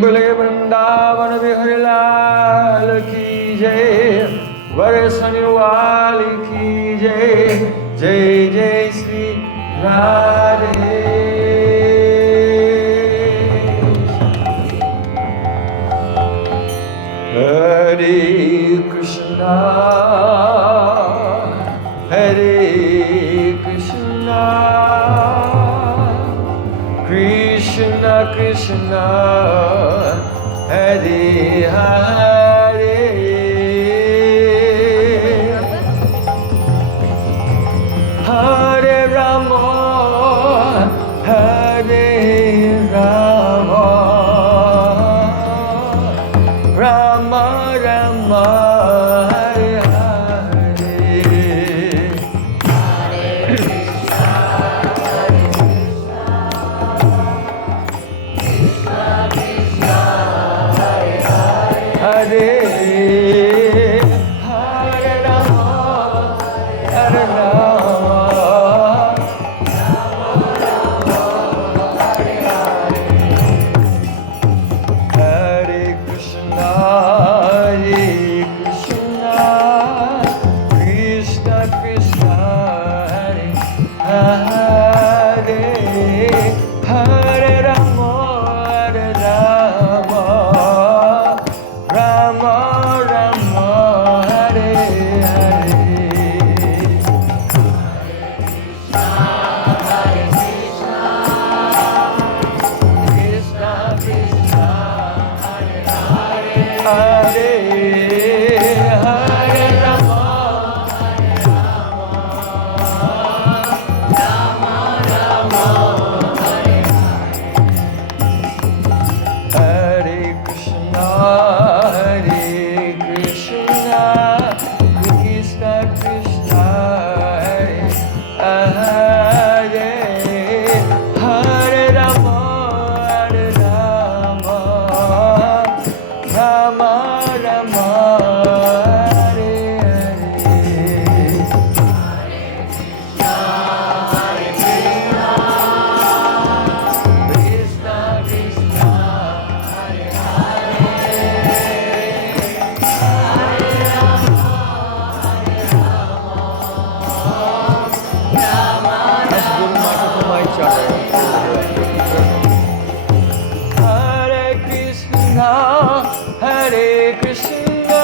बोले वृंदावन बिहारी लाल की जय, वरसने वाली की जय, जय जय श्री राधे। हरे कृष्णा हरे कृष्णा कृष्णा कृष्णा हरे हरे, हरे राम हरे राम, राम राम हरे हरे, हरे हरे राम हरे राम, हरे कृष्णा कृष्णा कृष्णा हरे हरे, हरे राम राम राम हरे हरे, कृष्णा कृष्णा हरे हरे, हरे राम हरे कृष्णा कृष्णा कृष्णा हरे हरे, हरे राम राम राम हरे हरे, कृष्णा कृष्णा हरे हरे कृष्णा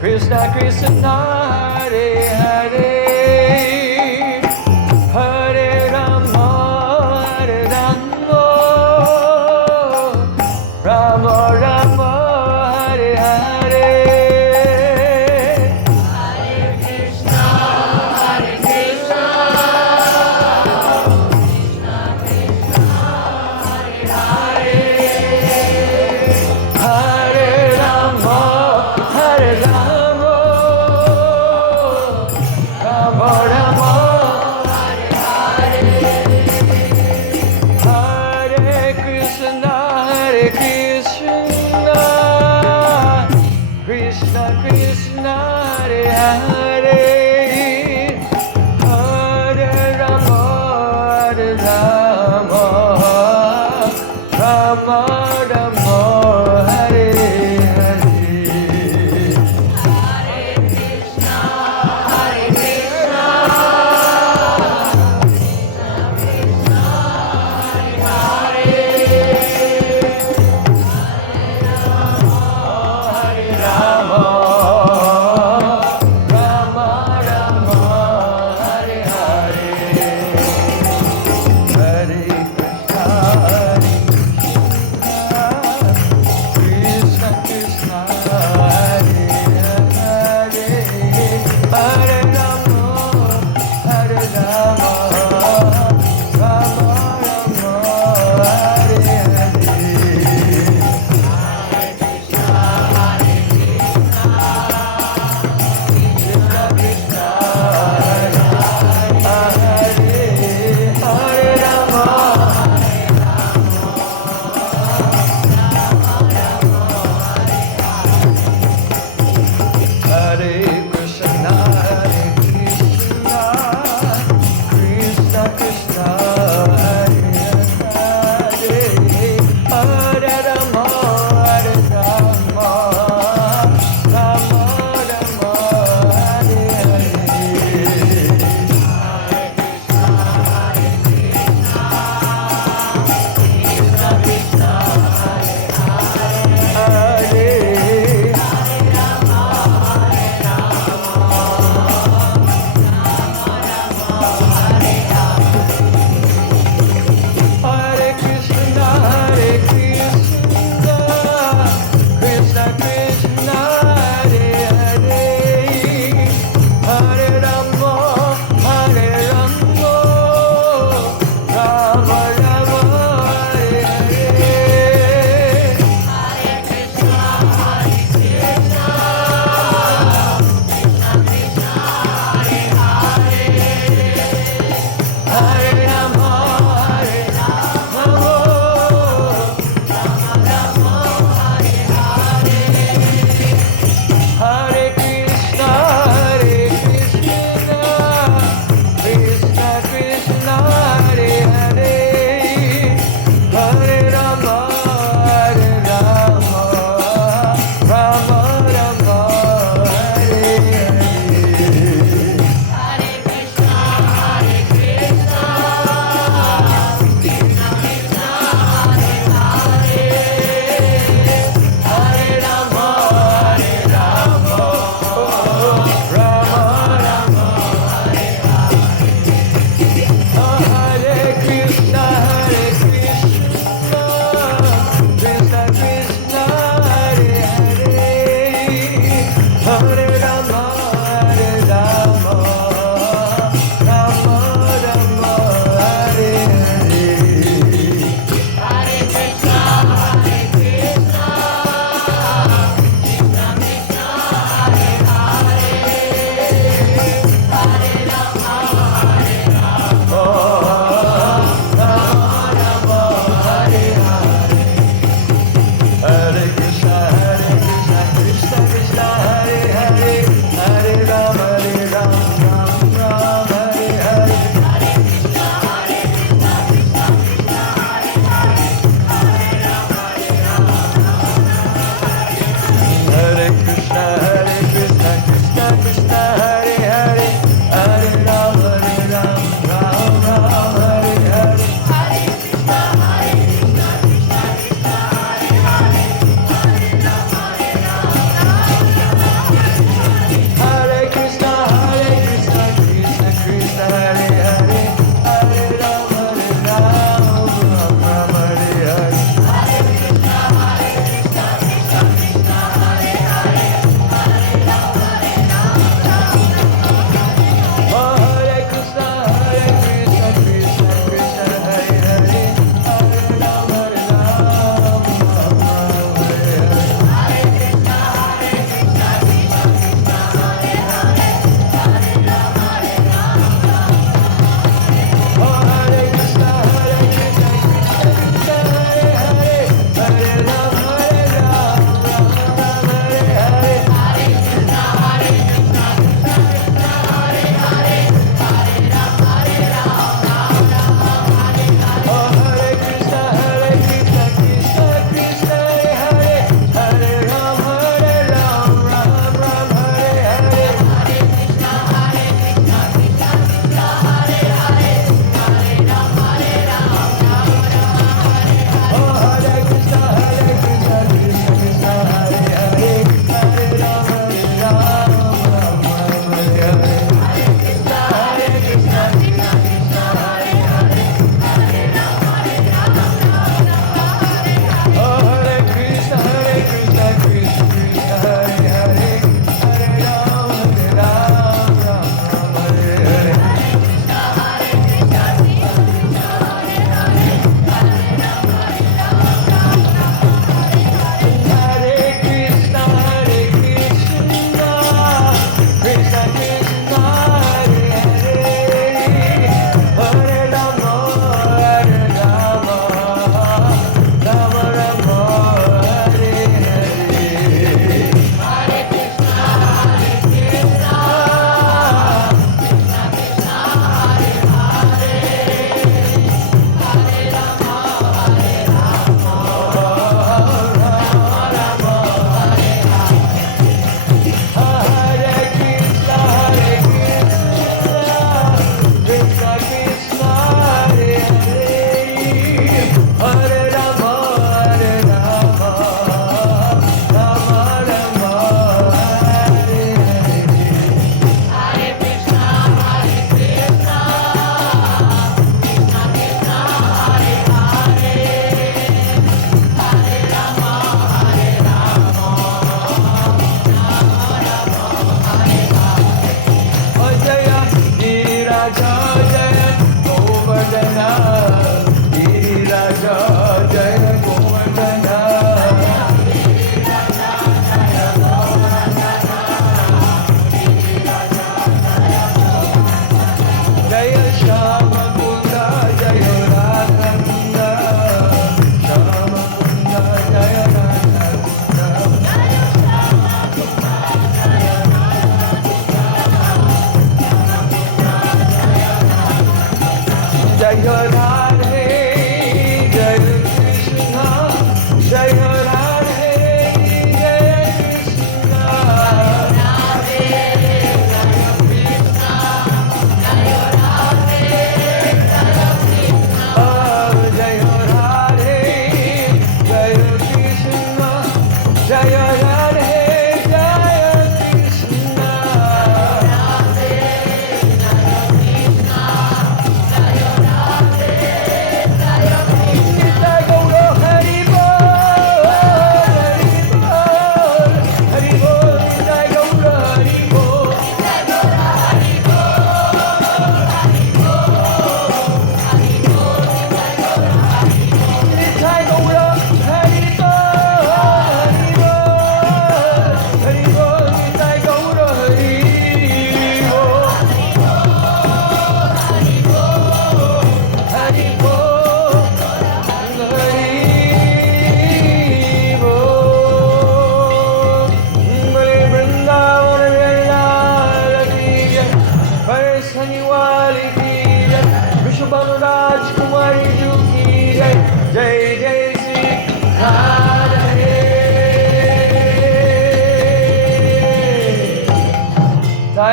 कृष्णा कृष्णा हरे हरे, हरे राम राम राम हरे हरे, हरे कृष्णा कृष्णा कृष्णा हरे हरे, हरे Ram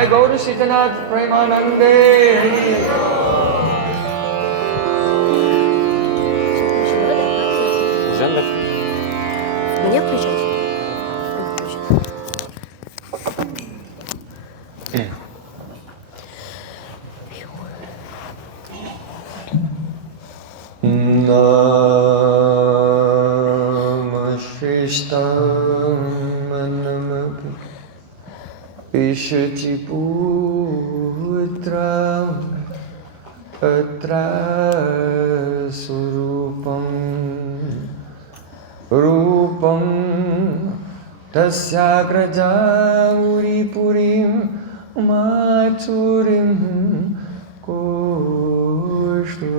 Jai Gaura Sitanath Premanande. Мне включать? Namashishtam Ishati Putram Atra Surupam Rupam Tasyagraja Uripurim Maturim Kushvatim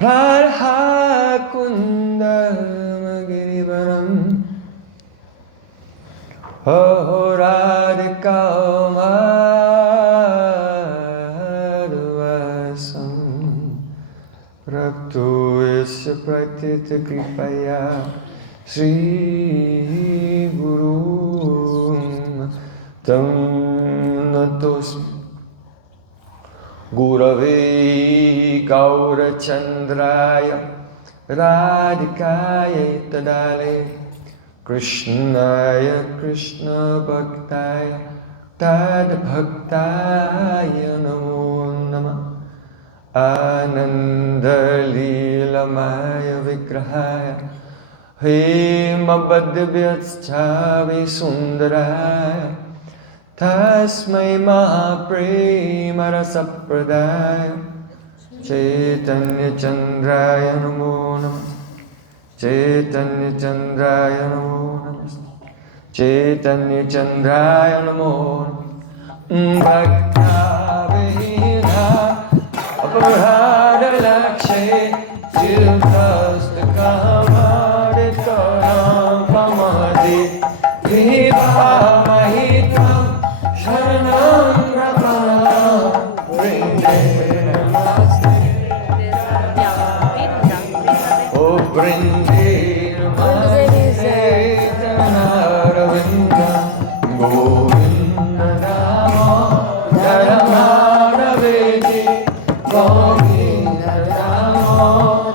Radha Kundam Girivaram Oh Radhika Madhuvasam Praptu Isya Pratita Kripaya Sri Guru Tam Natos Gurave Gaurachandraya Radhikaya Tadale Krishnaya Krishna Bhaktaya Tad Bhaktaya Namo Namah Ananda Leelamaya Vigrahaya Hemabadvyacchavi Sundaraya Tasmai Mahaprema Rasapradaya Chaitanya Chandraya Namo Namah Chaitanya Chandraya Namo Namah Chaitanya Chandraya Namo Namah Bhakta Vihina Aparada Lakshe Jivastakamaridka Pamadi Viva Mahitam Sharanam Ramanam Vrinde Namaste Oh Vrinde Namaste Tanaravinda Govinda Namo Dharamaraveji Govinda Namo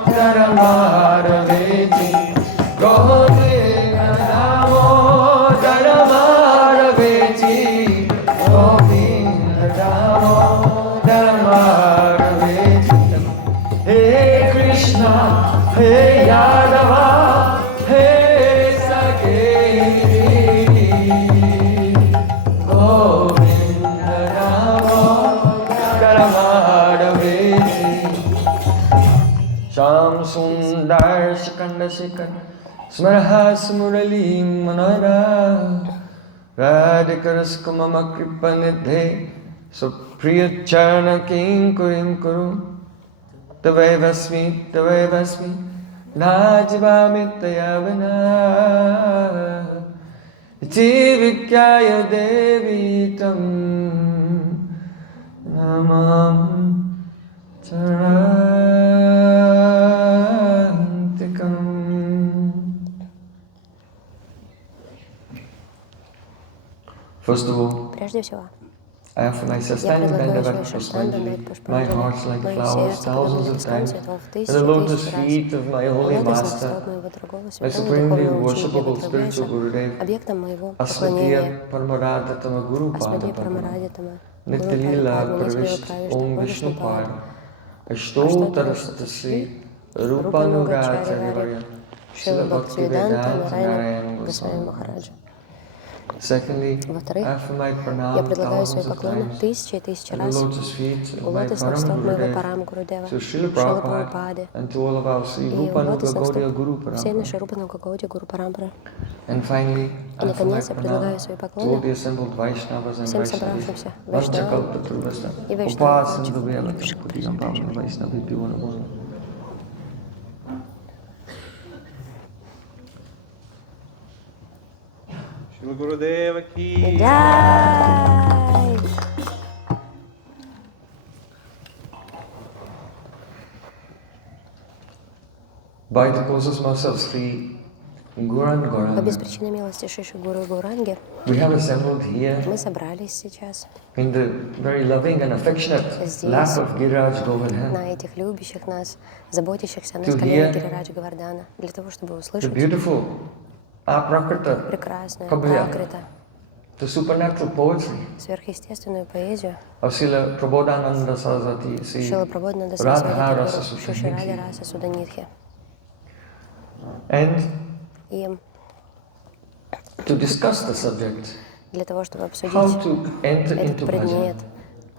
Dharamaraveji Govinda Namo Dharamaraveji Govinda Namo Dharamaraveji Hey Krishna, Hey Yadava, Hey Saketi Govinda Namo Dharamaraveji Sham Sundar Shikanda Shikar Smarhas Murali Manara Radhikaras Mama Kripanidhe Supriya Charna Kinkurim Kuru Tavai Vasmi Najvami Tayavana Jivikyaya Devi Tam Namam Charantikam. First of all, Прежде всего, I offer myself я standing предлагаю Dandavat свой шештан дандат Pushpanjali. My Пушпанджали, heart's like мое flowers, сердце, thousands подобно of листам times. цветов, At тысячи the lotus тысячи раз. feet of my holy Лотосный master, стоп моего дорогого my святого supremely духовного учителя worshipable является spiritual Gurudev, объектом моего Asmatiya поклонения. Paramaradhatama Guru Асмадия Pada Прамарадитама, Гуру Nityanila Падма, Нитялила Pravishta Правишта, Om Om Vishnu Вишнупад, Pada Ashtotarastasri Rupanugacharya Varya Шрила Srila Bhakti Бхактивиданта, Vedanta Нарайна Narayana Госвами Goswami. Махараджа. Secondly, Во-вторых, after my я pranam предлагаю свои thousands of поклоны times тысячи и тысячи at the раз lotus feet of у my лотосных Param стоп моего Gurudev, Парам Гурудева, to Srila Шрила Prabhupada, Прабхупады and to all of our Sri и у Rupanuga лотосных Gaudiya стоп Guru всей Parampara. нашей Рупануга Гауди Гуру Парампары. And finally, И, after my наконец, я предлагаю свои pranam to поклоны all the assembled Vaishnavas and всем Vaishnavis, собравшимся Вайшнавам Vanchakalpatruvasta, и Вайшнавам, Upasandubhyavatam, Kutigam Bhavana Vaishnavibhyo Namo Namo. Shri Gurudeva ki Jai! By the causes myself free, По беспричинной милости Шиши Гуру и Гауранги we have assembled here мы собрались сейчас in the very loving and affectionate lap of Giriraj Govardhan на этих любящих нас, заботящихся о нас To коленях hear Гирирадж Говардхана, для того, чтобы the услышать beautiful Aprakrita, прекрасную Kabbya, Пракрита, the supernatural poetry сверхъестественную поэзию of Srila Prabodhananda Saraswati, Шрила Sri Прабодхананда Radha Rasa Сарасвати Шиши Ради Sudanidhi. Раса Суданидхи. And И to discuss the subject, для того, чтобы how обсудить to enter этот into предмет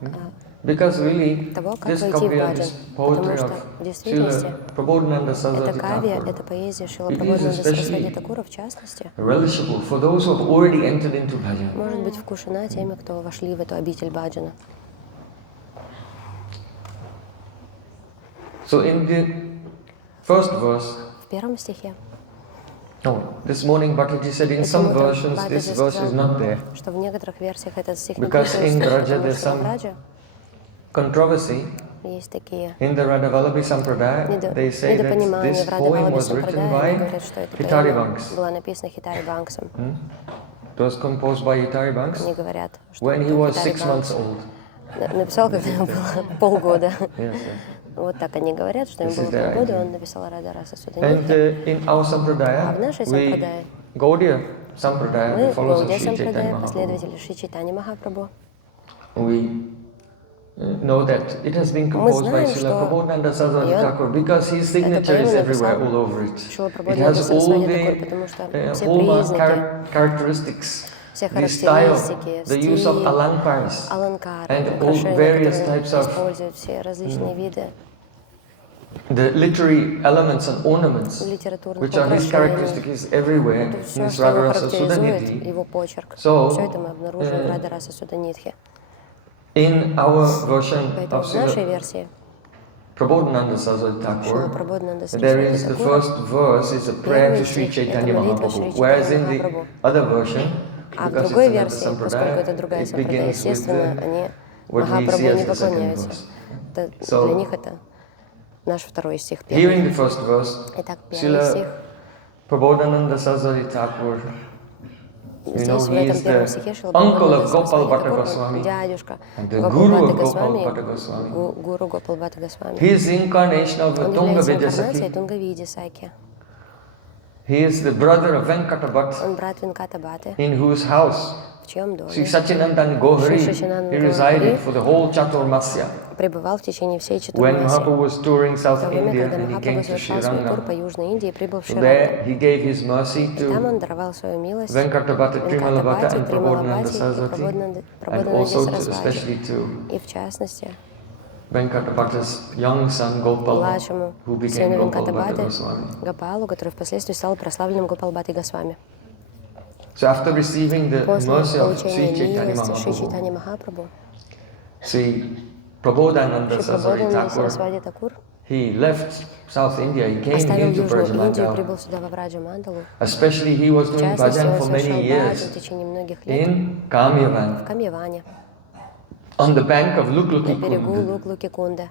bhajan. Because really, того, как this войти в Kabbya, баджан, this poetry потому что of в действительности Srila Prabodhananda это Saraswati кавья, Thakur, это поэзия Шрила it is Прабодхананда Сарасвати especially Такура, в частности, relishable for those who have already entered into bhajan. может быть вкушена теми, кто вошли в эту обитель баджана. So in the first verse, В первом стихе this morning Bhattaji said in some versions this verse is not there. что в некоторых версиях этот стих не Because in присутствует, Braja потому there's что в some Браджа controversy. есть такие In the Radha Vallabhi Sampradaya, they say that недопонимания this в Рада poem Валабхи was written Сампрадая. Они by говорят, что это Hitari поэма Banks. была написана Хитари Банксом. It was composed by Hitari Banks Они говорят, что when he was Хитари 6 months old. написал, когда ему было полгода. Yes. Вот так они говорят, что ему This было is their полгода, idea. он написал Рада Раса And Суданидхи. in our А в Sampradaya, нашей we Сампрадае Gaudiya Sampradaya, мы the followers of Гаудия Sri Chaitanya Сампрадая, Mahaprabhu, последователи Шри Чайтани Махапрабху. we know that it has been Мы composed by знаем, Srila что Prabodhananda Saraswati он Thakur because his signature is поэму everywhere, написал all over it. Шрила It Прабодхананда has all Сарасвати Такур, the потому что все hallmark признаки, characteristics, все the style, характеристики, the use of стиль, alankars, аланкары, and all украшения, various которые types of используют, все различные виды the literary elements and ornaments, литературных which are his украшений. characteristics everywhere Это in все, his что его Radharasa характеризует, Sudanidhi. его почерк. So, Все это мы обнаружим в Рада Раса Суданидхи. In our version Поэтому of в нашей Srila версии Prabodhananda Saraswati Шрила Thakur, Прабодхананда there is Сарасвати the Такура, first verse is a prayer to Sri Chaitanya Mahaprabhu, whereas in the other version, а в because it's другой another версии, поскольку это другая sampradaya, it сампрадая, begins with естественно, они what we see Махапрабху as не the second поклоняются. verse. Это, для них это наш второй стих, Here in первый. the first verse, Итак, первый стих. Srila Prabodhananda Saraswati Thakur, you know, Здесь, в he этом is первом the стихе Шрила uncle Прабодхананда of Gopal Сарасвати Bhatta Такур, Goswami дядюшка and the Гопал guru Бхатта of Gopal Госвами, Bhatta Goswami. гуру Гопал Бхатта Госвами. He is the incarnation of Он Tunga является инкарнацией Vidyasakhi. Тунгавиди Саки. He is the brother of Venkata Bhatt, Он брат Венката Бхатты, in whose house в чьем доме Sri Sachinandan Gohari, Sri Sachinandan he Gohari resided for the whole Chaturmasya. пребывал в течение всей When Чатурмаси. Mahaprabhu was touring В South то время, India когда and he Махапрабху came to Sri совершал свой тур по Ranga, Южной Индии и прибыл в so Шри there he gave his mercy И там он to даровал свою милость Venkata Bhatta, Trimala Bhatta and Prabodhananda Трималабхати и Saraswati, and Прабодхананде also Сарасвати. especially to И в частности, Venkata Bhatta's young son Gopal, младшему who became сыну Gopal Венката Bhatta Бхатты, Goswami. Гопалу, который впоследствии стал прославленным Гопал Бхаттой Госвами. So after receiving the После mercy of получения Sri Chaitanya милости Шри Mahaprabhu, Чайтани Махапрабху, Sri Prabodhananda Шри Saraswati Прабодхананда Thakur, Сарасвати Такур he left South India, he came оставил into Южную Индию и Brajamandala. прибыл сюда во Враджа Мандалу. Especially he was В doing частности, bhajan он for many совершал баджан years в течение многих лет in в Kamyavan, Камьяване, on the bank of на Luklukikund. берегу Лук-Луки-Кунда.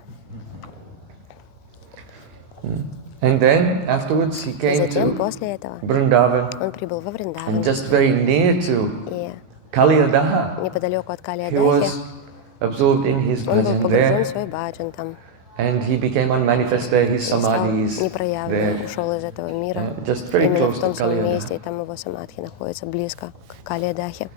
And then afterwards he И came затем, to после этого, Vrindavan, он прибыл во Вриндаван. and just very near to И Kaliyadaha, неподалеку от he Калиадахи was absorbed in his он был bhajan погружен there, в свой баджан там. and he became unmanifest there, his Стал samadhi is непроявленным, there. ушел из этого мира. Just very Именно close в to том самом Kaliadaha. месте, и там его самадхи находится близко к Калиадахе.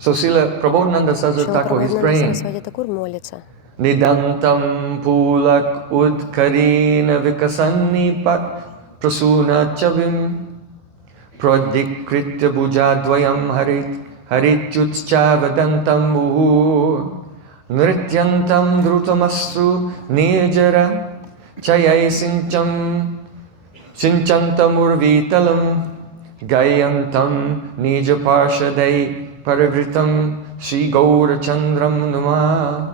So Srila Prabodhananda Saraswati Шрила Thakur is Прабодхананда praying, Сарасвати Такур молится. Nidantam pulak udkarina vikasannipat prasuna chavim pradikritya bhujadvayam harityutschavadantam muhu nrityantam drutamasru nijara chayai sinchantam urvitalam gayantam nija parshadai parivritam Shri Gaurachandram Numaha.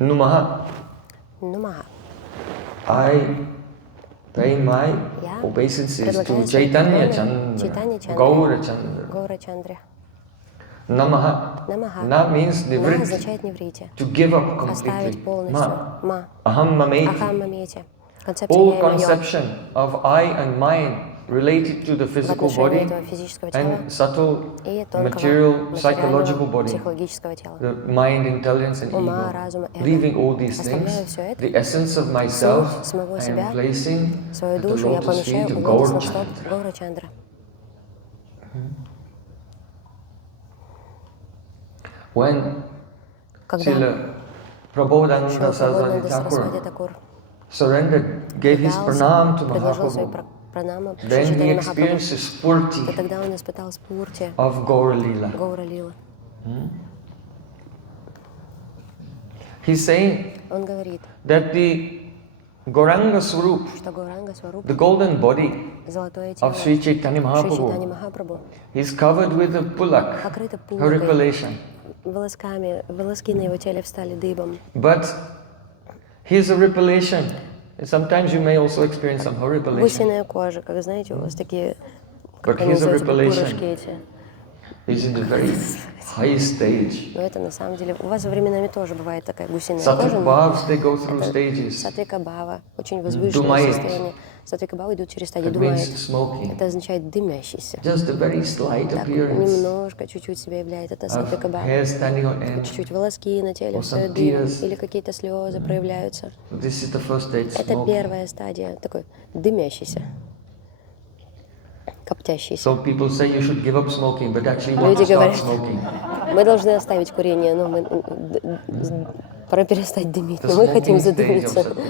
Numaha. Нумаха. I pay my Я obeisances to предлагаю свои Chaitanya поклоны Chandra, Чайтанье Чандре, Gaura Chandra. Гаура Чандре. Namaha. Намаха. Na means На nivritti, означает неврити. to give up completely. Оставить полностью. Ma. Ма. Aham mameti. Ахам мамете. Концепция All я и моё. conception of I and mine related to the В physical отношении body этого физического тела and subtle и тонкого material psychological материального body, психологического тела. the mind, intelligence and Ума, ego. разума, эго. Leaving all these Оставляя things, все это, the essence of myself суть самого I себя, am placing свою at the душу я lotus помещаю feet of у лотосных стоп Говардхан. Гаурачандра. When Когда Srila Prabodhananda Шрила Saraswati Прабхупада Сарасвати Thakur Такур surrendered, gave his pranam to предложил свои Mahaprabhu, пранамы then he Шри Махапрабху, experienced the spurti то тогда он испытал спурти of Gaura Lila. Гаура Лилы. He's saying Он говорит, that the Gauranga Swarup, что Гауранга Сварупа, the golden body золотое тело of Sri Chaitanya Шри Чайтаньи Mahaprabhu, Махапрабху, is covered with a pulak, покрыто пулкой, horripilation. волосками, волоски на его теле встали дыбом. But here's a ripilation. Sometimes you may also experience some horripilation. Гусиная кожа, как знаете, у вас такие, But как они here's a называются, ripilation. пупырышки эти. It's in the very high stage. Но это на самом деле, у вас временами тоже бывает такая гусиная кожа. Sattvic bhavs, they go through Это stages. сатвика бхава, очень возвышенное Думает. состояние. Сатвика бхава идут через стадию It means думает. smoking. Это означает дымящийся. Just a very slight Так appearance немножко, чуть-чуть себя являет. Это of сатвика бхава. hair standing on end. Чуть-чуть волоски на теле, Or все some дым, tears. или какие-то слезы проявляются. This is the first stage, Это smoking. первая стадия, такой дымящийся, коптящийся. So people say you should give up smoking, but actually you want to Люди start говорят, smoking. мы должны оставить курение, но мы пора перестать дымить, The но мы хотим smoking stage of задымиться. sattvic.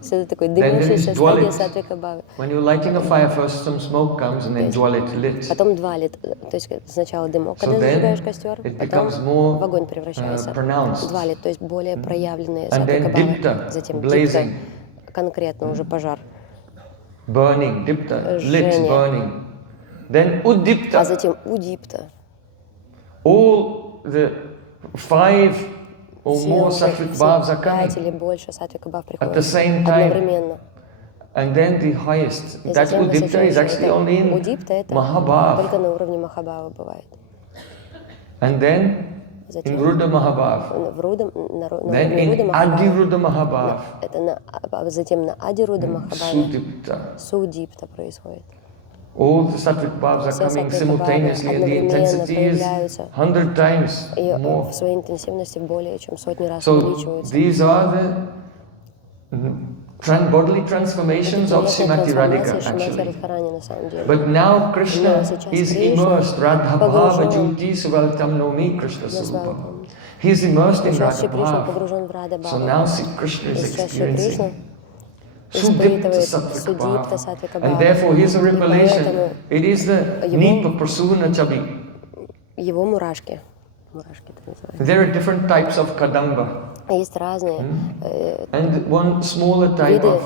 Все это такой Then there дымящаяся is стадия duality. сатвика бхавы. When you're lighting a fire, first some smoke comes and then duality lit. Потом двалит, то есть сначала дымок, когда So then зажигаешь костер, it потом becomes more, в огонь превращается. pronounced. Двалит, то есть более проявленные And then сатвика бхавы. dipta, Затем blazing. дипта, конкретно уже пожар. Burning, dipta, lit, Жжение. burning. Then А udipta. затем удипта. All the 5 or Все more уже sattvic bhavs are 5 coming или больше сатвика бхав at the приходят same time. одновременно. And then the highest, И that затем udipta is actually only in удипта это Mahabhav. только на уровне Махабхава бывает. And then in Затем Rudra Mahabhav. в Рудам, на Then уровне Руда in Махабхава. Adi-Rudra Mahabhav. Это затем на Ади-Руда Махабхаве Sudipta. Судипта происходит. All the sattvic bhavs are Все coming сатвика simultaneously and the одновременно intensity is проявляются. 100 times И more. в своей интенсивности более чем сотни раз So увеличиваются. these are the bodily transformations of Srimati Radhika Шримати actually. Радхарани на самом деле. But now Krishna Но сейчас is Кришна immersed. Radha Bhava погружен. Jyoti Suvaltam Nomi Krishna Я с Surupa. вами. He is immersed in Сейчас Radha Шри Кришна Bhava. погружен в Рада So Бхаву. now Sri Krishna И is сейчас Шри Кришна experiencing Sudipta испытывает Sattvic Судипта Bhava. Сатвика And Бхаву. therefore his И revelation, поэтому it is the Nipa Prasuna Chabi. его мурашки. Мурашки это называется. There are different types of Kadamba. Есть разные And one smaller type виды of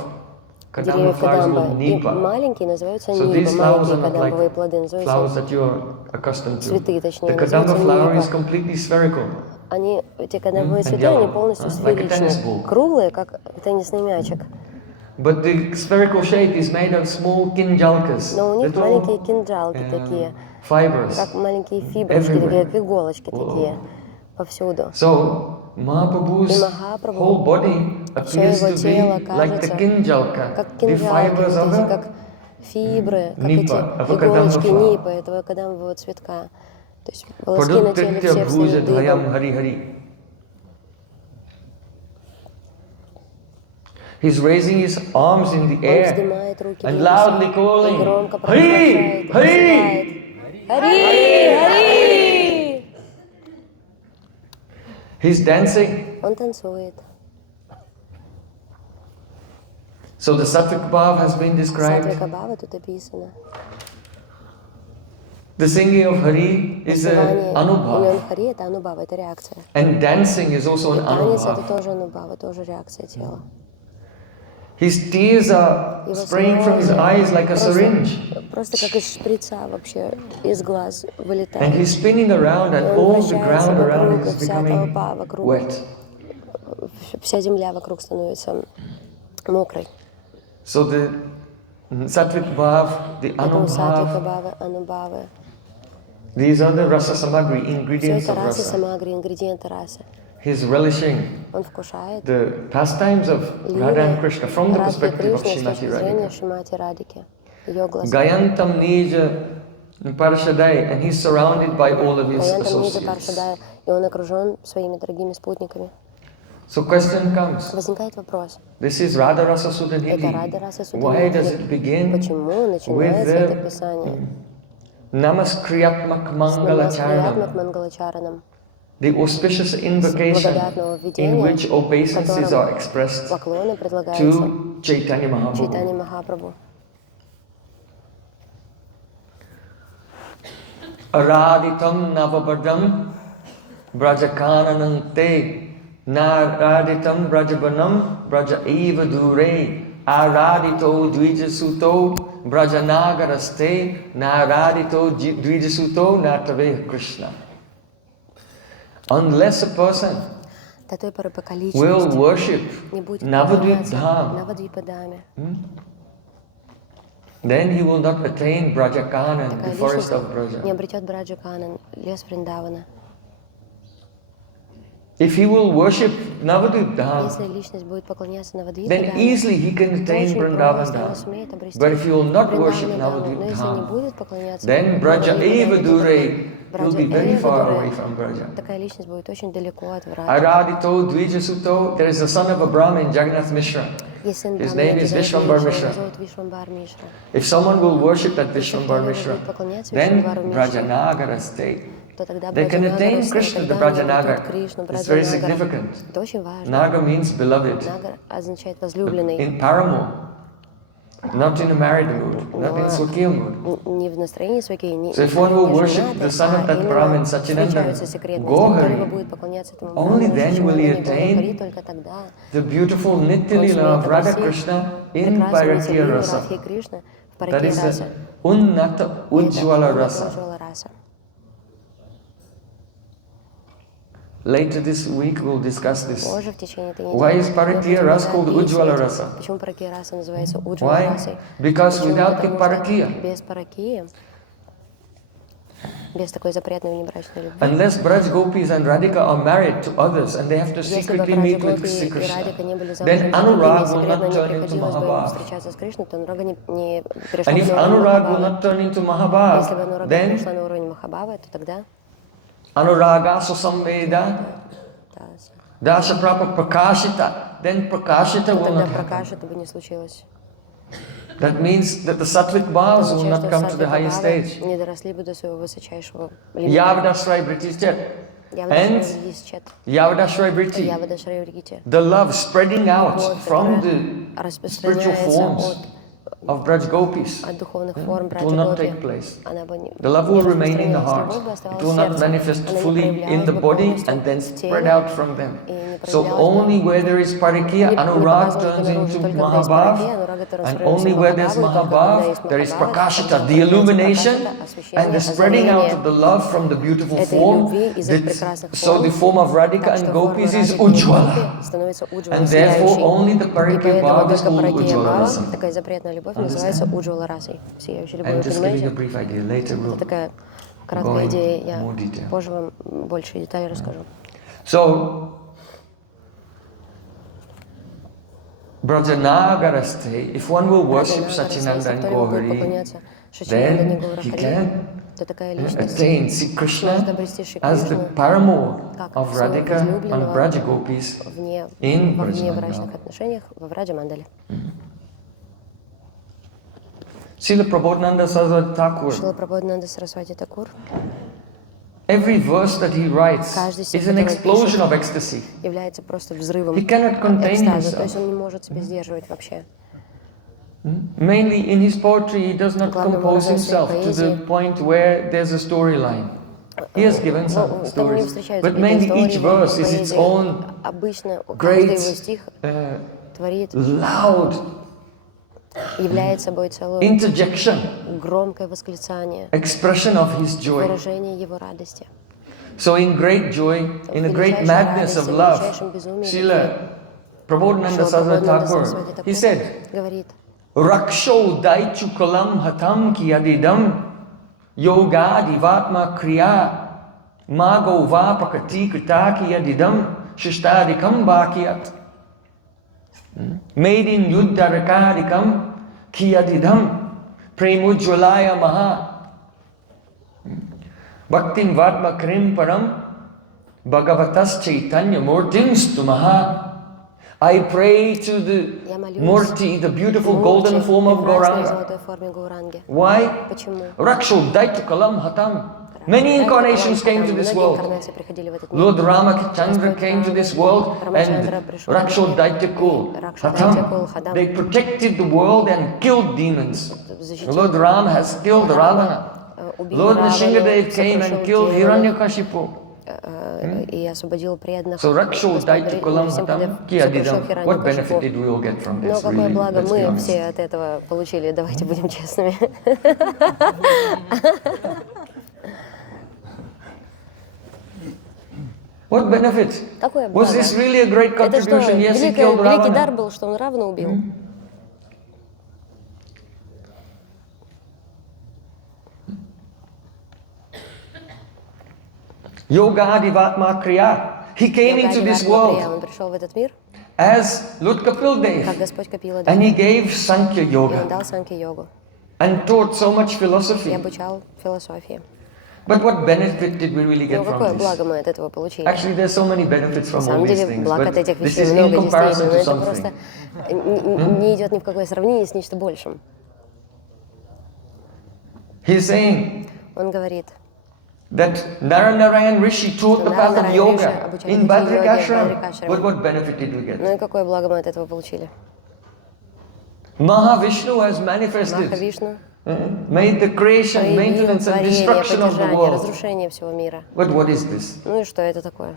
Kadamba деревьев flowers кадамба. called И Nipa. маленькие называются So нипа, these flowers маленькие are not кадамбовые like плоды flowers называются. that you're accustomed to. Цветы, точнее, The Kadamba называются flower нипа. is completely spherical. Они, эти кадамбовые And цветы, yellow. они полностью Like a tennis сферичные, ball. круглые, как теннисный мячик. But the spherical shape is made of small kinjalkas, Но у них маленькие little кинжалки такие, fibers. как маленькие фиброчки, такие, как иголочки такие, повсюду. So Mahaprabhu's И Махапрабху, whole body все appears его to тело be like the кажется kinjalka, как the кинжалки, fibers вот of эти, a как фибры, как Нипа, эти of a иголочки kadamba flower. нипа, этого кадамбового цветка. То есть волоски на теле Padutritya все bhuja встают dvayam дыбом. hari hari. He's raising his arms in the Он air вздымает руки and в loudly небеса и calling, громко Hari! провозглашает, Hari! называет «Хари! Хари!» He's dancing. Он танцует. So the Sattvic Bhav has been described. Сатвика Бхава тут описано. The singing of Hari is an Воспевание имен Anubhav. Хари — это анубхава, это реакция. And dancing is also И an танец — это Anubhav. тоже анубхава, тоже реакция тела. His tears are Его spraying from his слезы eyes like a syringe. просто как из шприца вообще из глаз And вылетает. he's spinning around И and он all the вращается ground around вокруг, и is вся becoming толпа вокруг, wet. вся земля вокруг становится мокрой. So the Sattvic Bhav, the Поэтому сатвика Anubhav, Бхава, анубхавы, These are the rasa samagri, Все ingredients это of расы, rasa. самагри, ингредиенты расы. He's relishing Он вкушает the pastimes of Radha and Krishna from the Радхи и perspective of Кришны с Srimati точки зрения Radhika. Шримати Радхики, ее глаза. Gayantam Nija Parashadai, and he's surrounded by all of his Гаянтам Ниджа associates. Паршадая, и он окружен своими дорогими спутниками. So question comes, Возникает вопрос. this is Radha Rasa Sudhanidhi. Это Рада Раса Why does Судханидхи. it begin Почему with начинается это the писание Namaskriatmak с Mangalacharanam, Намаскриятмак Мангалачараном, the auspicious invocation благодатного in введения, which obeisances которым are expressed поклоны предлагаются to Chaitanya Mahaprabhu. Чайтанья Махапрабху. Araditam Navabadam Brajakananam Te Naraditam Brajabanam Braja Eva Dure Aradito Dvijasuto Brajanagaraste Naradito Dvijasuto Natave Krishna. Unless a person До той поры пока will личность worship не будет Navadvip поклоняться Dham, Навадвипадаме, then he will not attain Brajakanan, the такая forest личность of Braja. не обретет Браджаканан, лес Вриндавана. If he will worship Navadvip Dham, Если личность будет поклоняться then Навадвипадаме, easily he can то attain очень Vrindavan просто она Dham. сумеет обрести But if he will not worship Вриндавана Дhamу. Но Navadvip если не Dham, будет поклоняться then Braja Eva Навадвипадаме, Dure, то he'll be Браджа very Эва far Дуре, away from Braja. такая личность будет очень далеко от Врата. Aradito Dvijasuto, there is a son of a Brahmin, Jagannath Mishra. Есть сын His Брамана name is Джаганатха Vishwambar Мишра, Mishra. его зовут Вишвамбар Мишра. If someone will worship that Если Vishwambar кто-нибудь Mishra, будет поклоняться then Вишвамбару Мишре, Brajanagara state. то тогда They can attain Браджанагара, Krishna, the тогда они обретут Brajanagar. Кришну, It's very Браджанагара. significant. Это очень важно. Naga means beloved. Нагар означает возлюбленный, In paramour, not in a married mood, not in Swakil mood. не в настроении свяки, не So if one will worship женатый, the son of that Brahmin, встречаются Sachinandan, секретности. Кто-либо Gohari, будет поклоняться этому only Браману, then will he Шишиману, attain Гохари, только тогда the beautiful Nitya он Lila of сумеет Radha обрести Krishna in прекрасную Parakya Нитилилу Rasa. Радхи Кришны в That Паракья is Раса. the Unnata Ujjwala Rasa. Уджвала Раса. Later this week we'll discuss this. Позже в течение этой недели. Why is Parakya Rasa called мы будем Ujjwala говорить, Rasa? почему Паракья Раса называется Уджвала Why? Расой? Because Почему? without the Потому что Parakya, без Паракьи, без такой запретной внебрачной любви, unless Braj Gopis and Radhika are married to others and they have to если бы secretly meet with Браджа Sri Гопи и Радика Krishna, не были замужем then за Anurag другими, will секретно not не turn into приходилось бы им Mahabharata. встречаться с Кришной, то Анурага не перешла And бы if на уровень Anurag will Махабхавы. not turn into Если бы Mahabharata, Анурага then перешла на уровень Махабхавы, то тогда Anuraga Susamveda, Dasha Prapa Prakashita, then Prakashita will тогда not happen. Пракаша это бы не случилось. That means that the Sattvic bhavas will Означает, not что come to the higher саттвика-бхавы stage. не доросли бы до своего высочайшего лимита. Yavadashray British and Yavadashray Briti, Явадашрай Вригити. the love spreading out Вот, from которая the spiritual распространяется forms of Braj Gopis от духовных форм it will Браджа not Гопи. take place. Она бы не The love will remain in the распространялась, heart. любовь бы It оставалась will в not сердце. manifest Она не fully in проявлялась the бы body полностью and then в spread теле out from them. и не So проявлялась бы. only where there is Parikya, Не Anurag показывалась бы turns наружу, into только когда есть Паракья, Mahabhav, Анурага это and расстроился only в where there's Махабхаву, и только когда Mahabhav, есть there is Махабхава, Prakashita, тогда the проявляется illumination Пракашита, and the освещение, spreading out озарение of the love from the beautiful этой form. любви из этих прекрасных So форм. the form of Radhika Так and что форма Gopis is Радхики и Ujjwala. Гопи становится Уджвала, And therefore сияющей. only the И Parikya поэтому Bhava is только called Паракья Ujjwala Бхава, Rasa. такая запретная любовь, называется Уджвала Расой, сияющей любовью. I'm just giving Понимаете? a brief idea. Later Это we'll такая краткая go into идея, я more detail. позже вам больше деталей расскажу. So, Brajanagaraste, if one will worship Sachinanda and Gauri, then he can то такая личность attain Sri Krishna может обрести Шри as the Кришну paramour как of своего Radhika and возлюбленного Braja Gopis in во Braj внебрачных Mandal. отношениях во Враджа Мандале. Srila Prabodhananda Saraswati Шрила Thakur, Прабодхананда Сарасвати Такур, every verse that he writes каждый стих, is an который explosion пишет, of ecstasy. является просто взрывом He cannot contain экстаза, то есть himself. он не может себя сдерживать вообще. Mainly in his poetry, he does not Главным compose образом в своей himself to поэзии the point where there's a storyline. He has given some Там не stories, встречаются but какие-то mainly истории each в verse is its поэзии. own Обычно каждый great, его стих творит, loud является собой целую interjection, громкое восклицание, expression of his joy. выражение его радости. So in great joy, in a great madness of love, Srila Prabodhananda Saraswati Thakur, he said, Говорит, Raksho daichukalam hatam kiyadidam yoga divatma kriya mago vapakati kritaki yadidam shishtadikam bhakyat. Made in yuddharakadikam kiyadidam premujwalaya maha. Bhaktim vatma krim param bhagavatas chaitanya murtimstu maha. I pray to the Murti, the beautiful golden form of Gauranga. Why? Raksho Daitu Kalam Hatam. Many incarnations came to this world. Lord Ramachandra came to this world and Raksho Daitu Hatam. They protected the world and killed demons. Lord Ram has killed Ravana. Lord Nrsimhadev came and killed Hiranyakashipu. So Raksho Daitu Kalam Hatam Kiyadidam. What benefit did we all get from this? Но какое благо мы все от этого получили, давайте будем честными. What benefit? Was this really a great contribution? Yes, he killed Ravana. Великий дар был, что он Равана убил. Yoga Adivatma Kriya. He came into this world Он пришел в этот мир, as Lord Kapil как Dev, Господь Капила and he Дева, gave Sankhya и он Yoga дал Санкья-йогу and taught so much и philosophy. обучал философии. But what benefit did we really Но get какое from this? благо мы от этого получили? Actually, there's so many benefits На from all самом these деле, things, благ but от этих this вещей is in много, comparison действительно, to но это просто something. не идет ни в какое сравнение с нечто большим. He's saying Он говорит, that Naranarayan Rishi taught the path of Наранараян yoga Риши обучал in пути йоги в Badrikashram. Бадрикашраме. But what benefit did we get? Ну и какое благо мы от этого получили? Mahavishnu has manifested, Махавишну made the creation, проявил maintenance and творение, destruction of the поддержание, world. разрушение всего мира. But what is this? Ну и что это такое?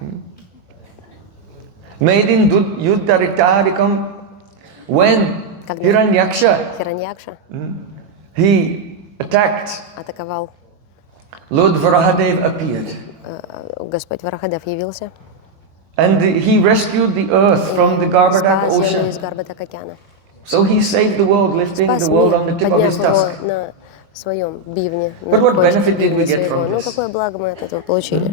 Made in Yuddharitarikam, when Когда Hiranyaksha, Хираньякша he attacked, атаковал, Lord Varahadev appeared. Господь Варахадев явился, And he rescued the earth from the Говардхан спас землю ocean. из Гарбатак-океана. So he saved the world, lifting Спас the world мир, on the tip of подняв his его tusk. на своем бивне, But на what кончике benefit did we бивня get своего. from Ну this? какое благо мы от этого получили?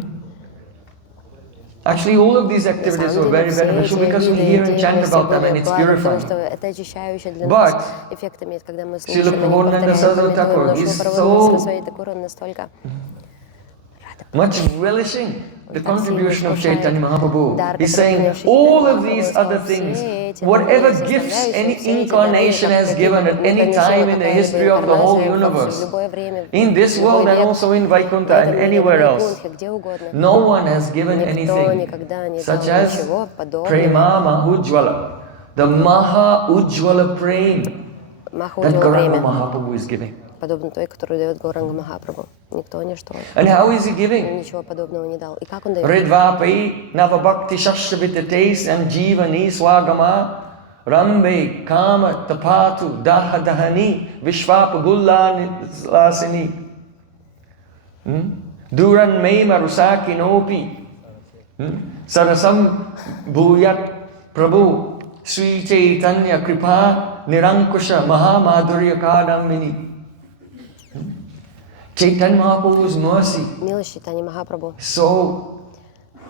Actually, all of these На activities самом are деле, very все beneficial эти because we виды hear and chant деятельности about them and были it's благом, потому purifying. что это очищающий для But нас эффект имеет, когда мы Srila слушаем, они Prabhupada повторяем, Thakur, помянуем he's нашего so Прабхупаду Сарасвати Такура, он настолько much relishing the так сильно contribution of вкушает Chaitanya Mahaprabhu. дар, He's который saying принес all Чайтанья of these Махапрабху, other сказал, things, все эти whatever другие gifts составляющие, any все эти incarnation дары, has given at any time in the history of the whole universe, любое время, in this world and also in Vaikuntha and anywhere else, где угодно. no one has given Никто anything никогда не such дал as ничего подобного. Prema Mahujwala, the Maha Ujwala Prem that Махауджило Gauranga время, Mahaprabhu is giving. подобно той, которую дает Гауранга Махапрабху. Никто, ничто. And how is he Он giving? ничего подобного не дал. И как он дает? Ridvapai Navabhakti Shashravitates and Jivani Swagama Rambe Kama Tapatu Daha Dahani Vishwapagulla Lasini Duran Me Marusaki Nopi Sarasam Bhuyat Prabhu Sri Chaitanya Kripa Nirankusha Mahamadurya Kadamini. Chaitanya Mahaprabhu's mercy, Милость Чайтаньи Махапрабху. so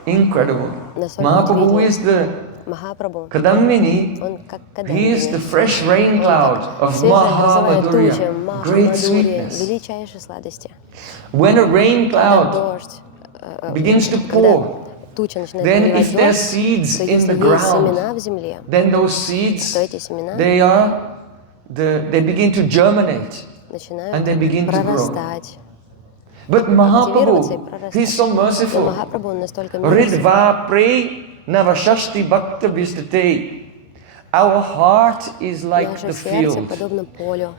incredible. Настолько Mahaprabhu удивительно. is the Махапрабху, Kadambini, он как he is the Кадамбини. fresh rain cloud of Свежая грозовая туча, Mahamadurya, great Махамадурья, sweetness. величайшей сладости. When a rain Когда cloud дождь, begins to когда pour, туча начинает then проливать if there's дождь, seeds то in если the есть ground, семена в земле, then those seeds, то эти семена they begin to germinate начинают and they begin to grow. прорастать. But Активироваться и Mahaprabhu, прорастать. he's so Но merciful. Махапрабху он настолько милостив. Ridva Pre Navashashti Bhakta Vistate. Our heart is like Наше the сердце field, подобно полю.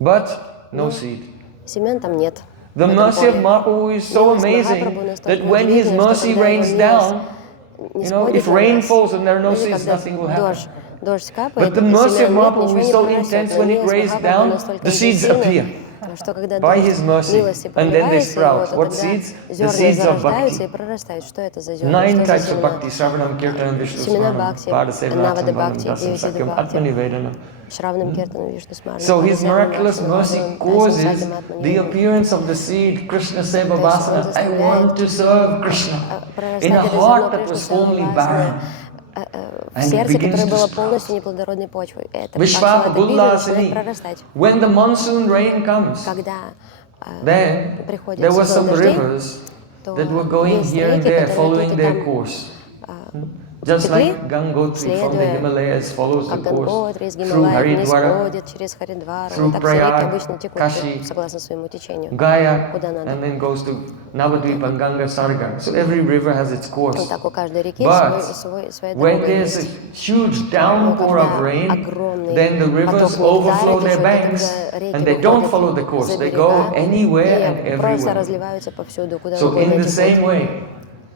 but no seed. Семян там нет. The в этом mercy of поле. Mahaprabhu is so Милость amazing Махапрабху настолько that when His удивительна, что mercy когда rains его down, милость you know, нисходит if на rain нас, falls and there are no или seeds, когда nothing will happen. дождь капает, But the и mercy of семян нет, Mahaprabhu ничего is не so прорастет. intense Но when it милость rains Махапрабху down, настолько the seeds интенсивна, appear. Потому что когда By дождь His mercy, милости and then they проливается, его, sprout. то What тогда seeds? The зерна seeds of зарождаются и bhakti. прорастают. Что это за зерна? 9 Что за types of семена? bhakti: Shravanam, Kirtanam, Vishnu Семена Smaranam, бхакти, Padaseva, навада Sambandham, бхакти, Dasam, 9 видов Sakyam, бхакти, Atmanivedana. Shravanam Kirtanam, Vishnu Smaranam, So His Padaseva, miraculous Dakshina mercy Bhagavan, Dasam, causes Sakyam, the Atmanivedana. appearance of the seed, Krishna Seva То есть он Vasana. I заставляет want to serve Krishna. In a прорастать это зерно heart that Кришны was formerly Севавасаны barren. в And it сердце, begins которое to было sprout. полностью неплодородной почвой. Это Vishva начало пижа начинает Pagulasini. прорастать. When the monsoon rain comes, Когда then приходит there were сезон some дождей, rivers то that were going есть here and реки, there, которые following тут и their там course. Just текли, like Gangotri from the следуя, Himalayas follows the как course Ганготри из through Гималаев вниз Haridwara, ходит через Харидвару. through Так все реки Prayag, обычно текут Kashi, согласно своему течению, Gaya, куда надо. and then goes to Navadvip and Ganga Sarga. So every river has its course. Так у каждой реки But своя when дорога there's a есть. huge Но downpour of когда rain, огромный then the rivers поток overflow нектара their течет, banks то тогда реки and they don't выходят follow the course. за They go берега anywhere and и просто everywhere. разливаются повсюду, куда So in угодно the same текут. way,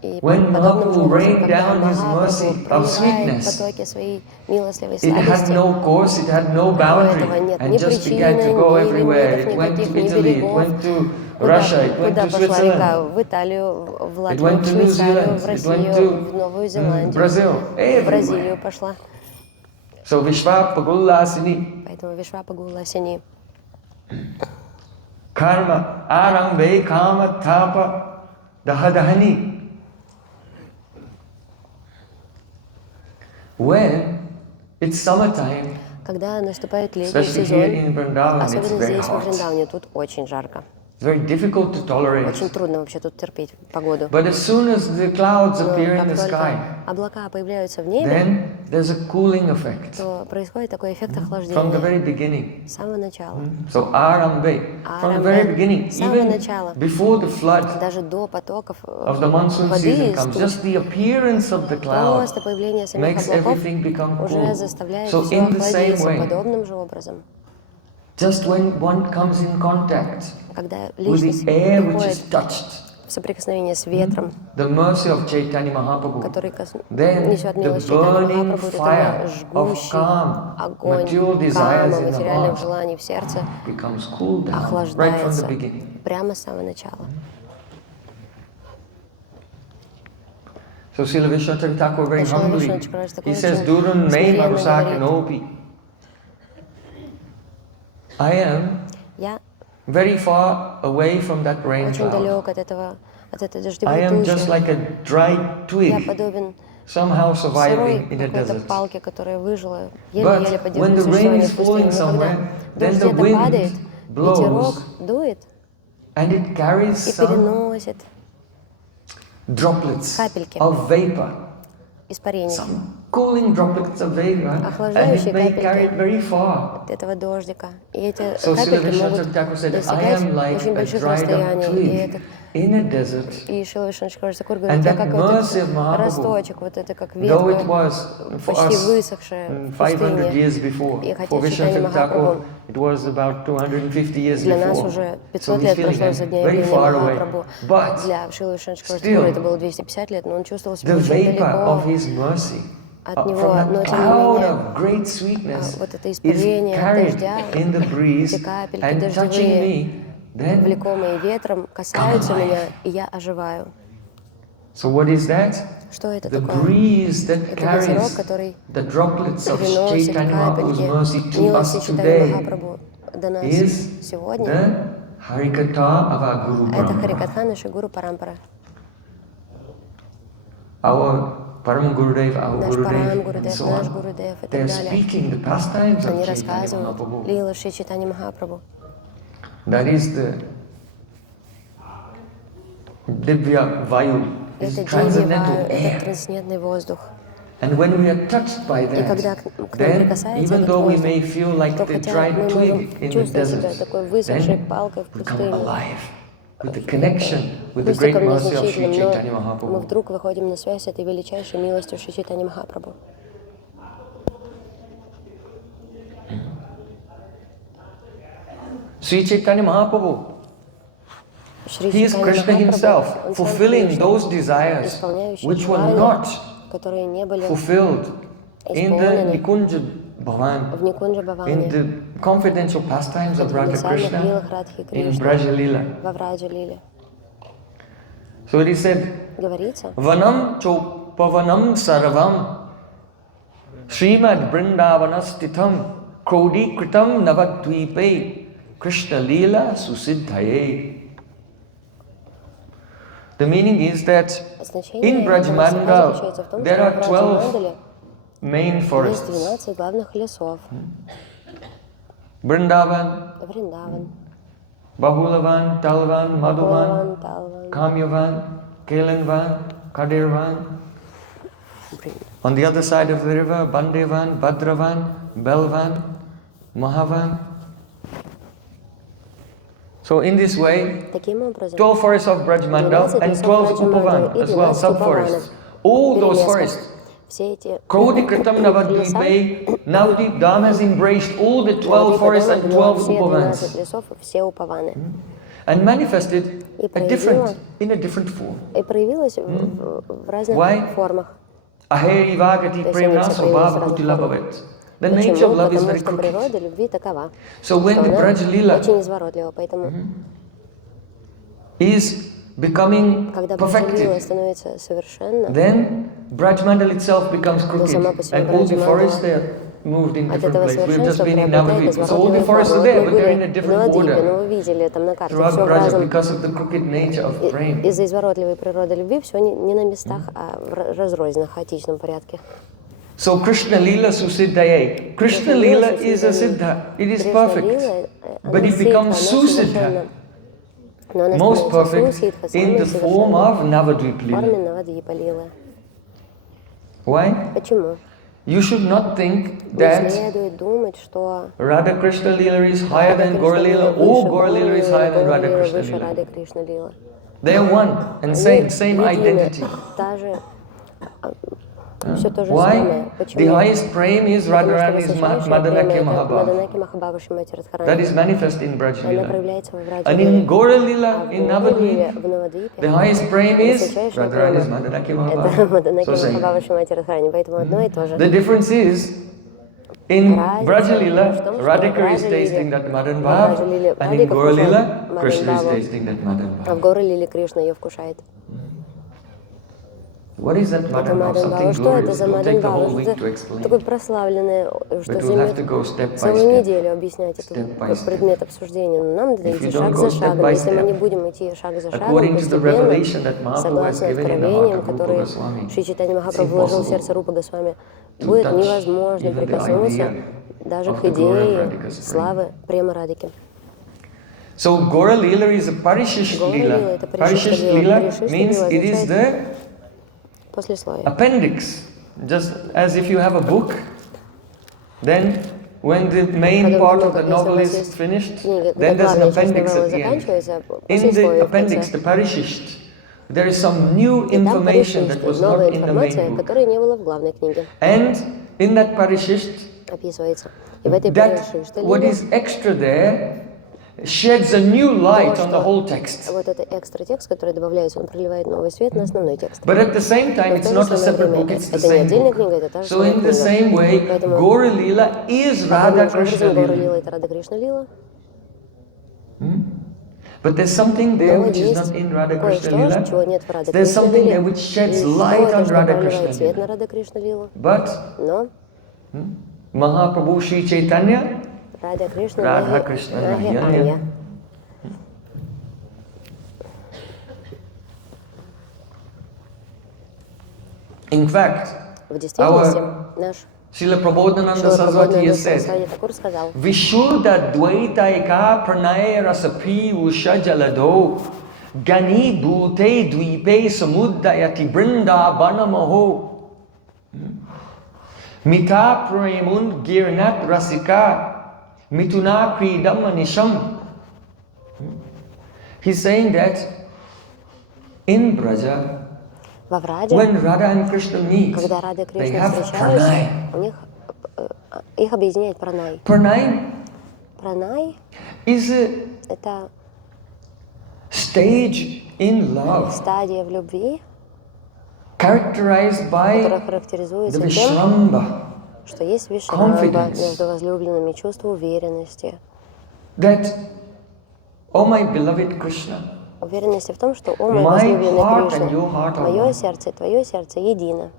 И when подобным же Mahaprabhu образом, rained когда down His mercy Махапрабху of проливает sweetness, потоки своей милостливой it had сладости, no course, it had no у boundary, этого нет and ни just began причины, to go ни everywhere. лимитов It went никаких, to ни Italy, it берегов. went to Russia, it went Куда to пошла река? Switzerland, В Италию, в it Латвию, went в to New Швейцарию, Zealand, в it went Россию, to в Новую Зеландию, Brazil, в everywhere. Бразилию пошла. So Vishva Pagulasini, Поэтому Вишвапа Гуласини. Karma, Aramve, Kama, Tapa, Dahadahani. When it's summertime, Когда наступает летний especially here сезон, in Vrindavan, it's особенно very здесь, во hot. Вриндаване, тут очень жарко. It's very difficult to tolerate. Очень трудно вообще тут терпеть погоду. But as soon as the clouds Но appear in как the sky, только облака появляются в небе, then there's a cooling effect то происходит такой эффект from the охлаждения very beginning. с самого начала. So Arambe, from the very beginning, С самого even начала, before the flood даже до потоков of the monsoon воды season из comes, туч, just the appearance of the cloud просто появление самих makes облаков everything become уже cool. заставляет So все in the same охладиться way, подобным же образом. just when one comes in contact Когда with личность the air which is приходит touched, в соприкосновение с ветром, the mercy of Chaitanya Mahaprabhu, который then несет the милость Чайтаньи burning Махапрабху, то fire тогда of жгущий calm, огонь mature desires кама, in the материальных heart желаний в сердце becomes cooled down right from the охлаждается beginning. прямо с самого начала. So Srila Vishwanath Thakur very Srila humbly, Vishwanath Thakur he очень says, Durun me смиренно marusakinopi. I am Я very far away from that rain очень cloud. далек от этой I дождевой am just тучи. like a dry Я twig, подобен somehow сырой surviving in a какой-то desert. палке, которая выжила, еле-еле But when the поддерживает rain существование is в falling пустыне. Но когда somewhere, then дождь the где-то падает, wind blows ветерок дует and it carries и some переносит droplets капельки of vapor, испарений some cooling droplets of vapor, and it охлаждающие may carry it капельки very far. от этого дождика. И эти So Srila капельки могут Vishwanath Thakur said, I достигать am like очень a больших dried up расстояний. twig in a desert. И Шрила Вишванатха Тхакур And говорит, я that как вот mercy этот of Mahaprabhu, росточек, вот это как though it ветка, was for почти us высохшая в 500 years пустыне. before, И for хотя Чайтанья Vishwanath Махапрабху Thakur, it was about 250 years для нас before. уже So 500 he's лет feeling прошло со дня very явления far away. Махапрабху. But Для Шрилы Вишванатха still, Тхакура это было 250 лет, но он чувствовал себя the очень vapor of далеко his mercy, от него. from Но that тем не cloud менее, of great sweetness, вот это is испарение carried дождя, in the breeze эти капельки and touching дождевые, me, then влекомые ветром, касаются alive. меня, и я оживаю. So what is that? Что это The такое? breeze that Это ветерок, carries который the droplets of приносит Chaitanya Mahaprabhu's капельки mercy to милости us Чайтаньи today Махапрабху до нас is сегодня. the Harikatha of our Guru Это Parampara. Харикатха нашей Гуру Парампара. Our Param Gurudev, our Наш Парам Gurudev, and Гурудев, so наш on. Гурудев и They are так далее. speaking the pastimes of Они Chaitanya рассказывают Mahaprabhu. лилы Шри Чайтаньи Махапрабху. That is the Divya Vayu, is Это transcendental Дивья, это air. трансцендентный воздух. And when we are touched by И когда that, к нам then прикасается even этот though we воздух, may feel like то the хотя dried мы twig можем in the чувствовать себя desert, такой высохшей then палкой в become пустыне, alive with the connection with the great кустиком mercy of Sri незначительным, Chaitanya но мы Mahaprabhu. вдруг выходим на связь с этой величайшей милостью Шри Чайтаньи Махапрабху. Sri Chaitanya Mahaprabhu, Шри he is Чайтанья Krishna Махапрабху, himself, он сам fulfilling Кришна, those desires исполняющий which were желания, not которые не были fulfilled in the исполнены Nikunja Bhavan, в Никунджа in Бхаване, the confidential pastimes of в Radha конфиденциальных Krishna, лилах Радхи in Кришны, Braja Lila. во Враджа Лиле. So it is said, Говорится, Vanam chopavanam sarvam Srimad Brindavanastitam Krodi Kritam Navadvipe Krishna Lila Susiddhaye. The meaning is that in значение Braj этого стиха Mandal заключается в том, there что в are Браджа 12 Мандале main есть forests. 12 главных лесов. Vrindavan, Вриндаван, Bahulavan, Talvan, Madhuvan, Кулаван, Талван. Kamyavan, Kelanvan, Kadirvan. On the other side of the river, Bandevan, Badravan, Belvan, Mahavan. So in this way, Таким образом, 12 forests of Brajmandal and 12 Upavan as well, sub-forests. All those forests. все эти Krodi Kritam Navadvipe, Navadvip Dham has embraced all the 12 forests and 12 все 12 Upavans лесов, все Упаваны. and manifested in a different form. И проявилось в разных Why? формах. Aheri Vagati Premna Swabhava Kutila Bhavet. The nature of Почему? love is Потому very что crooked. природа любви такова, So when что the она Braj Lila очень изворотлива. Поэтому, is becoming когда Браджа-лила perfected, становится совершенна, then Braj Mandal itself becomes crooked and all the forests there moved in от different этого places. We've just совершенства been in приобретает Navadvip. So all the изворотливую forests are форму. there, Мы but they're in были a в different Навадвипе, order. но вы видели там на карте Throughout все в Braja, разном. because of the crooked nature of prem. Из-за изворотливой природы любви все не на местах, а в разрозненном, хаотичном порядке. So Krishna Lila Susiddhaye. Krishna Lila is a siddha. It is perfect. But it becomes Susiddha, most perfect, in the form of Navadvip в Lila. форме Навадвипа Лилы. Why? Почему? You should not think Не that следует думать, что Radha Krishna Lila is higher than Gaura Lila, or Gaura Lila is higher than Radha Krishna выше Lila. Рады Кришна Лила. They are one and same identity. Та же, все то же самое. Why? The highest prem is Radharani's Madanakya Mahabhava. Маданаки Махабхава Шримати That Радхарани. is manifest in Braj Она Lila. проявляется во Враджа And Лиле. in Gaura Lila, in В Navadvip, Навадвипе the highest prem is высочайшая Radharani's према. Madanakya Это Mahabhava. Маданаки So same. Махабхава Шримати Радхарани, поэтому одно и то же. The difference is, in Braja Lila, Radhika is tasting that Madan Bhav, and in Gaura Lila, Krishna is tasting that Madan А в Bhav. Гаура Лиле Кришна ее вкушает. What is that Это Madan Bhav? Мадан Бхава. Something Что это glorious. за It will Мадан take the whole Бхава? week to Что-то explain. такое прославленное, что But we'll have to займет go step by целую step. неделю объяснять Step by этот step. предмет обсуждения. Но нам надо If идти you шаг don't за go step шагом. by Если мы не step, будем идти шаг за шагом, according to the revelation that постепенно, Mahaprabhu has согласно given in the откровениям, heart of Rupa которые Goswami, Шри Чайтанья it's Махапрабху вложил в impossible сердце Рупы Госвами, to будет touch невозможно even the прикоснуться idea даже of к the glory of идее Radhika's prema. славы Према Радики. So Gaura Lila is a Parishisht Gaura Lila Lila. это Parishisht Parishisht Lila Lila. means Parishisht it is the Послесловие. appendix. Just as if you have a book, then when the main part of the novel is finished, then there's an appendix at the end. In the appendix, the Parishisht, there is some new И там information that Паришишт, was новая not in the main информация, book. которой не было в главной книге, And in that Parishisht, описывается. И в этой that Паришиште what is extra there sheds a new light on the whole text. вот это экстра текст, который добавляется, он проливает новый свет на основной текст. But at the same time, Но в it's то not же a самое separate время book, it's the это не same отдельная book. книга, это та же So самая in the книга. same way, Поэтому Gaura Lila is Radha Krishna образом Гаура Lila. Лила это Рада Кришна Лила. But there's something there Но which is есть not in Radha Krishna кое-что, чего Lila. нет в Рада There's Кришна something Лиле. there which sheds И light то, on что Radha проливает Krishna свет на Lila. Рада Кришна Лилу. But Но Mahaprabhu Sri Chaitanya, Рада Кришна Radha Наги Krishna Наги Nayanya. Анья. in fact, В действительности, our наш Srila Prabodhananda Шрила Saraswati Прабхупада has said, Сарасвати Такур сказал, Vishuddha Dvaitaika Pranaya Rasapi Usha Jalado Gani Bhute Dvipe Samuddayati Brinda Banamaho Mita Premund Girnat Rasika Mituna Kridam Nisham. He's saying that in Braja, во Враде, when Radha and Krishna meet, когда Рада и they Кришна have встречаются, pranay. у них их объединяет пранай. Pranay Пранай is a – это stage in love стадия в любви, characterized которая by характеризуется the тем, Vishramba, что есть вишрамба между возлюбленными, чувство уверенности. That, oh my beloved Krishna, Уверенности в том, что, о мой возлюбленный Кришна, мое сердце и твое сердце едино.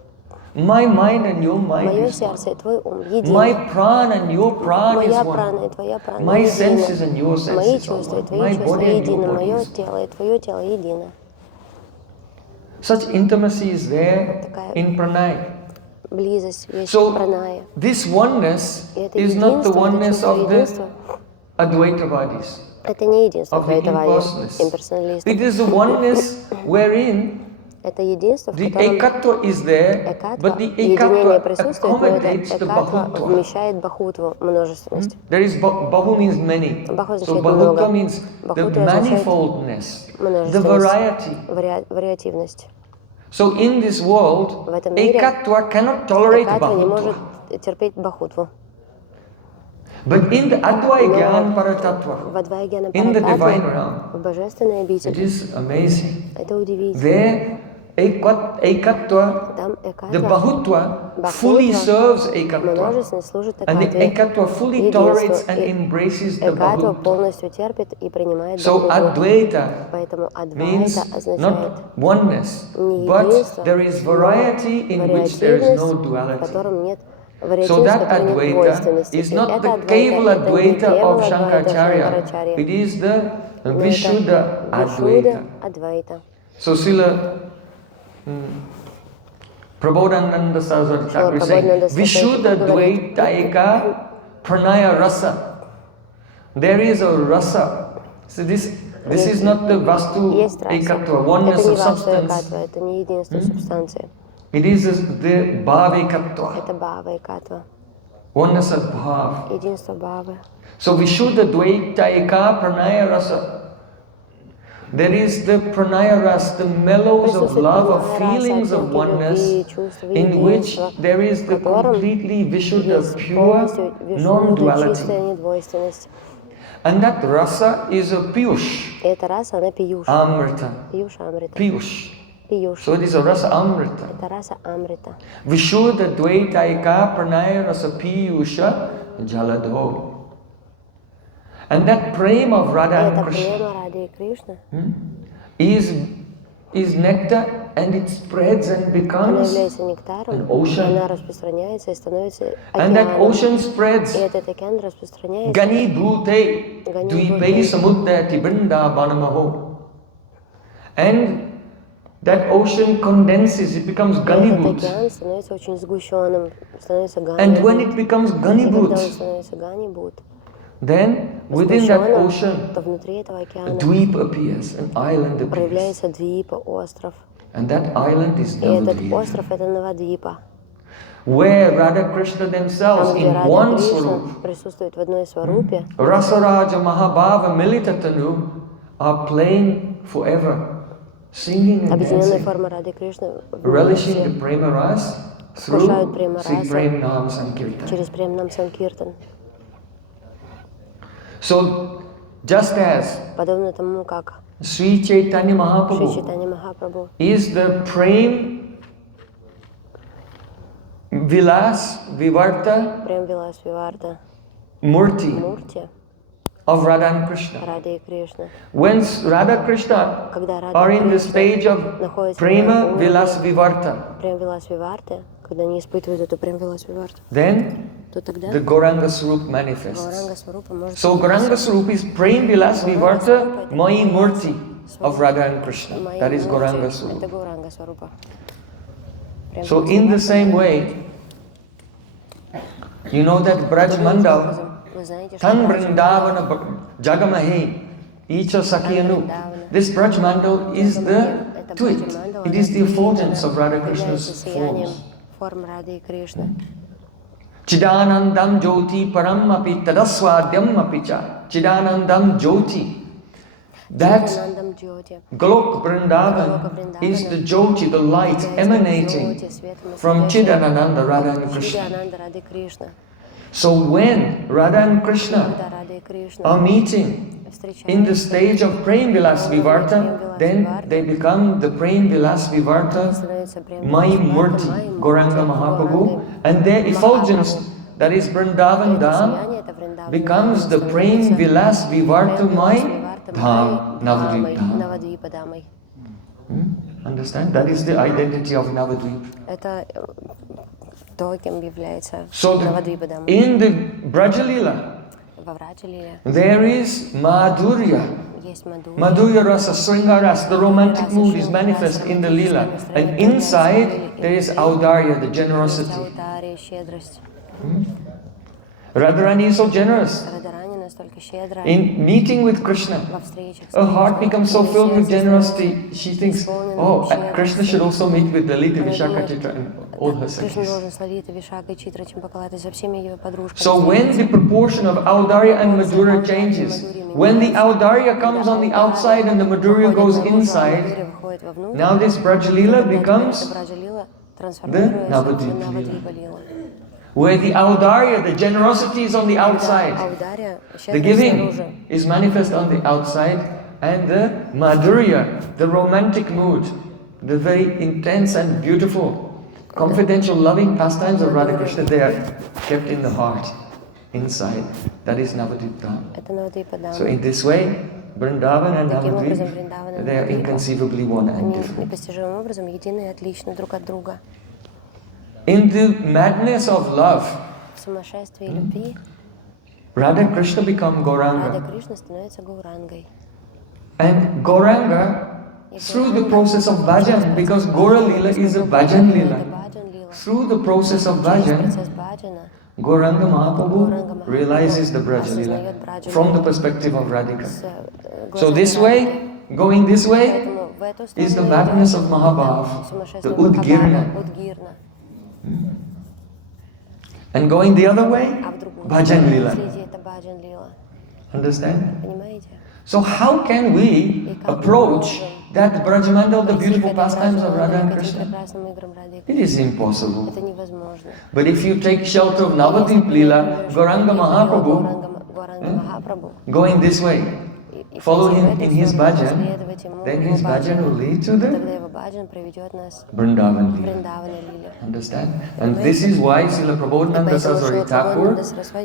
my mind and your mind Мое is one. сердце и твой ум едино. My prana and your prana is Моя one. прана и твоя прана My senses and едино. your Мои senses are чувства и one. твои My чувства body and едино. your body Мое is one. тело и твое тело едино. Such intimacy is there in pranay. Близость есть в So пранае. this oneness И это is not the единство, это oneness чувство of the единства. Advaitavadis, Это не единство of the двоетовадия, impersonalists. имперсоналистов. It is the oneness wherein Это единство, в the котором ekatva is there, экатва, but the единение ekatva присутствует, но это accommodates the экатва bahutva. вмещает бахутву, множественность. There is bahu means many. Баху So означает bahutva много. means the Бахутва означает manifoldness, the множественность, variety. вариативность. So in this world, В этом мире ekatva cannot tolerate экатва не может bahutva. терпеть бахутву. But in the Advaigyan В Paratattva, Адвайгьяна in the divine Парататве, realm, в божественной it обители, is amazing. это удивительно. There, ekatva, Там the экатва, bahutva, fully serves ekatva. множественность служит And the экатве. ekatva fully tolerates Единство. and embraces the Экатва bahutva. полностью терпит и принимает So бахутву. Advaita Поэтому means адвайта означает not oneness, не but единство, there is но variety in which there is no вариативность, в duality. котором нет So вариативность, в that которой нет Advaita двойственности. is И not это the адвайта, Keval это не Advaita Кевал of Адвайта Shankaracharya, Шанкарачарья, it is the но это Vishuddha Вишудда Advaita. Адвайта. So Srila Prabodhananda Saraswati Thakur is saying, Vishuddha Dvaitaika Pranaya Rasa. There is a rasa. So this is not the Vastu Есть раса. Ekatva, oneness Это не of васту substance. экатва, это не единство субстанции. It is the Bhava Ekatva, Это бхава экатва, oneness of Bhav. единство бхавы. So Vishuddha Dvaitaika Pranaya Rasa. There is the pranaya rasa, the mellows of love, of feelings of oneness, in which there is the completely Vishuddha, pure non-duality. And that rasa is a piyush, И эта раса, она пиюш. amrita, Пиюша амрита. piyush. Пиюш. So it is a rasa amrita. Это раса амрита. Vishuddha dvaitaika pranaya rasa piyusha jaladho. And that prema of Radha and Это Krishna према Рады и Кришны. is nectar, and it spreads and Она becomes является нектаром, an ocean. она распространяется и становится And that океаном. ocean spreads. И этот океан распространяется. Gani bhute dvipe samuddati vrindavanamaho. And that ocean condenses, it becomes Этот Ganibhut. океан становится очень сгущенным, становится And when it ганибут. becomes И когда он Ganibhut, становится ганибут, then within that сгущенным, ocean, то внутри этого a океана dweep appears, an island appears. проявляется двипа, остров. And that island is И этот Navadvipa, остров — это Навадвипа. where Radha Krishna themselves Там, где in Рада one Кришна swarup, присутствует в одной сварупе, Rasaraja Mahabhava Militatanu, are playing forever, singing and объединенная dancing, форма Рады Кришны relishing the prema ras through вкушают према Sri раса Prem Nam Sankirtan. через Премнам Санкиртан. So, just as Подобно тому, как Sri Chaitanya Шри Mahaprabhu Чайтанья Махапрабху is the Prem Vilas Vivarta Прем Вилас Виварта Murti Мурти of Radha and Krishna. Рады и Кришны. When Radha Krishna Когда Рада are in the Кришна stage of находится Prema на Vilas уровне Vivarta, Прем Вилас Виварты, когда они испытывают эту Прем Вилас Виварту, then то тогда the Gauranga Swarup manifests. Гауранга Сварупа может So Gauranga Swarup is Prem Vilas Vivarta Mai Murti of Radha and Krishna. Майя That is Мурти. Gauranga Это Swarup. Гауранга Сварупа. Прем So Вилас in the Виварта. same way, you know that Braj Mandal, Вы знаете, что Tan Браджа Vrindavana Jagamahe, Icha Sakyanu. This Braj Mandal is the twit. It is the effulgence of Radha является Krishna's сиянием forms. форм Рады и Кришны. Chidanandam Jyoti Param Api Tadaswadyam Apicha. Chidanandam Jyoti. That Читанандам Джьоти. Golok Vrindavan is the Jyoti, the light emanating from Chidananda Radha and Krishna. Чидананда Рады Кришна. So when Radha and Когда Krishna Рада и Кришна are meeting in the stage of Prem Vilas Vivarta, then they become the Prem Vilas Vivarta Mai Murti, Gauranga Mahaprabhu, and their effulgence, that is Vrindavan Dham, becomes the Prem Vilas Vivarta Mai Dham, Navadvip Dham. Understand? That is the identity of Navadvip. Это то, кем является So Навадвипа Дама. in the Brajalila, Во Враджалиле there is Madhurya. есть Мадхурья. Madhurya Rasa, Sringaras, the romantic mood is manifest in the Leela. And inside there is Audarya, the generosity. Аудария, щедрость. Radharani is so generous. Радарани настолько щедра. In meeting with Krishna, Во встречах с her heart Кришной. becomes so filled with generosity. She thinks, oh, Krishna should also meet with Lalita, Vishaka, Chitra and all her Кришна sakhis. должен с Лалитой, Вишакой, Читрой, Чампакалатой, со всеми ее подружками. So when the proportion of Audarya and Madhurya changes, when the Audarya comes on the outside and the Madhurya goes inside, now this Brajalila becomes the Navadvip Lila, where the Audarya, the generosity is on the outside, the giving is manifest on the outside, and the Madhurya, the romantic mood, the very intense and beautiful, confidential, loving pastimes of Radha Krishna, they are kept in the heart, inside. That is Navadvip Dham. So in this way, Vrindavan and Navadvip, they are inconceivably one and different. Непостижимым образом едины и отличны друг от друга. In the madness of love, В сумасшествии любви Radha Krishna become Рада Gauranga. Кришна становится Гаурангой. And Gauranga, through the process of bhajan, because Gaura Lila is a bhajan Это Lila, баджан лила. through the process of Через bhajan, процесс баджана Gauranga Mahaprabhu realizes the Braja Lila from the perspective of Radhika. So this way, going this way, Поэтому в эту is the сторону madness of идет Mahabhav, сумасшествие the Udgirna. Махабхава, Удгирна. And going the other way, А в другую bhajan сторону Lila. следи, это баджан лила. Understand? Понимаете? So how can we approach that Brajamandal, the beautiful pastimes of Radha and Krishna? Прекрасным играм Рады и It is impossible. Это невозможно. But if you take shelter of Navadvip Lila, Gauranga Mahaprabhu, Gauranga Махапрабху, going this way, и follow пойти в him эту in his сторону, bhajan, последовать ему, then его his bhajan will lead to тогда the его баджан приведет нас Vrindavan в Lila. Вриндавана Лиле. Understand? And this is why Srila Prabodhananda Saraswati Thakur,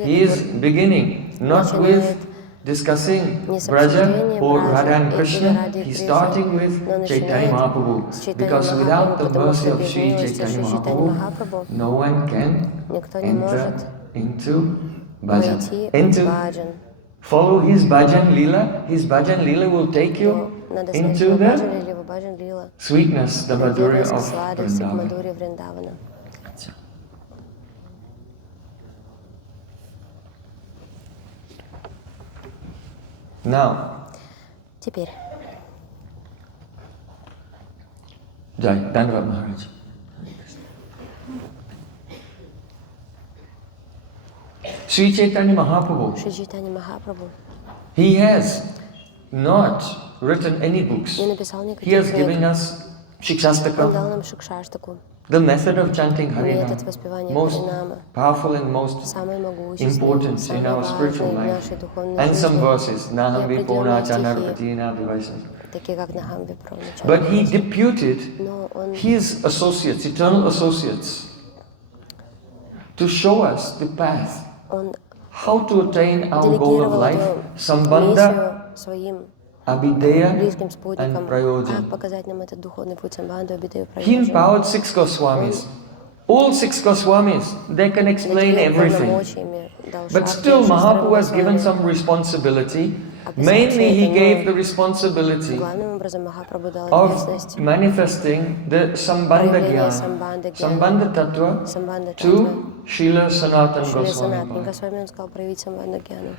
he is beginning not with discussing Braja or Radha and Krishna, he's starting with Chaitanya Mahaprabhu. Because without the mercy of Sri Chaitanya Mahaprabhu, no one can enter into Войти bhajan. в баджан. Follow his bhajan lila. His bhajan lila will take you Надо знать, into что баджан the лила, баджан лила. sweetness, the madhurya Приведет of нас к сладости, к Vrindavan. Мадхурье Вриндавана. Now, Теперь, Jai, Dandavad Maharaj. Sri Chaitanya Mahaprabhu, Шри Чайтанья Махапрабху he has not written any books. не написал He никаких has книг. given us Он дал Shikshastaka, нам Шикшаштаку, the method of chanting метод Harinam, воспевания most Харинама, powerful and most самый могущественный, important in самый our spiritual важный в life. нашей духовной And some жизни, verses, Naham определенные Vipona стихи. Chanarpatina Vivaisan. такие как Нахам Випром. But he deputed Но он his associates, eternal associates, to show us the path, он how to attain our goal of делегировал life, эту Sambandha, миссию своим Abhideya, близким and спутникам, как Prayojan. показать нам этот духовный путь Самбанду, Абидею, He Праyoджану. empowered 6 Goswamis. All 6 Goswamis, they can explain everything. But still, Mahaprabhu has given some responsibility. Mainly, he gave the responsibility Главным образом Махапрабху дал of ответственность manifesting the Sambandha проявления Jnana, Самбанда Sambandha Tattva Самбанда to Srila Sanatana Шри Goswami. Санатана Госвами, он сказал проявить Самбанду Гьяну.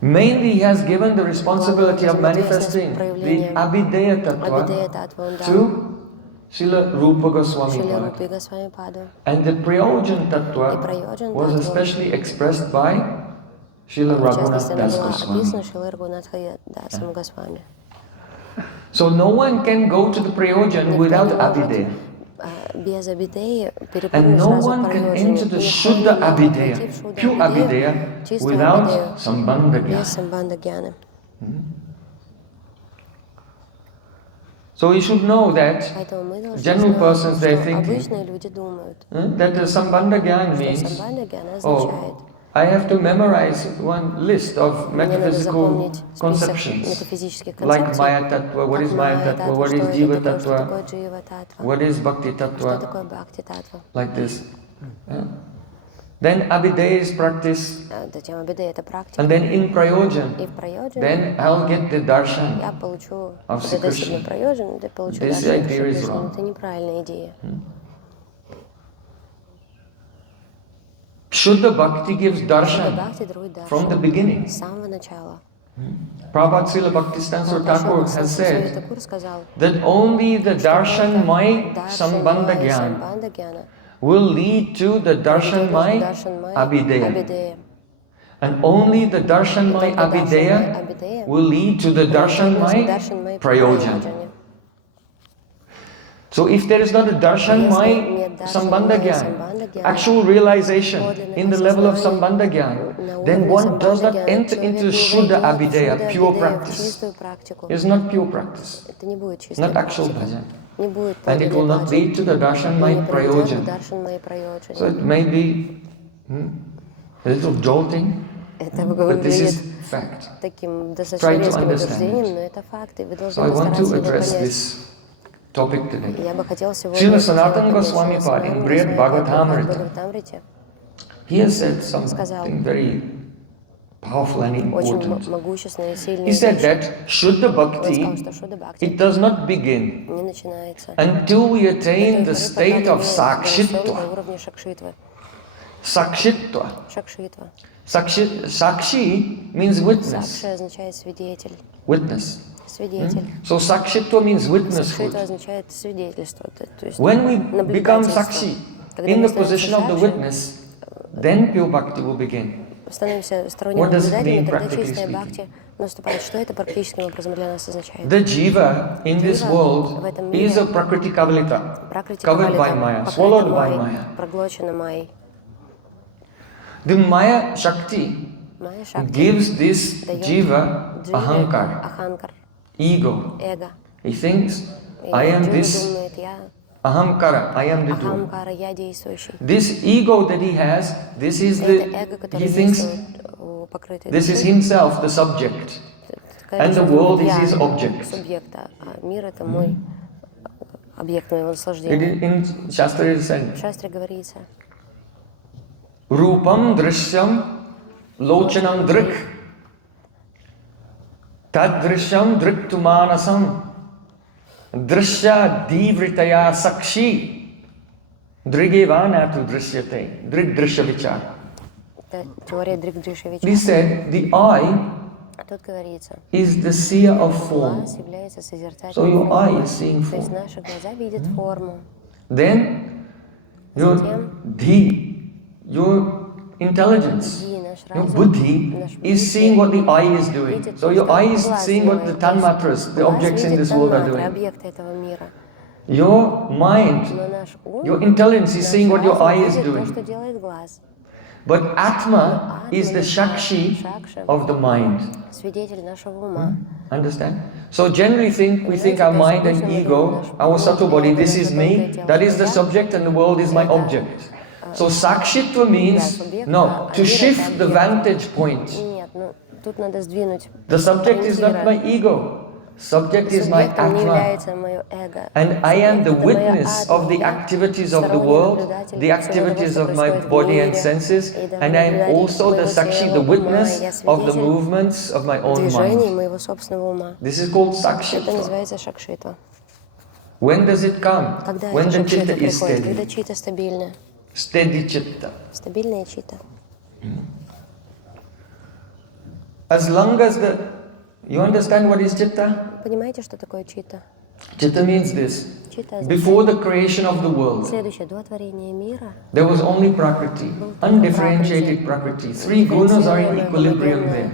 Mainly, he has given the responsibility of manifesting the Abhideya Абидея Tattva Татва он дал to Srila Rupa Goswami. Шри Рупи Госвами Паду. And the Prayojan Tattva was especially expressed by Srila В частности, Raghunath она Das была Goswami. описана Шри Рагунатха Дасом Госвами. So no one can go to the Prayojan Никто without не может Abhideya. без Абидеи And перепрыгнуть no сразу one к can Прайоджане. enter the Никто не Shuddha может Abhideya, войти в Шудда pure Абидею, Abhideya, чистую without Абидею, Sambandha без Jnana. Самбанда Гьяны. So we should know that Поэтому мы должны general persons, знать, they're что thinking обычные люди думают, that the Sambandha Jnana что means, Самбанда Гьяна означает, I have to memorize one list of мне надо metaphysical запомнить список conceptions, метафизических like концепций, Maya Tattva, what как is Maya Майя Tattva, Татва, what что is это Jiva такое, что Tattva, такое Джива Татва, what is Bhakti что Tattva, такое Бхакти Татва. like this. Then Abhideya is practice, Затем Абидея это практика, and then in Prayojan, и в Прайоджане then I'll get the darshan я получу of Sri Дасидна Krishna. Прайоджан, я получу This Даршан idea Шри is Кришны. wrong. Это неправильная идея. Shuddha Bhakti gives Шудда darshan Бхакти дарует from the даршан beginning. с самого начала. Prabhupada Srila Bhaktivedanta Thakur has said Такур сказал, that only the darshanmay Даршан sambandha Майя gyan Самбанда Гьяна will lead to the darshanmay Даршан Майя abhideya. Абидея. And only the darshanmay abhideya will lead to the darshanmay prayojan. So if there is not a darshanmay sambandha gyan, actual realization in the level of sambandha gyan, then one does not enter into Shuddha Abhideya, pure practice. It's not pure practice, Это не будет чистая not actual практика. bhajan. Не будет And it will not lead to the darshanmay prayojan. Даршан Майя Прайоджане. So it may be a little jolting, Это but this выглядит is fact. таким достаточно Try to резким understand утверждением, it. но это факты. Вы So должны I want to постараться его address понять. this topic today. Я бы хотела сегодня Srila это дело Sanatana поднять. Goswami Шрила Pad in Санатана Brihad Госвами Пад в Bhagavatamrita, Бхагаватамрите he has said сказал something very powerful and очень important. могущественные и сильные He said вещи. that Shuddha Он Bhakti, сказал, что Шудда Бхакти it does not begin не начинается until we attain the до state of до sakshitva. уровня шакшитвы. Sakshitva. Шакшитва. Sakshi means witness. Сакши означает свидетель. Witness. Свидетель. So Sakshitva means Сакшитва witnesshood. означает свидетельство. То есть When we become наблюдательство. Sakshi Когда in мы the position of the становимся witness, then pure bhakti will begin. становимся сторонними What does it наблюдателями, mean, тогда practically чистая speaking? бхакти наступает. Что это практическим образом для нас означает? The jiva in this world в этом is a мире prakriti kavalita, Пракрити covered by Кавалита, Maya, покрыта swallowed by Майей, Maya. проглочена Майей. The Maya Shakti Майя Шакти gives this дает jiva дживе ahankar, аханкар, ego. эго. He thinks, И I am джива this думает, я ahamkara, I am the doer. ахамкара, я действующий. This ego that he has, this is Это the, эго, he которое thinks действует у покрытой this is души. himself, the subject. Такая And the душа world is думает, his я object. субъект, а мир это мой объект моего наслаждения. In Shastra it is said, В шастре говорится, Rupam drishyam lochanam drik tad drishyam driktumanasam drishya divritaya sakshi drigevanatu drishyate drik drishya vichar. это теория Дригдришевича. He said the eye А тут говорится, is the seer of form. глаз является So созерцателем your eye формы. is seeing То есть form. наши глаза видят форму. Then your dhi, your intelligence, Ди, наш your разум, buddhi наш is seeing what the eye is doing. So your eye is seeing what the tanmatras, the objects in this world are doing. объекты этого мира. Your mind, Но наш ум, your intelligence is наш seeing what your разум eye is видит то, doing. что делает глаз. But Atma is the Shakshi Шакша, of the mind. свидетель нашего ума. Understand? So generally we think our mind and ego, our subtle body, this is me, that is the subject and the world is my object. So Sakshitva means, no, to shift the vantage point. Нет, ну тут надо сдвинуть. The subject is not my ego. Subject is my Субъектом не Atma. является мое эго. And I am the Субъект — это моя witness атма. of the Я activities of the сторонний world, наблюдатель the всего activities того, of что my происходит в body and мире. senses, И and I am наблюдатель also the моего Sakshi, своего the ума. witness Я of the свидетель movements of my own движений mind. моего собственного ума. This is called Это Sakshitva. называется шакшитва. When does it come? Когда When это the chitta шакшитва is приходит? Когда steady. чита стабильна. Steady chitta. Стабильная чита. As long as you understand what is chitta? Понимаете, что такое чита? Chitta means this. Чита означает Before the creation of the world, следующее. До творения мира there was only Prakriti, undifferentiated Prakriti. Three gunas are in equilibrium there.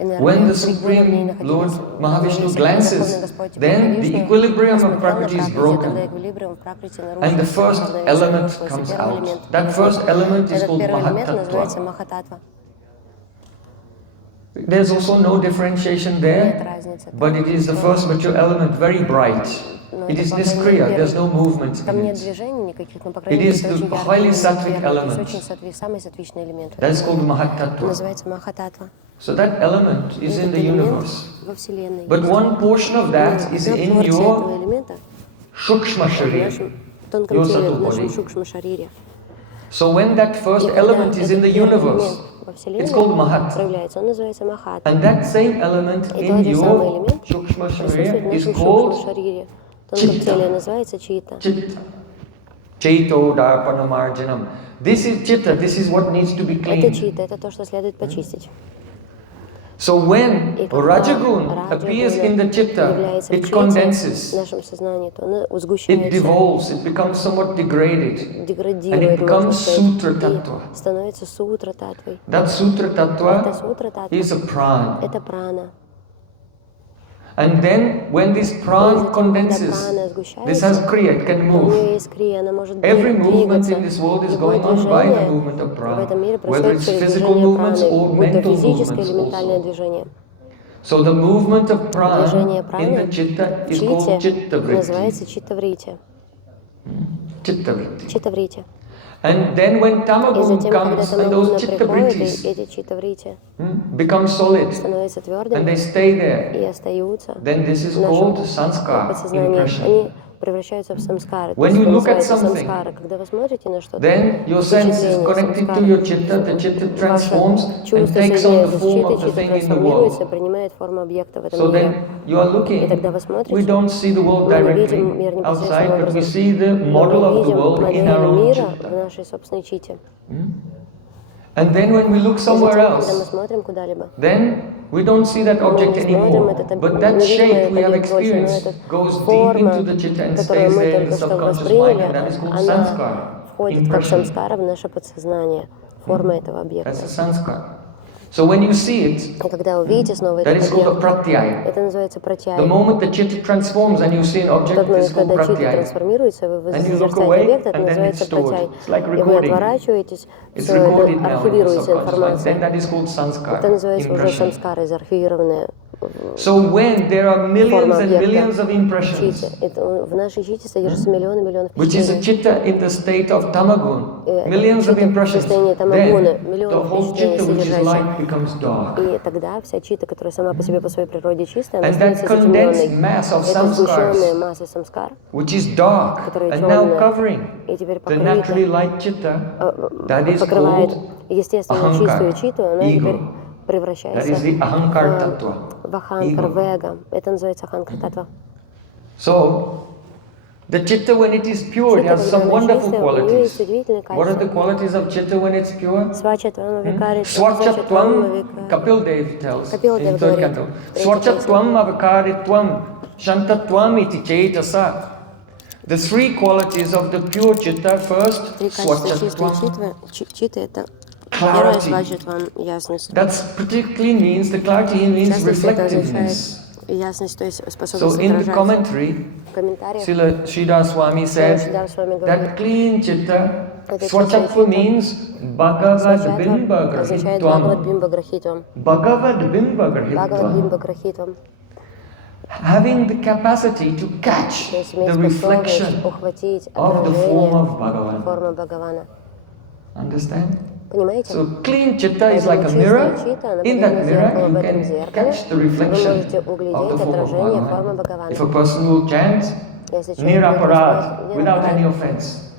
When the Supreme Lord Mahavishnu glances, then the equilibrium of Prakriti is broken and the first element comes out. That first element is called Mahatattva. There's also no differentiation there, but it is the first mature element, very bright. It is niskriya, there's no movement in it. It is the highly sattvic element. That is called Mahatattva. So that element is in the universe. But one portion of that is in your Shukshma Sharir, your subtle body. So when that first element is in the universe, it's called Mahat. And that same element in your Shukshma Sharir is called Chitta. Chaito Darpanamarjanam. This is Chitta, this is what needs to be cleaned. So when Rajagun appears in the Chitta, it condenses, it devolves, it becomes somewhat degraded, and it becomes Sutra Tattva. That Sutra Tattva is a prana. And then when this prana condenses, this has kriya, it can move. Every movement in this world is going on by the movement of prana, whether it's physical movements or mental movements also. So the movement of prana in the chitta is called chitta vritti. Chitta vritti. And then when tamagun comes and those chitta vrittis become solid and they stay there, then this is called sanskar, impression. When you look at something, then your sense is connected to your chitta, the chitta transforms and takes on the form of the thing in the world. So then you are looking, we don't see the world directly outside, but we see the model of the world in our own chitta. And then when we look somewhere else, then we don't see that object anymore. But that shape we have experienced goes deep into the chitta and stays there in the subconscious mind, and that is called sanskar, impression. That's a sanskar. So when you see it, that is called a pratyaya. The moment the chitta transforms and you see an object, it is called pratyaya. And you look away, and then it's stored. It's like recording. It's recorded now in the subconscious mind. Then that is called sanskar, impression. So when there are millions and millions of impressions, which is a chitta in the state of tamagun, millions of impressions, then the whole chitta, which is light, becomes dark. And that condensed mass of samskars, which is dark and now covering the naturally light chitta, that is called ahankar, ego. That is the ahankar tattva, ego. So, the chitta when it is pure, it has some wonderful qualities. What are the qualities of chitta when it's pure? Swachatvam, Kapil Dev tells in third canto. Swachatvam avakaritvam, shantatvam iti cetasa. The three qualities of the pure chitta, first, swachatvam, clarity. That particularly means, the clarity means reflectiveness. So in the commentary, Srila Swami said that clean chitta, swachatva means Bhagavad Bimba Grahitvam. Bhagavad Bimba Grahitvam. Having the capacity to catch the reflection of the form of Bhagavan. Understand? So clean chitta is like a mirror. In that mirror, you can catch the reflection of the form of Bhagavan. If a person will chant niraparad, without any offense,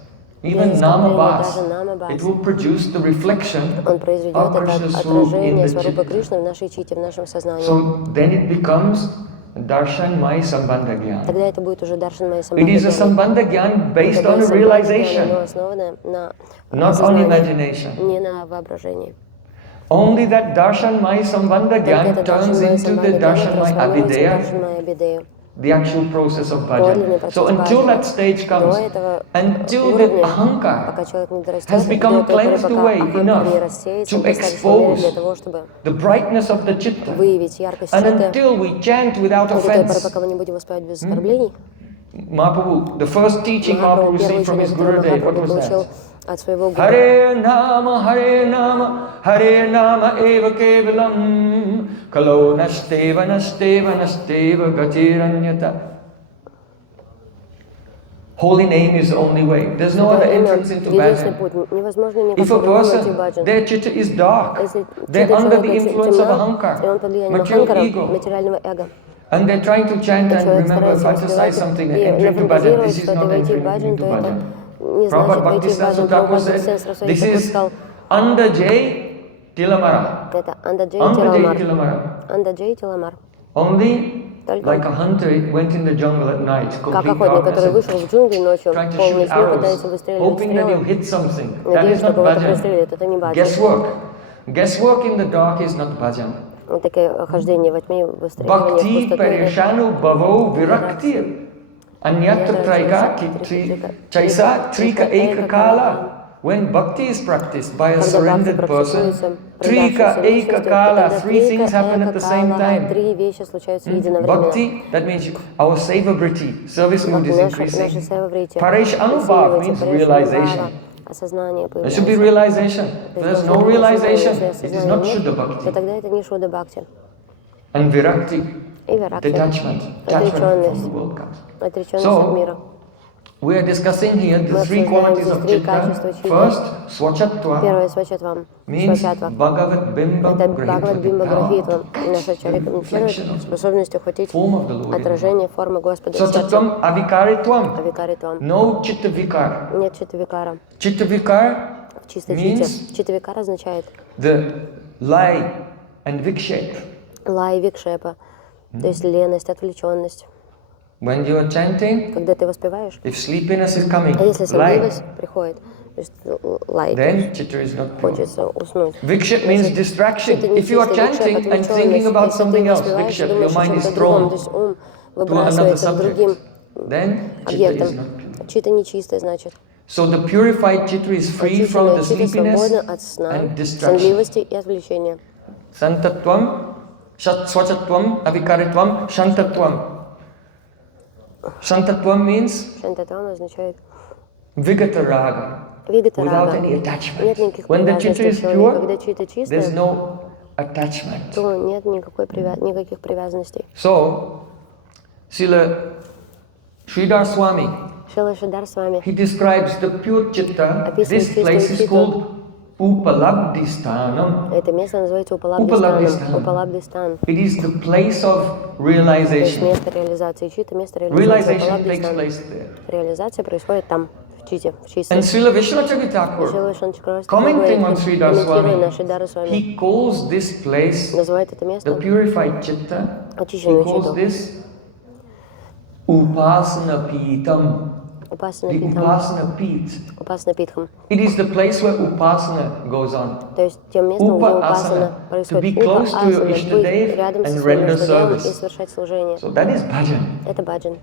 even namabhas, it will produce the reflection of Krishna's Swarup in the chitta. So then it becomes Darshan Mai Sambandha Gyan. It is a Sambandha Gyan based on a realization, not on imagination. Only that Darshan Mai Sambandha Gyan turns into the Darshan Mai Avideya, the actual process of подлинный bhajan. процесс So until баджана. that stage comes, До этого until the уровня, ahankar пока человек не дорастет, has до become той поры, cleansed пока away аханкар не enough рассеется to в достаточной мере для expose того, чтобы the brightness of the chitta, выявить яркость and читты, until we chant without до той поры, offense. пока мы не будем воспевать без оскорблений. Mahaprabhu, the first teaching Mahaprabhu Первое received from учение, his которое Gurudev, what Махапрабху was получил that? от своего гуру. Hare Nama, Hare Nama, Hare Nama Eva Kevalam, Kalo Nasteva, Nasteva, Nasteva Gatiranyata. Holy name is the only way. There's no other entrance into Единственный bhajan. путь. Невозможно никак If a по-другому найти person, баджан. their chitta is dark, Если they're читта under the человека influence of темна, и ahankar, он под влиянием material аханкара, ego, материального эго, and they're trying to chant and человек remember, старается fantasize воспевать something and и enter into bhajan. нафантазировать This is что-то, not войти в entering баджан, into то это bhajan. не значит Prabhupada войти в баджан. Thakur Прабхупада Бхактисиddханта said, Сарасвати this Тхакур is сказал, Andaджay Tilamara. это Андаджей Andaджay Тиламар. Tilamara. Андаджей Тиламар. Only Только like a hunter went in the jungle at night, как complete охотник, darkness, который вышел в джунгли ночью, trying to полной shoot тьмы, arrows, пытается выстреливать hoping that you стрелы, hit something. That надеясь, is что not кого-то bhajan. пристрелит. Это не баджан. Guesswork. Guesswork in the dark is not bhajan. Вот такое хождение во тьме, выстреливание в Bhakti пустоту. perishanu bhavo virakti. Anyatra traika chaisa trika eka kala. When bhakti is practiced by a surrendered person, trika eka kala, three things happen at the same time. Три вещи случаются единовременно. Bhakti, that means our seva-vritti, service mood is increasing. Наше сейва-врити Paresh anubhav means realization. осознание There should be появляется. realization. If there's no realization, it is not Shuddha то Bhakti. тогда это не шуда бхакти. And virakti, И виракти. detachment from the Отреченность. world comes. Отреченность от мира. We are discussing here the three qualities of chitta. First, swachatva Первое свачатвам. means Свачатва. Bhagavad Bimba Это Бхагавад Бимба Грахитва. Наша человек способность ухватить form of the Lord. отражение формы Господа в сердце. Swachatvam avikaritvam. Авикаритвам. No chitta vikar. Нет читтавикара. Chitta vikar В чистой чите. means Читтавикар означает the lie and vikshepa. лай викшепа, то есть леность, отвлеченность. When you are chanting, Когда ты воспеваешь, if sleepiness is coming, а если lie, сонливость приходит, то есть лай, then chitta is not pure. хочется уснуть. Vikshep means distraction. If you are chanting and thinking about something else, vikshep, your mind is то thrown есть ум to another выбрасывается к другим subject. Then chitta is объектам. not pure. Чита нечистая, значит. So the purified chitta is free from the Чита sleepiness свободна от сна, and distraction. сонливости и отвлечения. Santatvam, swachatvam, avikaritvam, shantatvam. Shantatvam means Шантатвам означает vigata raga, вигата without рага. any Нет attachment. никаких When the chitta привязанностей is в человеке. Когда pure, чита there's чистая, no attachment. то нет никаких привязанностей. So, Srila Sridhar Swami, Шила Шидар с вами. he describes the pure chitta. Описывает This place чистую is читту. called Upalabdhistanam. Это место называется Упалабдхистан. Упалабдхистан. It is the place of То есть realization. место реализации читы, место реализации Realization takes Упалабдхистан. place there. Реализация происходит там, в чите, в чисте. And Srila Vishwanath Thakur, Шила Шанчакравасти commenting on Sridhar комментируя на Swami, Шидара с вами, he calls this place, называет это the место purified chitta, he очищенную calls читу. this Upasana Pitam. Упасана The питхам. Upasana Pit. Упасана питхам. It is the place where Upasana goes on. То есть тем местом, где Upa упасана asana, to происходит. be close to your Упа-асана, Ishtadev быть рядом со and своим render Иштадевом и service. совершать служение. So that is bhajan. Это баджан.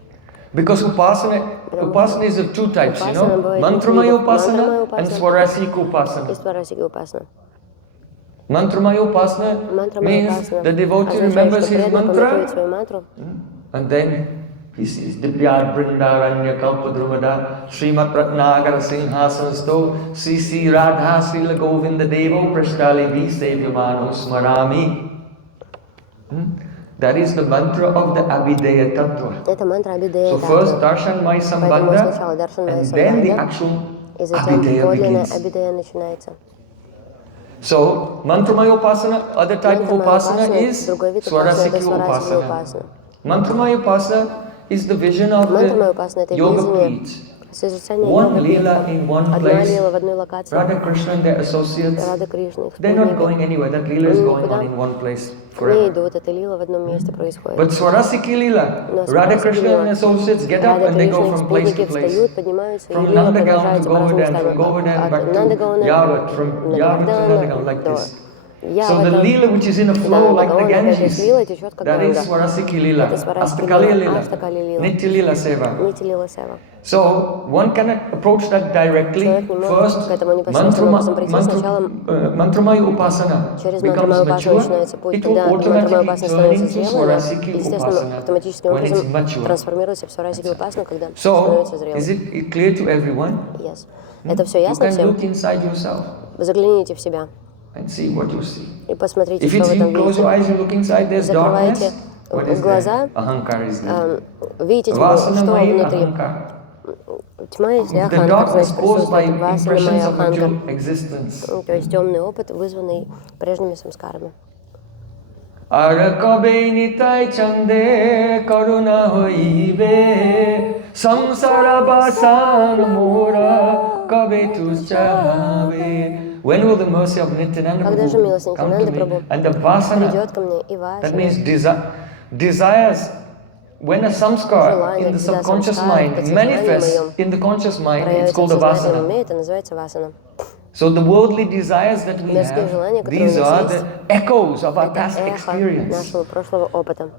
Because upasana is of two types, you know, Upasana бывает mantramaya двух видов. upasana Мантрамая and упасана. swarasika И upasana. сварасига упасана. Mantramaya upasana Мантрамая means упасана the devotee означает, remembers что his преданный комментирует mantra свою мантру, and then he sees Divyad Brindaranya Kalpadrumada Srimat Ratnagara Sinhasanasto Sisi Radha Srila Govinda Devo Prashtali Visevyamano Smarami. That is the mantra of the Abhideya Tattva. это мантра Абидея So first Татва. Darshan Mai Поэтому Sambandha сначала Даршан Майя and then the Самбандха, actual и затем Abhideya подлинная begins. Абидея начинается. So Mantramaya Upasana, other type of Мантрамая upasana упасана, is другой вид упасана, это Swarasiki сварасига Upasana. упасана. Mantramaya Upasana is the vision of Мантрамая упасана — это the yoga видение, pits. созерцание One йога lila питхи. in one Одна place. лила в одной локации, Radha Krishna and their associates, Рада Кришна, их they're not спутники. going anywhere. That lila is Они going on никуда in one place не forever. идут, это лила в одном месте происходит. But Swarasiki Lila, Но Radha Сварасики Krishna лила, and associates get up Рада and they Кришна go и from place спутники to place. встают, поднимаются, и From лила Nandaгаон to продолжается по разным Govardhan, from местам. Govardhan От back to Нандагаона Yavat, from до Yavat to Nandaгаon, Говардхана, like до this. So the lila which is in a flow like the Ganges, that is Svarasiki lila, Astakali lila, Nitya lila seva. So one cannot approach that directly. First, mantramaya upasana becomes mature. It will automatically turn into Svarasiki upasana when it's mature. So, is it clear to everyone? Yes. Это все You ясно can всем? look inside yourself Загляните в себя and see what you see. и посмотрите, If что it's вы там you close your видите. eyes, you look inside, there's darkness. Закрывайте What is глаза, there? Ahankar is there. видите, что Vasanamaya внутри. ahankar. Тьма есть The аханкар, dark is значит, caused by присутствует васана impressions моя of a аханкар. dual existence. То есть темный опыт, вызванный прежними самскарами. Ara kabe nitai chande karuna hoibe samsara basan mora kabe tuchabe. When will the mercy of Nityananda Когда же Prabhu милость come to Нитянанды me? Прабhu And the vasana, придет ко мне и that means васана, desires. When a samskar желание, in the когда subconscious самскара в mind подсознании manifests моем in the conscious mind, it's проявится в called a сознательном vasana. уме, это называется васана. So the worldly desires that we Мирские have, желания, которые these у are нас the есть, echoes of our это past эхо experience. нашего прошлого опыта.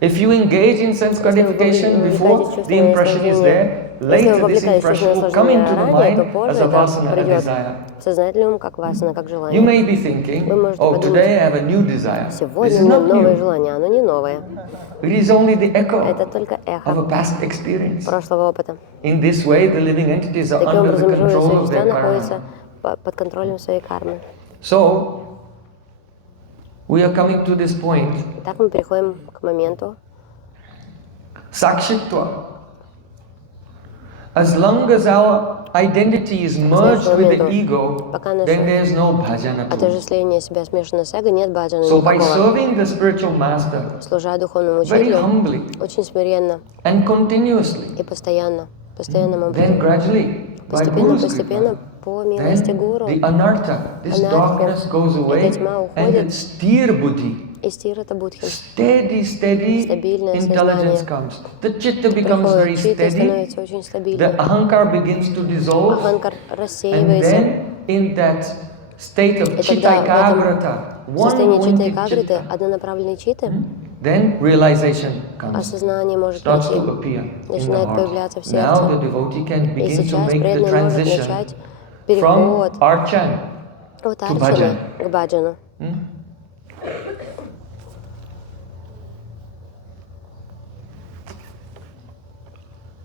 If you engage in sense gratification before, the impression is there. Later this impression will come into the mind as a vasana, a desire. В сознательный ум как васана, как You желание. may be thinking, oh, today I have a new desire. This Сегодня is у меня not новое new. желание, оно не новое. It is only the echo Это только of эхо a past experience. прошлого опыта. In this way, the living entities are Таким under the образом, живые control of существа their находятся karma. под контролем своей кармы. So, we are coming to this point. Итак, мы переходим к моменту Sakshitva. As long as our identity is merged with the ego, then there is no bhajan at all. отождествление себя смешано с эго, нет баджана So by никакого. serving the spiritual master Служа духовному very учителю, humbly очень смиренно and continuously, и постоянным образом, then gradually, by Guru's постепенно, kripa, по милости then Гуру, the anartha, this darkness goes away, эта тьма and уходит, the sthir buddhi, и стирата Будхи. steady Стабильное intelligence сознание. comes. The chitta becomes very Приходит, чита steady, становится очень the стабильным. ahankar begins to dissolve, Аханкар and рассеивается. then in that state of И chitta тогда в ekagrata, этом состоянии читы и one-pointed кагриты, chitta, однонаправленной читы, then realization comes, осознание может starts прийти, to appear in the начинает heart. появляться в Now the сердце. devotee can И begin to сейчас make the преданный может transition начать from переход archan от to арчаны bhajan. к баджану.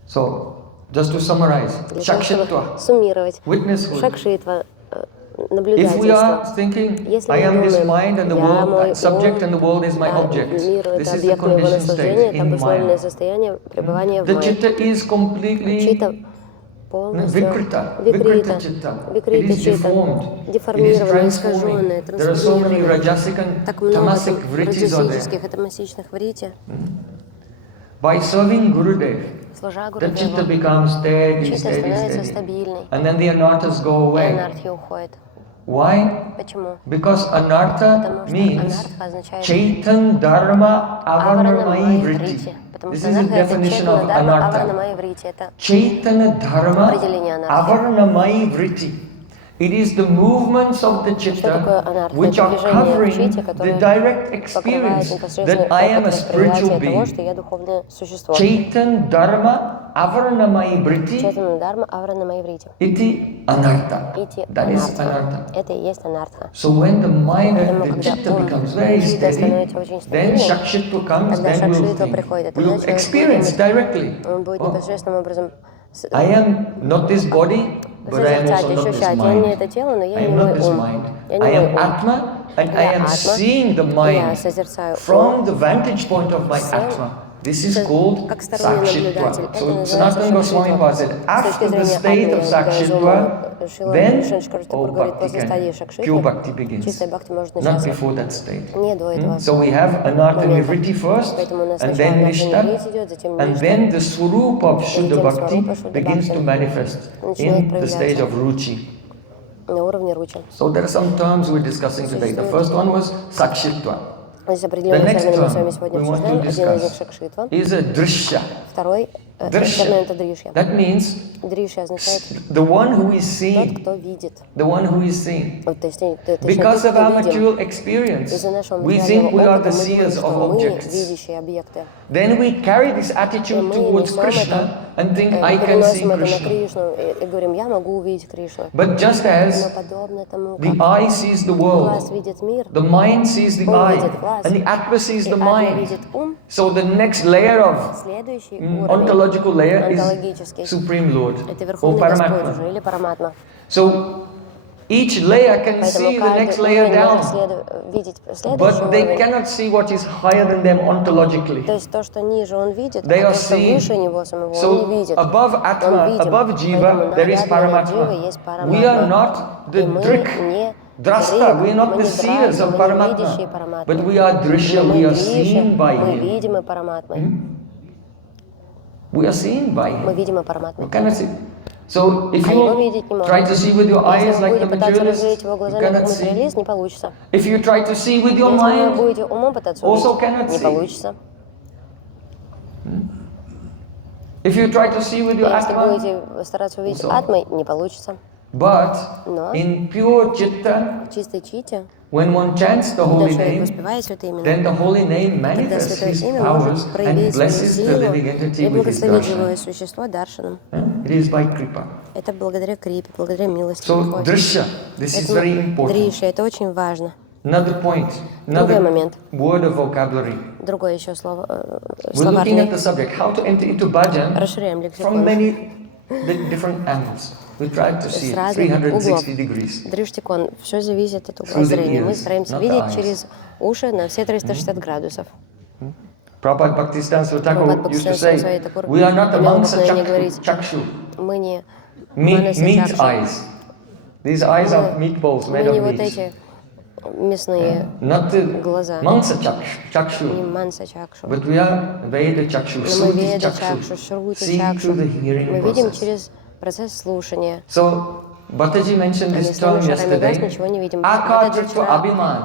So, just to summarize, Для того, чтобы Shakshitva, суммировать, witnesshood. шакшитва, If we наблюдательство. are thinking, Если I мы am this думаем, mind and the я world, мой subject ум, and the world is my а object. мир — This это is the объект моего conditioned наслаждения, state это in обусловленное Maya. состояние пребывания в The майе. chitta is completely Чита полностью vikrita викрита, chitta. It викрита is чита, deformed. It is деформированная, искаженная, transforming. There are so many трансформированная. rajasic and Так много tamasic vrittis are there. раджасических и тамасичных врити. By serving Gurudev, Служа the chitta Гурудеву, becomes steady, чита steady, становится steady. стабильной, And then the anarthas go и away. анархия уходит. Why? Почему? Because anartha Потому что means анарха означает Chaitan Dharma Avarnamai аварнамай Vritti. врити. Потому This что is the анарха — это definition of четна дарма anartha. аварнамай врити. Это Chaitana Dharma определение анархии. Avarnamai Vritti. It is the movements of the Что такое chitta анархия? which Это are движение в covering чите, the которое direct покрывает experience непосредственный that I am a опыт spiritual восприятия того, что being. я духовное существо. Chaitan Dharma Avarnamai Vritti Четана дарма аварнамай врити. Iti Anartha. Ити That is анарха. Anartha. Это и есть анарха. So when the mind, Поэтому, the когда chitta ум, becomes very чита steady, становится очень then стабильным, Shakshitva comes, когда then we'll шакшитва think. приходит, тогда We'll человек experience будет directly. думать, он будет Oh, непосредственным образом I am not this body, but I am also not this ощущать. Я не mind. это тело, но я I не am not мой this ум. mind. Я I не am мой ум. Atma, and I Я am атма. seeing the Я mind созерцаю from ум the vantage point of my Atma. This is called как сторонний Sakshitva. наблюдатель. Это So называется Sanatana Goswami шакшитва. Maharaj said, С точки after the зрения state of атмы, Sakshitva, then Шанкар-Такур oh, говорит, bhakti после стадии can, шакшитвы pure bhakti begins. чистая бхакти может Not начаться. before that state. Не до этого. So we have anartha момента. nivritti first, Поэтому у нас and сначала then анарха nishta, ниврити идет, затем and ништа. then the swarup of Shuddha затем Bhakti сварупа Шудда begins to Бхакти manifest начинает in the stage проявляться of ruchi. на уровне ручи. So there are some terms we're discussing today. The first one was sakshitva. Здесь The определенные next термины мы с вами term сегодня we want обсуждаем. to Один из них discuss шакшитва, is a drishya. второй термин это дришья. That means Дришья означает the one who is тот, seeing, кто видит. the one who is seeing. Вот, то есть, точнее, Because тот, of our кто видим. material experience, Из-за нашего we think we материального are the опыта мы думаем, seers of что мы objects. видящие объекты. Then we carry this И attitude мы towards несем это, Krishna and think, I can see переносим это на Krishna. Кришну и говорим, я могу увидеть Кришну. But just Но as подобно тому, the как eye sees the глаз world, видит мир, the mind sees the ум eye, видит глаз, and the Atma sees и the атма mind. видит ум, So the next layer of следующий уровень, ontological layer is онтологический, Supreme Lord это or Верховный Господь Paramatma. уже, или Параматма. So each layer can Поэтому see the next каждый layer уровень down, может видеть следующий but they уровень. cannot see what is higher than them ontologically. То есть то, что ниже он видит, They а are то, что seeing. выше него самого, он не So видит. above Он Atma, видим. above Поэтому Jiva, there is над Дживой Paramatma. есть We are Параматма. not the И мы Drik, не Drasta, we are not мы the не seers драшта, of мы не видящие Paramatma, Параматмы. but we are Drishya, Но we мы are дриши, seen by мы Him. видимы Параматмой. We are seen by Мы Him. видимы You Параматмой. cannot see. So if А его you видеть не try можем. to see with your eyes Если вы like the будете пытаться materialist, разглядеть его you глазами как cannot see. материалист, не получится. If you try to see with your Если вы mind, будете умом пытаться also увидеть, cannot не see. получится. if you try to see with your Если Atma, будете стараться увидеть also. атмой, не получится. but Но in pure Chitta, в чистой чите, when one chants the когда holy человек name, воспевает святое имя, then the holy name тогда manifests святое His имя powers может and проявить свою blesses the силу living entity и with His благословить darshan. живое существо даршаном. It is by Kripa. Это благодаря крипе, благодаря милости. So приходит. Drishya, this is very important. Дриши, это очень важно. Another point, Другой another момент. word of vocabulary. Другое еще слово, We're looking at словарный. the subject, how to enter into bhajan Расширяем from лексикон. many different angles. We try to see С it, разных углов. 360 degrees. Дриштикон. Все зависит от угла Through the зрения. Мы ears, стараемся not the видеть eyes. через уши на все 360 градусов. Prabhupada Bhaktisiddhanta Прабхупад Thakur used to Бхактисиданта say, Свами Такур we are not the имел mansa обыкновение говорить, chakshu, мы не meat манаса-чакши, eyes. These eyes are meatballs мы made не of вот meat. эти мясные Not the глаза, mansa не chakshu, манса-чакшу. but we are Veda chakshu, Но мы Sruti веда chakshu, чакшу, шрути see чакшу. through the hearing Мы видим process. через процесс слушания. So, Bhattaji mentioned А this мы с вами term шагами глаз yesterday, ничего не видим. Akar Бхаттаджи Tritva вчера Abhiman.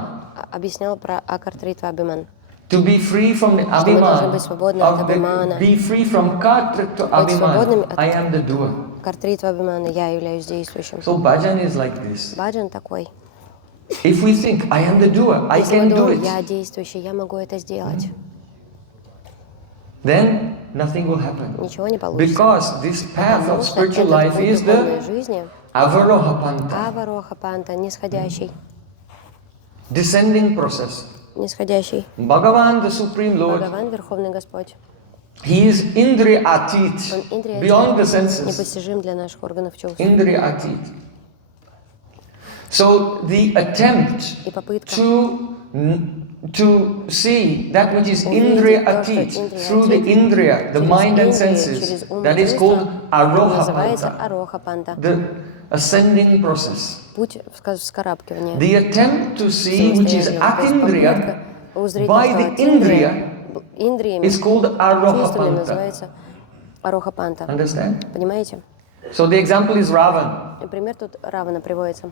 объяснял про акартритва абиман. To be free from the Что мы должны abhiman, быть свободны от of the, абимана. be free from Kartrita Быть свободными abhiman, от I am the doer. картритва абимана, я являюсь действующим. So bhajan is like this. Баджан такой. If we think, I am the doer, I Если мы can do думаем, it, я действующий, я могу это сделать, then nothing will happen. ничего не получится. Because this path Потому of что spiritual этот life путь is духовной the жизни, avaroha panta, авароха панта, нисходящий, descending process. нисходящий. Bhagavan, the Supreme Lord, Бхагаван, Верховный Господь, He is Indriya Он Atit, индрия beyond the Атит, senses. непостижим для наших органов чувств. Indriya Atit. So the attempt И попытка to see that which is увидеть Indriya то, что Atit Indriya through the Atit, Indriya, the через mind and индрии, senses, через ум that и is чувства, called Aroha называется Panta, ароха панта, the ascending process. путь вскарабкивания. The attempt to see which is at Indriya by the Indriya Индриями, is called Aroha чувствами Panta. называется ароха панта. Understand? Понимаете? So the example is Ravan. Например, тут Равана приводится.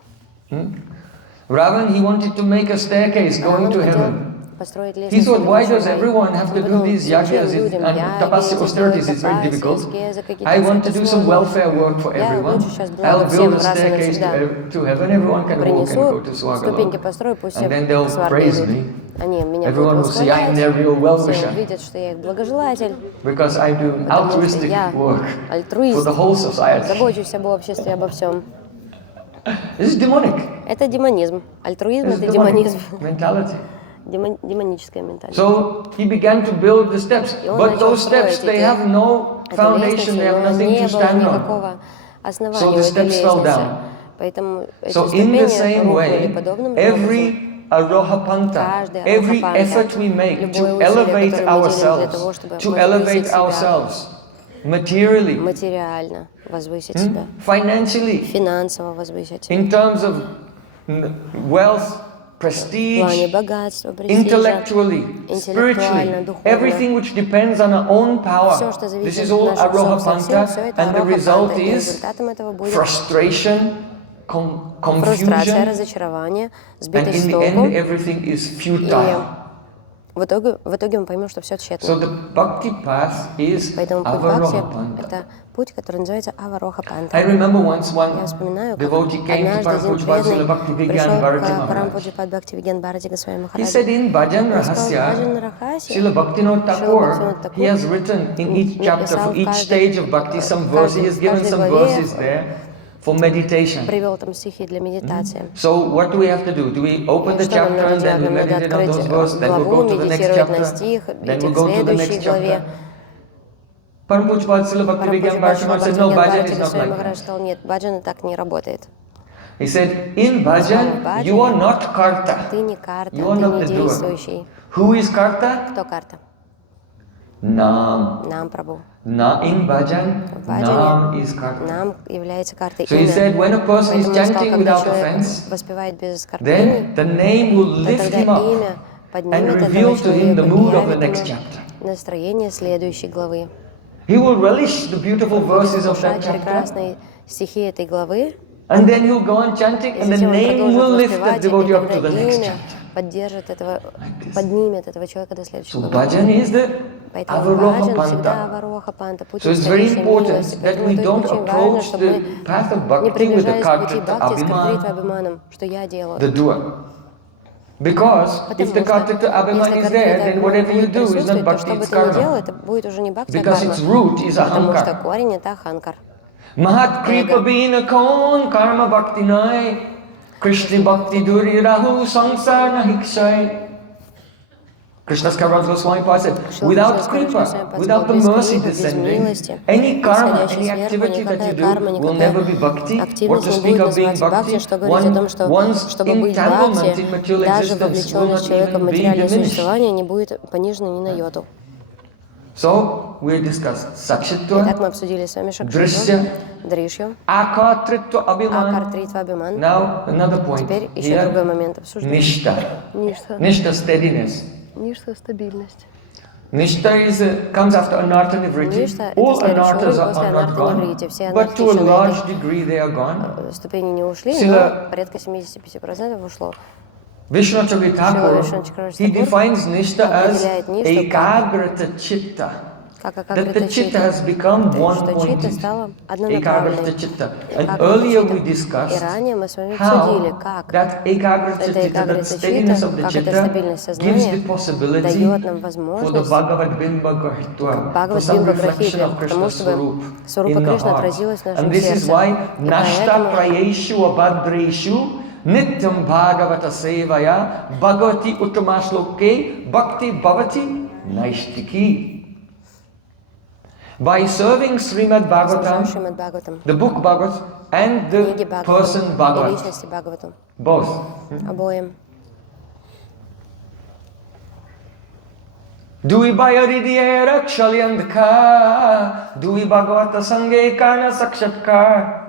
Ravan, he wanted to make a staircase going Раван to хотел heaven. построить He лестницу, thought, why does ведущую в рай. everyone have to Он do подумал, these зачем yagyas людям and tapasya яги, austerities? It's very тапасия, difficult. аскезы какие-то, I want всё to это do some сложно. welfare work for Я everyone. лучше сейчас I'll благо build всем a раз и staircase навсегда. to heaven. Everyone can walk and Принесу go to ступеньки, Swargaloka. построю, пусть And then все they'll к сварге praise идут. me. Они меня Everyone будут will see I am their восхвалять. real Все well-wisher увидят, что я их благожелатель, because I do потому что altruistic я work for альтруист, the whole society. забочусь об обществе, обо всем. This is demonic. Это демонизм. Альтруизм — This is это демонизм. demonic mentality. Демоническая ментальность. So he began to build the steps, И он but начал those steps строить they эти- have no эту foundation, лестницу, they have но nothing не to было stand on. никакого основания So у the этой steps fell лестницы. down. Поэтому эти So in the ступени same рухнули way, подобным же образом. every Aroha Каждый every Ароха-панта, effort we make любое to усилие, elevate которое мы делаем для ourselves, того, чтобы to возвысить elevate себя, ourselves materially, материально возвысить себя, financially, финансово возвысить себя, in terms of wealth, в плане prestige, богатства, престижа, intellectually, интеллектуально, spiritually, духовно. everything which depends on our own power. Все, что This зависит is от all наших Aroha собственных сил, все Panta, это and the Ароха result Панта. И is результатом этого будет frustration, фрустрация, confusion, разочарование, and сбитость in с the толку. end everything is futile. в итоге мы поймем, что все So тщетно. the bhakti path is Поэтому путь бхакти avaroha — это путь, который называется авароха панта. I remember once Я one вспоминаю, как devotee came to однажды один Parampujpad Srila преданный Bhakti пришел Vigyan Bharati к Maharaj. Парампуджипад Бхакти Вигьян Бхарати Госвами He Махараджу. said in Bhajan Он сказал, в Баджан Rahasya, Рахасе Srila Bhaktivinoda Thakur, he has written in each chapter, написал for в each каждой- stage of bhakti, some verse. He has given каждой some главе verses there for meditation. привел там стихи для медитации. So what do we have to do? Do we open the Что нам chapter надо and then делать? we Нам надо meditate on those открыть verses, then we'll главу, go to the next медитировать на chapter, стих, then идти we'll к go to the следующей next главе. chapter. Parampujpad Srila Bhakti Vigyan Bharati Maharaj said, no, bhajan is not like Махарадж that. сказал, нет, баджан так не работает. He said, in bhajan, you are not karta. Ты не карта, You are ты not не the doer. действующий. Who is karta? Кто карта? Nam. Нам, Прабху. In bhajan, В Nam баджане is karta. нам является картой So he имя. said, when a person is Поэтому он сказал, chanting когда without человек offense, воспевает без оскорблений, then the name will то lift тогда him up имя and поднимет этого reveal to him the человека mood и of the явит next ему chapter. настроение следующей главы. He will relish the beautiful verses of that Слушать chapter, прекрасные стихи этой главы, and then he'll go on chanting, и and the затем он name will продолжит lift that воспевать, и devotee up to тогда the next имя chapter. поддержит этого, this. поднимет этого человека до следующей So главы. bhajan is the Поэтому avaroha баджан всегда panta. авароха панта, путь So it's very настоящей important милости. that Поэтому we это don't очень важно, approach чтобы the мы path of не bhakti with the приближались к пути kartrita бхакти с картритва abhiman, абхиманом, что я делаю. the doer. Because if the kartrita abhiman is there, then whatever you do is not то bhakti, что бы it's ты ни делал, karma. это будет уже не бхакти, а Because карма. its root is Потому что ahankar. корень — это аханкар. Mahat kripa bina kaun karma bhakti nai, Krishna bhakti duri rahu samsar na hiksai. Krishna's Kaviraj Goswami Pad said, without kripa, without the mercy descending, any karma, any activity that you do will never be bhakti. What to speak of being bhakti, one's entanglement in material даже existence will вовлеченность not человека в even be материальное diminished. существование не будет понижена ни на йоту. So, we discussed Итак, Sakshitva, мы обсудили с вами Drishya, Шакшитву, Дришью, Akartritva Abhiman. Акартритва Абхиман. Now, another point Теперь еще другой here, момент обсуждаем. Nishta. Ништа. Nishta, steadiness. Ништа — стабильность. Nishta comes after Anartha Nivriti. Ништа — это All следующий уровень Anarthas после are not анарта gone, ниврити. Все but to a анархичные large degree they are gone. ступени не ушли, Сила- но порядка 75% ушло. Vishnu Thakur, Vishnu Thakur he defines Nishta as определяет Ништу Ekagrata Chitta. Как That the Chitta has become что чита one-pointed. стала Ekagrata однонаправленной. Chitta. And Как earlier чита. we И discussed ранее мы с вами обсудили, how как that Ekagrata эта Chitta, that Экагрита steadiness Чита, of the как эта Chitta, стабильность gives сознания the possibility дает нам for the возможность Bhagavad Bimba Grahitva, for Бхагавад some Бимба reflection Грахитве, of потому Krishna's чтобы Swarup Сварупа in the Кришны heart. отразилась в нашем And this is сердце. why И Nashta поэтому Prayeshu Abhadreshu Nityam Bhagavata Sevaya Bhagavati Uttamasloke Bhakti Bhavati Naishtiki. By serving Srimad Bhagavatam, Шримад Бхагаватам, the book Bhagavat, and книги the person Бхагаватам и Bhagavat, личности Бхагаватам, both. обоим. Dui Bayaridiyera Kshalyandka, Dui Bhagavata Sange Karna Sakshatkar.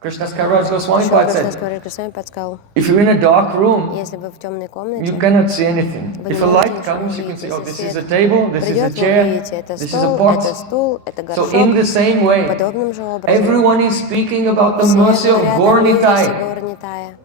Krishna's Kaviraj Goswami Pad Кришна said, Госвами подсказал, if you're in a dark room, если вы в темной you комнате, cannot see anything. вы If не a можете light ничего comes, you can увидеть. see, oh, Если this is a свет table, this is a придет, вы chair, увидите, это this is a стол, pot. это стул, это So горшок. in the same way, Подобным же образом, everyone is speaking about the все mercy of говорят о Gaur милости Nitai. Гаур Нитая.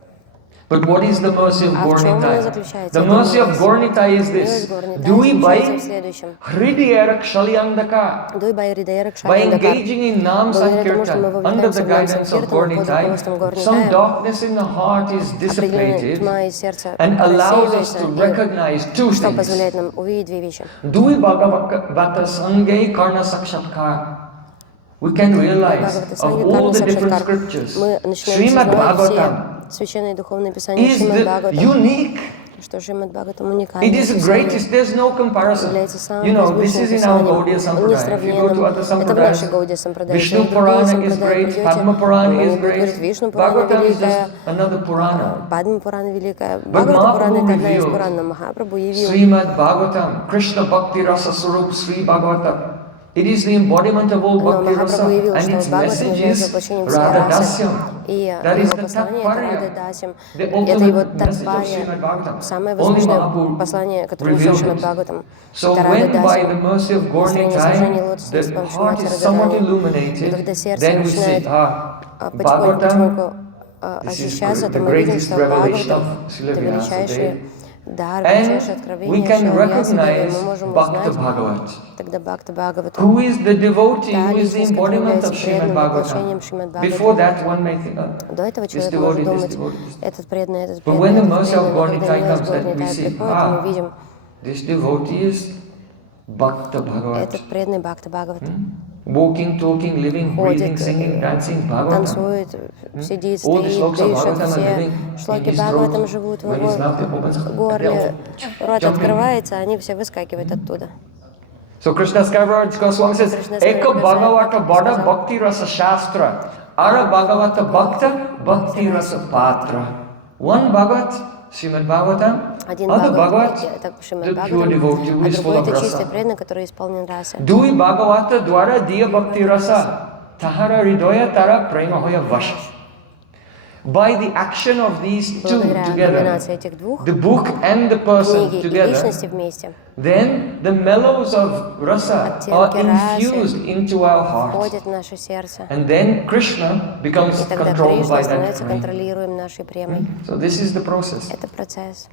But what is the mercy of А Gaur в чем она Nitai? заключается? The Эта mercy of милость. Gaur Nitai is Милость this. Гаур Нитая Dui заключается в by следующем. Hridiyara Kshalyandaka. Дуй Байридайра By Кшалиндакар. engaging in Nam Благодаря тому, что мы Sankirtan under вовлекаемся the в Нам guidance of Санкиртан Gaur под руководством Nitai, Гаур some Нитая, darkness in the heart is определенная dissipated тьма из сердца and allows us рассеивается, to и recognize two что things. позволяет нам увидеть две вещи. Dui Bhagavata Sange Karna Sakshatkar. We can realize of all the different scriptures, Мы начинаем Srimad осознавать Bhagavatam все священные духовные писания is Шримад the Бхагаватам, unique. что Шримад Бхагаватам It уникальное is the писание, greatest, there's no comparison. является самым You know, this возвышенным is in our писанием, Gaudiya Sampradaya. If you go to несравненным. other Это в нашей Sampradayas, Гаудия Сампрадай. Vishnu Purana is great, Padma Purana is great, Вишну Пурана Bhagavatam is великая, just another Purana. Падма Пурана великая. But Бхагавата Пурана Mahaprabhu это одна из revealed Пуран, но Махапрабху явил Srimad Bhagavatam, Krishna Bhakti Rasa Swarup Sri Bhagavatam. It is the embodiment of all Но Bhakti Rasa, Махапрабху явил, and что its Бхагаватам message является is воплощением всей Radha расы. Dasyam. И That is его the послание это Рада Tatparya, Дасям. the Это его ultimate message of Татпарья, Srimad Bhagavatam. самое Only возвышенное Mahaprabhu послание, которое revealed несет Шримад it. Бхагаватам. So Это Рада when by the Дасям. mercy of Gaur Настроение сражения Nitai, лотосом с the помощью heart Мати is somewhat Радharani. И illuminated, когда сердце then we начинает say, потихоньку this is ощущаться, the то мы видим, greatest что revelation Бхагаватам of Srila это величайшее дар, And величайшее we откровение, can что recognize мы можем Bhakta узнать Bhagavat. тогда Бхакта Бхагавату. Who is the devotee, Та who is the личность, которая embodiment является of Srimad преданным Bhagavatam. воплощением Шримад Before Бхагаватам. that, one may think, До этого this человек может devotee, this думать, devotee. этот преданный, этот But when преданный, the этот mercy of преданный, но God когда Nitai милость comes, then Господня we see, приходит, и мы видим, this devotee is Bhakta Bhagavat. этот преданный Бхакта Бхагават. Walking, talking, living, breathing, Ходит, singing, dancing, Bhagavatam. танцует, сидит, All the стоит, shlokas of дышит, Bhagavatam are все living шлоки in his Бхагаватам throat. живут в When his mouth его opens, горле, рот jumping. открывается, они все выскакивают оттуда. So Krishna's Kaviraj Goswami says, Eka Bhagavata Bada Bhakti Rasa Shastra, Ara Bhagavata Bhakta Bhakti Rasa Patra. One Bhagavat, Srimad Bhagavatam, Один other Бхагават, Bhagavat, это Шримад the pure Бхагаватам, devotee who а is full другой of это чистый rasa. преданный, который исполнен расой. Dui Bhagavata Dwara Diya Bhakti Rasa, Tahara Hridaya Tara Prema Hoya Vash. By the action of these two Благодаря together, комбинации этих двух, the book and the person книги и together, личности вместе, then the mellows of rasa are infused into our heart. входит в наше сердце. And then Krishna becomes И тогда controlled Кришна by that становится brain. контролируем нашей премой. So this is the process. Это процесс.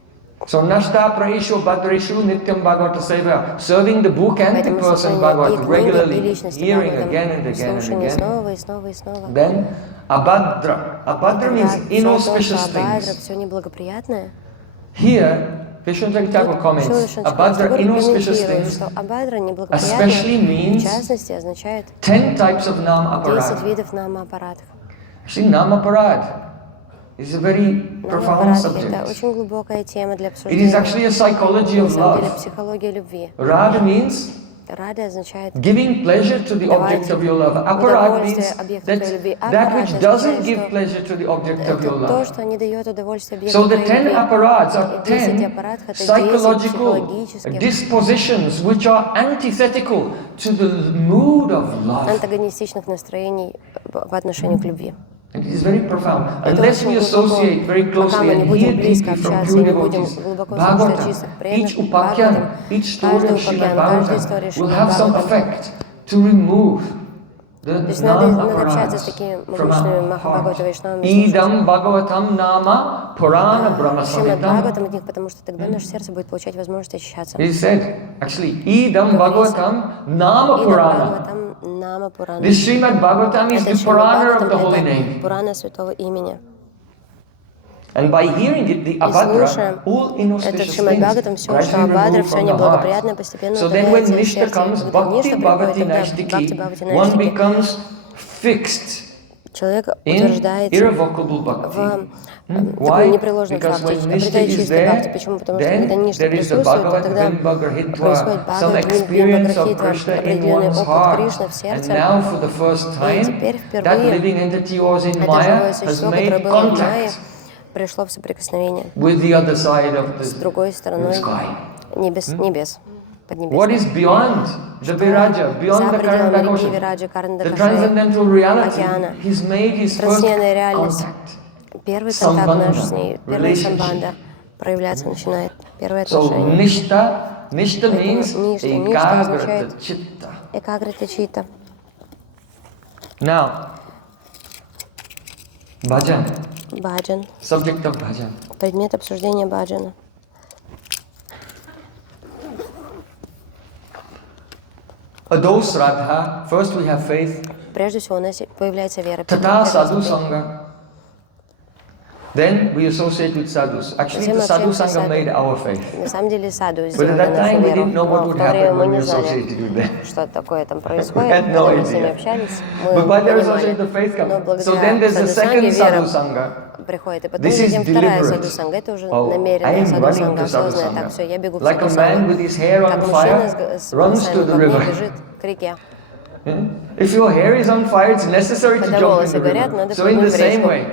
So Nashta Praishu Bhadreshu Nityam Bhagavata Seva, serving the book and the Поэтому person слушание и Bhagavat книги, и regularly, личности hearing Бхагаватам, again and again and слушание again. снова и снова и снова. Then Abhadra. Abhadra means inauspicious Абхадра, things. все неблагоприятное. Here, Vishwanath Thakur comments, Abhadra inauspicious things что Абхадра especially неблагоприятное, в means частности, означает 10 types of nam 10 aparad. видов намапаратов. Actually, nam aparad is a very profound Намапарат — subject. это очень глубокая тема для It is обсуждения. actually a psychology На of самом деле, love. психология любви. Radha means Рада означает giving pleasure to the object of your love. Aparad means that which doesn't give pleasure to the object of your это то, love. что не дает удовольствия объекту So the твоей 10 любви. aparads are И 10 10 аппаратов — это 10 psychological психологических, dispositions which are antithetical to the mood of love. антагонистичных настроений по отношению к любви. And it is very profound. Это Unless we очень associate very глубоко, пока closely мы не and будем hear близко deeply from общаться, pure и не будем devotees, глубоко слушать от чистых Bhagavatam, each преданных, upakyan, Бхагаватам, each story каждый of Srimad упакян, каждая история Bhagavatam will Шримад have some Бхагаватам. effect to remove То the есть надо nam общаться с aparads такими from мощными our Махабхагавата heart. Вайшнавами, слушать Idam Bhagavatam nama Purana Brahma Шримад Samhitam. Бхагаватам от них, потому что тогда наше сердце будет получать возможность очищаться. He said, actually, Idam Bhagavatam nama Идам Purana. Бхагаватам Нама Пурана. This Srimad Bhagavatam is Это the Шримад Purana of the Бхагаватам, holy это name. Пурана святого имени. And by hearing it, the Abhadra, all Этот inauspicious Шримад things, Бхагаватам, все, что gradually Абхадра, remove все from the неблагоприятное heart. постепенно So then when удаляется из Nishta сердца. comes, Когда Bhakti Ништа Bhavati приходит, тогда Бхакти Naishtiki, Бхавати one Наиштики, becomes fixed человек in утверждается irrevocable bhakti. в таком Why? непреложном Because факте, when Nishta обретает is чистый бхакти. there, Почему? Потому что когда then Ништа there is the присутствует, то Bhagavat тогда Vimbagrahitva, происходит some Бхагават experience of Вимбаграхитва, Krishna in определенный one's опыт heart. Кришны в And сердце. now for the first И time, теперь that впервые living entity was in это Maya живое has существо, которое made было в Майе, contact пришло в соприкосновение with the other side of с the другой стороной sky. небес, What поднебесной. is beyond the Viraja, beyond За the пределами реки Karandakosha, Вираджи, the Карандакаши, transcendental reality, океана, he's made his first трансцендентная реальность. contact. Первый контакт наш с ней, Sambandha, первая relationship. самбанда проявляться начинает, первое So отношение. Nishta means Ништа ekagrata означает chitta. экаграта чита. Now, bhajan, Баджан. subject of bhajan. Предмет обсуждения баджана. Ado Shraddha, first we have faith, Прежде всего у нас появляется вера. tata sadhu sangha. Then we associate with sadhus. Actually, the sadhu sangha made our faith. На самом деле саду But at сделали that нашу time we веру. didn't know what Но в would то время happen мы when we не знали, associated with them. что такое там We происходит. had no Когда мы с ними idea. общались, мы But by their association, понимали. the faith Но comes. So then благодаря there's the second саду-санге sadhu вера sangha. приходит. И потом This is затем вторая deliberate. саду-санга. Это уже Oh, I намеренная am running саду-санга, to осознанная. sadhu Так, все, я бегу в Like a man with саду-сангу. his hair on Как fire мужчина с runs волосами to в the огне river. бежит к реке. If your hair is on fire, it's necessary to Когда jump in волосы the горят, river. надо So in the прыгнуть в same речку. way,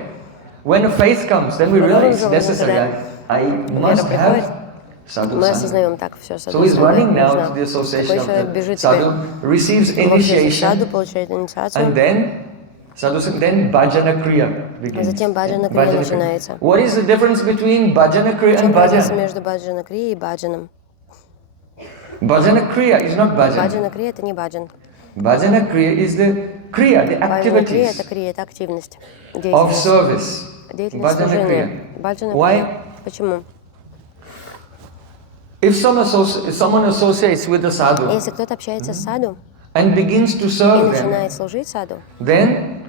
when a faith comes, then we realize it's Когда necessary. I must приходит, have sadhu мы sangha. осознаем так все. So he's running now to the Такой association of человек the бежит теперь sadhu, receives в обществе саду, initiation, получает инициацию. and then bhajana kriya А begins. затем баджана крия Bhajana kriya. начинается. What is the difference between bhajana kriya В чем and разница bhajan? между баджана крией и баджаном? Bhajana kriya is not bhajan. Баджана крия — это не баджан. Bhajana kriya is the kriya, the Баджана крия — activities это крия, это активность, of деятельность. service. Деятельность Bhajana служения. kriya. Баджана Why? крия. Почему? If someone associates with the sadhu Если кто-то общается с саду and begins to и serve them, начинает служить саду, then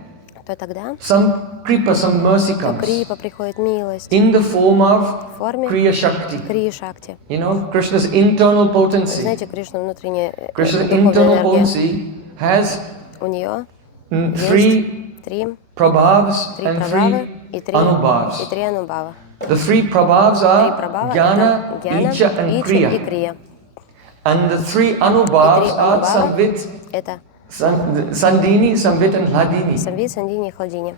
то тогда some kripa, some mercy то comes крипа приходит милость in the form of в форме Kriya Shakti. Крия-шакти. You know, Krishna's internal potency. Знаете, Кришна внутренняя Krishna's духовная internal энергия. potency has У нее three три prabhavas and прабхавы three и три anubhavas. анубхава. The three prabhavas Три are прабхава Jnana, это Гьяна, Icha and Ича и Kriya. Крия. And the three anubhavas И три are анубхава Samvit, это Sandini, Samvit and Hladini. Самвит, Сандини и Хладини.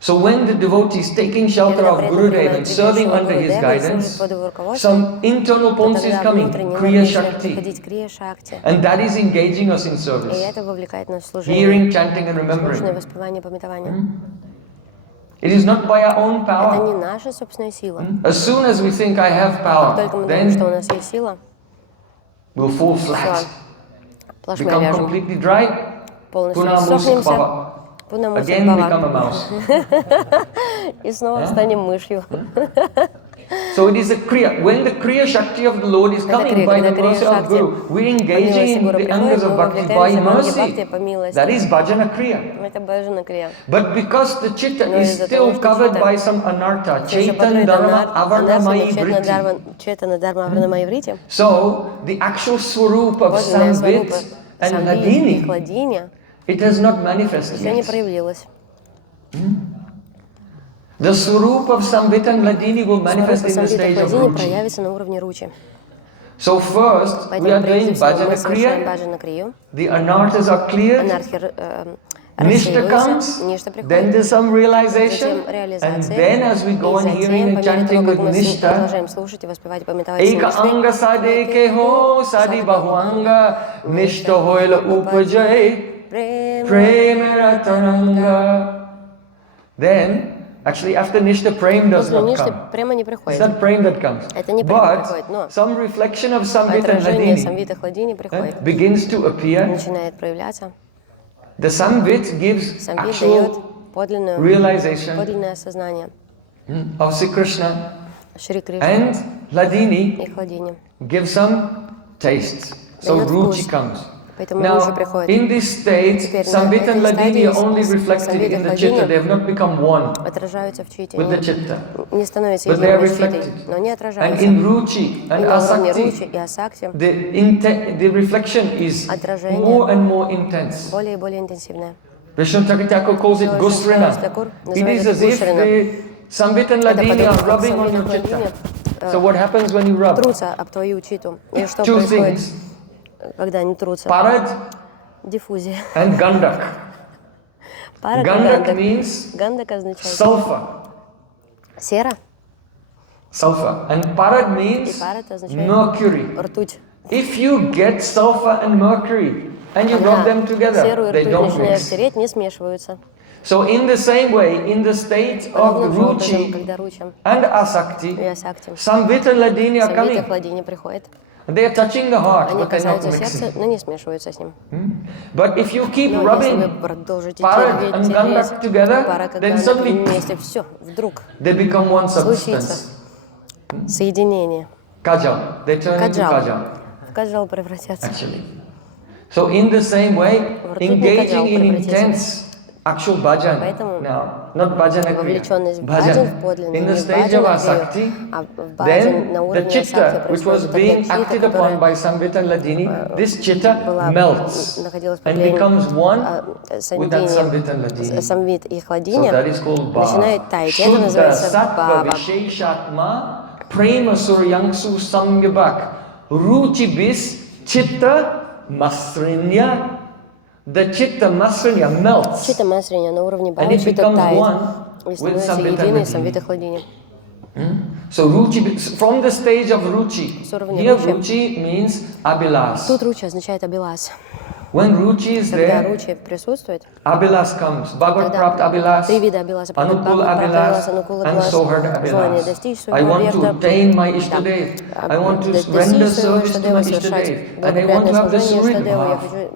So when the devotee is taking shelter Когда of преданный Gurudev принимает and serving прибежище under his Гурудева и служит guidance, под его руководством, some internal то potency is тогда coming, внутренне Kriya начинает Shakti. приходить Крия-шакти. And that is engaging us in И service, это вовлекает нас в служение, hearing, chanting and слушание, remembering. воспевание, пометование. It is not by our own Это не power. наша собственная сила. As soon as we think I have Как только power, мы думаем, что у then нас есть сила, we'll fall все, flat, плашмя become ляжем, completely dry, полностью Puna Musik рассохнемся, Baba, Пуна Мусик again become a Бава, mouse. и снова станем мышью. So it is a Kriya. When the Kriya Shakti of the Lord is coming by the mercy of Guru, we're engaging in the angas of bhakti by mercy. That is bhajana Kriya. Это Баджана Крия. But because the chitta Но is из-за того, still что covered чита by some anartha, все еще Chaitan покрыта Dharma Avarnamayi Vritti. Четана Дharma Аварнамаи Врити, So the actual swarup of подлинная сварупа Samvit and Самвит и Hladini, Хладиня it has not manifested еще не yet. проявилось. The swarup of Samvit and Hladini will manifest in the Самвит и stage of Хладиня Ruchi. проявится на уровне Ручи. So first, we Поэтому are прежде doing всего мы bhajana совершаем kriya, Баджана Крию, the anarthas are cleared, анархи nishta рассеиваются, comes, ништа then приходит, there's some realization, затем and реализация, then as we и go on затем, hearing по and мере того, chanting как with мы nishta, продолжаем слушать и воспевать, пометовать eka anga sade ke ho, sadi bahuanga, nishta hoila upajay, prema taranga. Then, actually after nishta, prem does После not ништы come. прямо не It's приходит. not prem that comes. Это не прямо But приходит, но some reflection of Samvit and отражение Hladini Самвита Хладини приходит, begins to appear. начинает проявляться. The Samvit gives Самвит дает actual подлинное realization осознание of Sri Krishna, Шри Кришны and Hladini и Хладини. gives some taste. So Дает Ruchi вкус. comes. Поэтому Ручи Now, приходит. in this state, Теперь на Samvit and этой Hladini are only стадии reflected Самвит и in the chitta. They have Хладини not become one отражаются в чите, with the chitta. не становятся But they are единым с читой, reflected. но они And отражаются. in Ruchi И and на уровне Ручи Asakti, и Асакти the reflection is отражение more and more intense. более и более интенсивное. Vishnu Thakur calls it Gusrina. It is as if the Samvit and Hladini are rubbing on your chitta. So what happens when you rub? Трутся об твою читу. И что Two происходит, things. когда они трутся? Parad Диффузия. and Gandak. Пара Gandak гандак. means Гандак означает sulfur. сера, Sulfur. And Parad и means пара это означает mercury. ртуть. If you get sulfur and mercury and you rub them together, Серу и they ртуть don't начинаешь mix. тереть, не смешиваются. So in the same way, in the state of Подобным же образом, Ruchi когда Ручи and и Asakti, Асакти, Samvit and Hladini are Самвит и coming. Хладини приходят. They are touching the heart, Они but they're not касаются mixing. сердца, но не смешиваются с ним. But if you keep Но если rubbing вы продолжите Parad and Gandak together, пара как then гандак suddenly вместе, все, вдруг they become one случится substance. соединение. Kajal. They turn into Каджал. kajal, В каджал превратятся. actually. So in the same way, engaging in intense actual bhajan. Поэтому Now, not bhajana kriya, вовлеченность в баджан, в bhajan. подлинный, In не the в stage of баджан, asakti, а в баджан на then the уровне chitta, асакти which was происходит being тогда acted чита, upon которая by Samvit and Hladini, this chitta была, melts находилась под and влиянием becomes one with that Samvit and Сандини, Hladini. Самвит и So Хладиня, that is called bhava. начинает таять. Это Shuddha называется sattva бава. visheshatma prema suryangsu samyabak ruchi bis chitta masrinya. The chitta masrinya melts. Чита масриня на уровне And бавы, it чита becomes тает. one И with становится Samvit and единой Hladini. Самвита Хладиня. So ruchi, from the stage of ruchi, С уровня here ручи. ruchi means abhilas. Тут ручи означает абилас. When ruchi is Когда there, ручи присутствует, abhilas comes. Bhagavad Prapt тогда abhilas, три вида абиласа. Anukul abhilas, and Sohard Желание abhilas. достичь I своего want to объекта. attain my Ishtadev. I want to render service to my Ishtadev. And I want to have the Surit Я bhav. хочу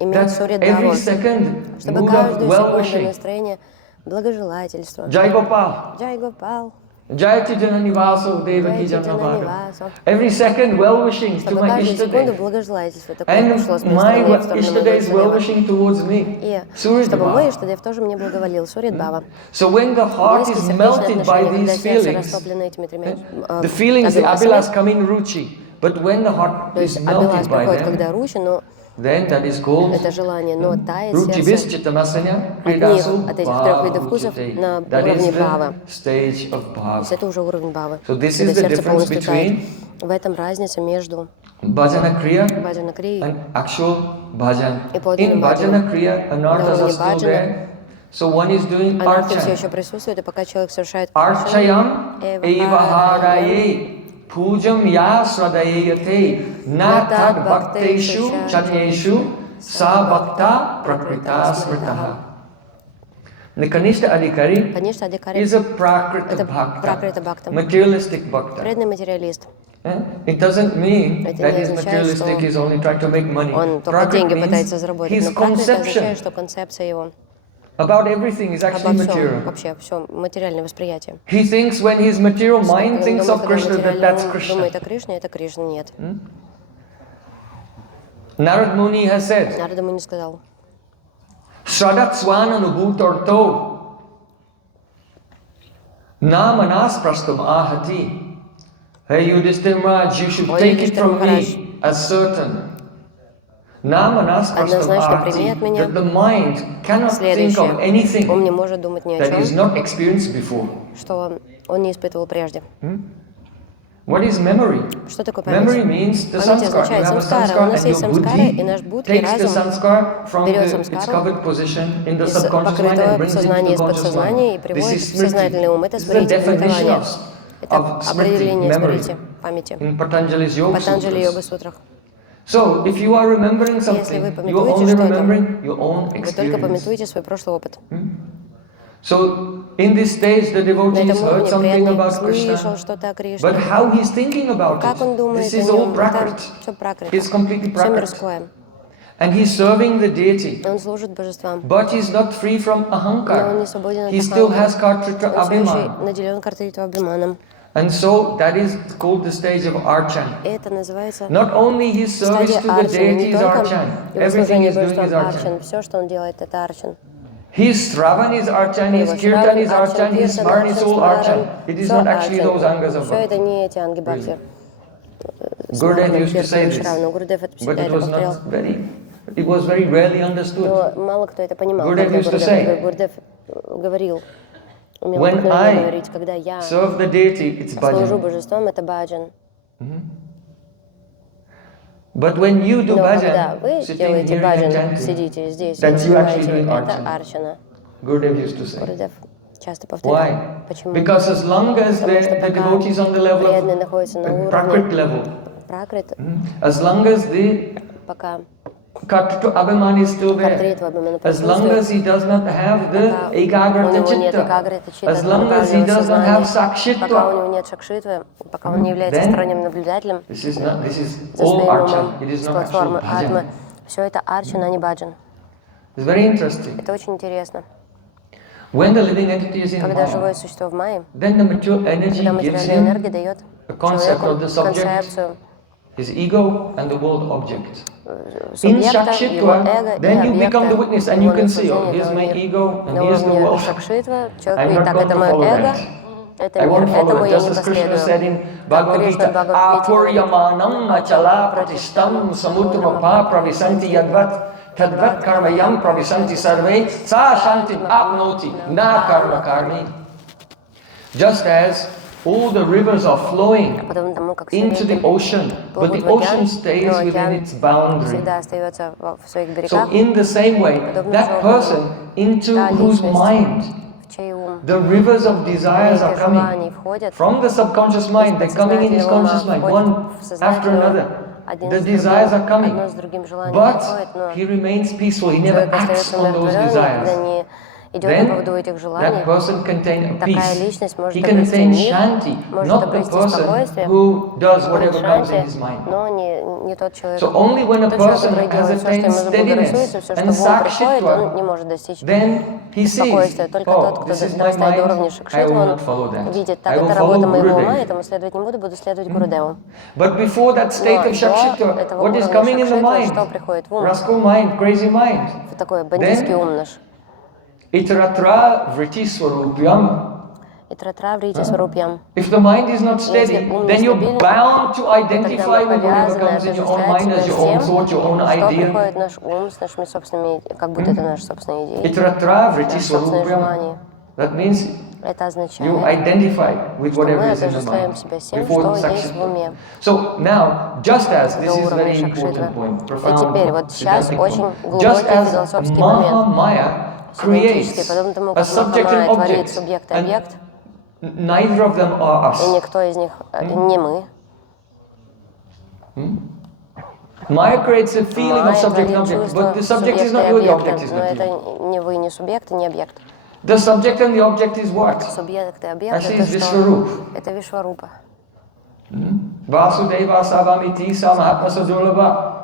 иметь сурит That every бхаву, second чтобы mood of каждую секунду well-wishing. настроение благожелательства. Jai Gopal. Джай Гопал. Jayati Janani Vaso Devaki Janavada. Every second well-wishing to my Ishtadev. And my Ishtadev is well-wishing towards me. Чтобы мой Иштадев тоже мне благоволил. Суридбава. So when the heart is melted by these feelings, the feelings, the abhilas come in ruchi. But when the heart is melted by them, then that is called ruchi vischitanasanya kridasu bhava. That is the stage of bhava. So this is the difference between bhajana kriya and actual bhajan. In bhajana kriya, anarthas are still there. So one is doing archan. Archayam evaharaye. Pujam ya sradayate na tad bhakteshu chanyeshu sa bhakta prakrita smritaha. The Kanishta Adhikari is a prakrita bhakta, materialistic bhakta. It doesn't mean that he's materialistic, he's only trying to make money. Prakrit means his conception about everything is actually material. He thinks when his material mind thinks of Krishna, that that's Krishna. Narad Muni has said, Shradat Swana Nubhutarto Namanas Prastam Ahati. Hey Yudhishthira Maharaj, you should take it from me as certain. Однозначно прими от меня следующее. Ум не может думать ни о чем, что он не испытывал прежде. Что такое память? Память означает самскара. У нас есть самскара, и наш будхи, разум, берет самскару из покрытого сознания, из подсознания и приводит в сознательный ум. Это смрити-памятование. Это определение смрити, памяти. В Патанджали йога-сутрах. So, if you are remembering something, you are only remembering your own experience. Вы только памятуете свой прошлый опыт. So, in this stage, the devotees heard something about Krishna, but how he's thinking about it, this is all prakrit. It's completely prakrit. And he's serving the deity, but he's not free from ahankar. He still has kartritra abhiman. And so that is called the stage of archan. Not only his service to the deity is archan, everything he's doing is archan. His Shravan is archan, his Kirtan is archan, his Smaran is all archan. It is not actually those angas of bhakti. Gurudev used to say this, but it was very rarely understood. Gurudev used to say, when I serve the deity, it's bhajan. But when you do bhajan, sitting here and chanting, that's you actually doing archana. Gurudev used to say. Why? Because as long as the devotee is on the level of the prakrit level, as long as the Kartrita Abhiman is still there, as long as he does not have the Ekagrata Chitta, as long as he does not have Sakshitva, then this is all archan, it is not actual bhajan. Все это арчана, а не баджан. It's very interesting. Это очень интересно. When the living entity is in Когда живое существо в майе, then the material energy gives him a concept of the subject, his ego and the world object. In Shakshitva, then you become the witness and you can see, oh, here's my ego and here's the world. I'm not going to follow that. I won't follow it. Just as Krishna said in Bhagavad Gita, Apuryamanam achala pratishtam samutrapa pravisanti yadvat tadvat karmayam pravisanti sarve sa shantim apnoti na karma karmi. Just as all the rivers are flowing into the ocean, but the ocean stays within its boundary. So in the same way, that person into whose mind the rivers of desires are coming from the subconscious mind, they're coming in his conscious mind, one after another. The desires are coming, but he remains peaceful, he never acts on those desires. идет на поводу этих that желаний, person contain a такая peace. личность может He can обрести attain мир, shanti, может not the обрести person спокойствие, who does будет whatever comes in шанти, his mind. но не тот человек. So only when a Тот человек, person который has делает все, что attained ему заблагорассудится, steadiness все, and что в ум приходит, он не sakshitva, может достичь then he sees, спокойствия. Только тот, oh, кто this is my дорастает до уровня mind, I шакшитвы, will он not follow that. видит, I так will это работа follow моего ума, Gurudev. этому следовать не буду, буду следовать Гурудеву. But before that state Но of до shakshitva, этого what is уровня coming in the шакшитвы, mind? что приходит в ум? Rascal mind, crazy mind. Такой бандитский ум наш. Itaratra vritti swarupyam. И тратра врити сварупьям. If the mind is not steady, then you're bound to identify with whatever comes in your own mind as your own thought, your own Что idea. приходит в наш ум с нашими собственными, как будто это наши собственные идеи, Itaratra vritti наши собственные swarupyam. желания. That means Это you означает, identify with что мы whatever is in the отождествляем mind себя с тем, before что есть в sakshitva. уме. So now, just as this До is уровня very шакшитвы. important point, И profound теперь, вот сейчас Siddhantic очень point, just глубокий as философский момент. Mahamaya creates Семантический, подобно тому, a как subject and Махамая творит object, субъект и and объект, neither of them are и us. никто из них не мы. Maya creates a feeling of Майя subject and творит object, чувство but the subject is субъекта not и you, the объекта, object is но not это you. не вы, не субъект и не объект. The subject and the object is what? Субъект и объект Actually, это it's что? Vishwarup. Это Вишварупа. Vasudeva Savamiti Samahatma Sadurlabha.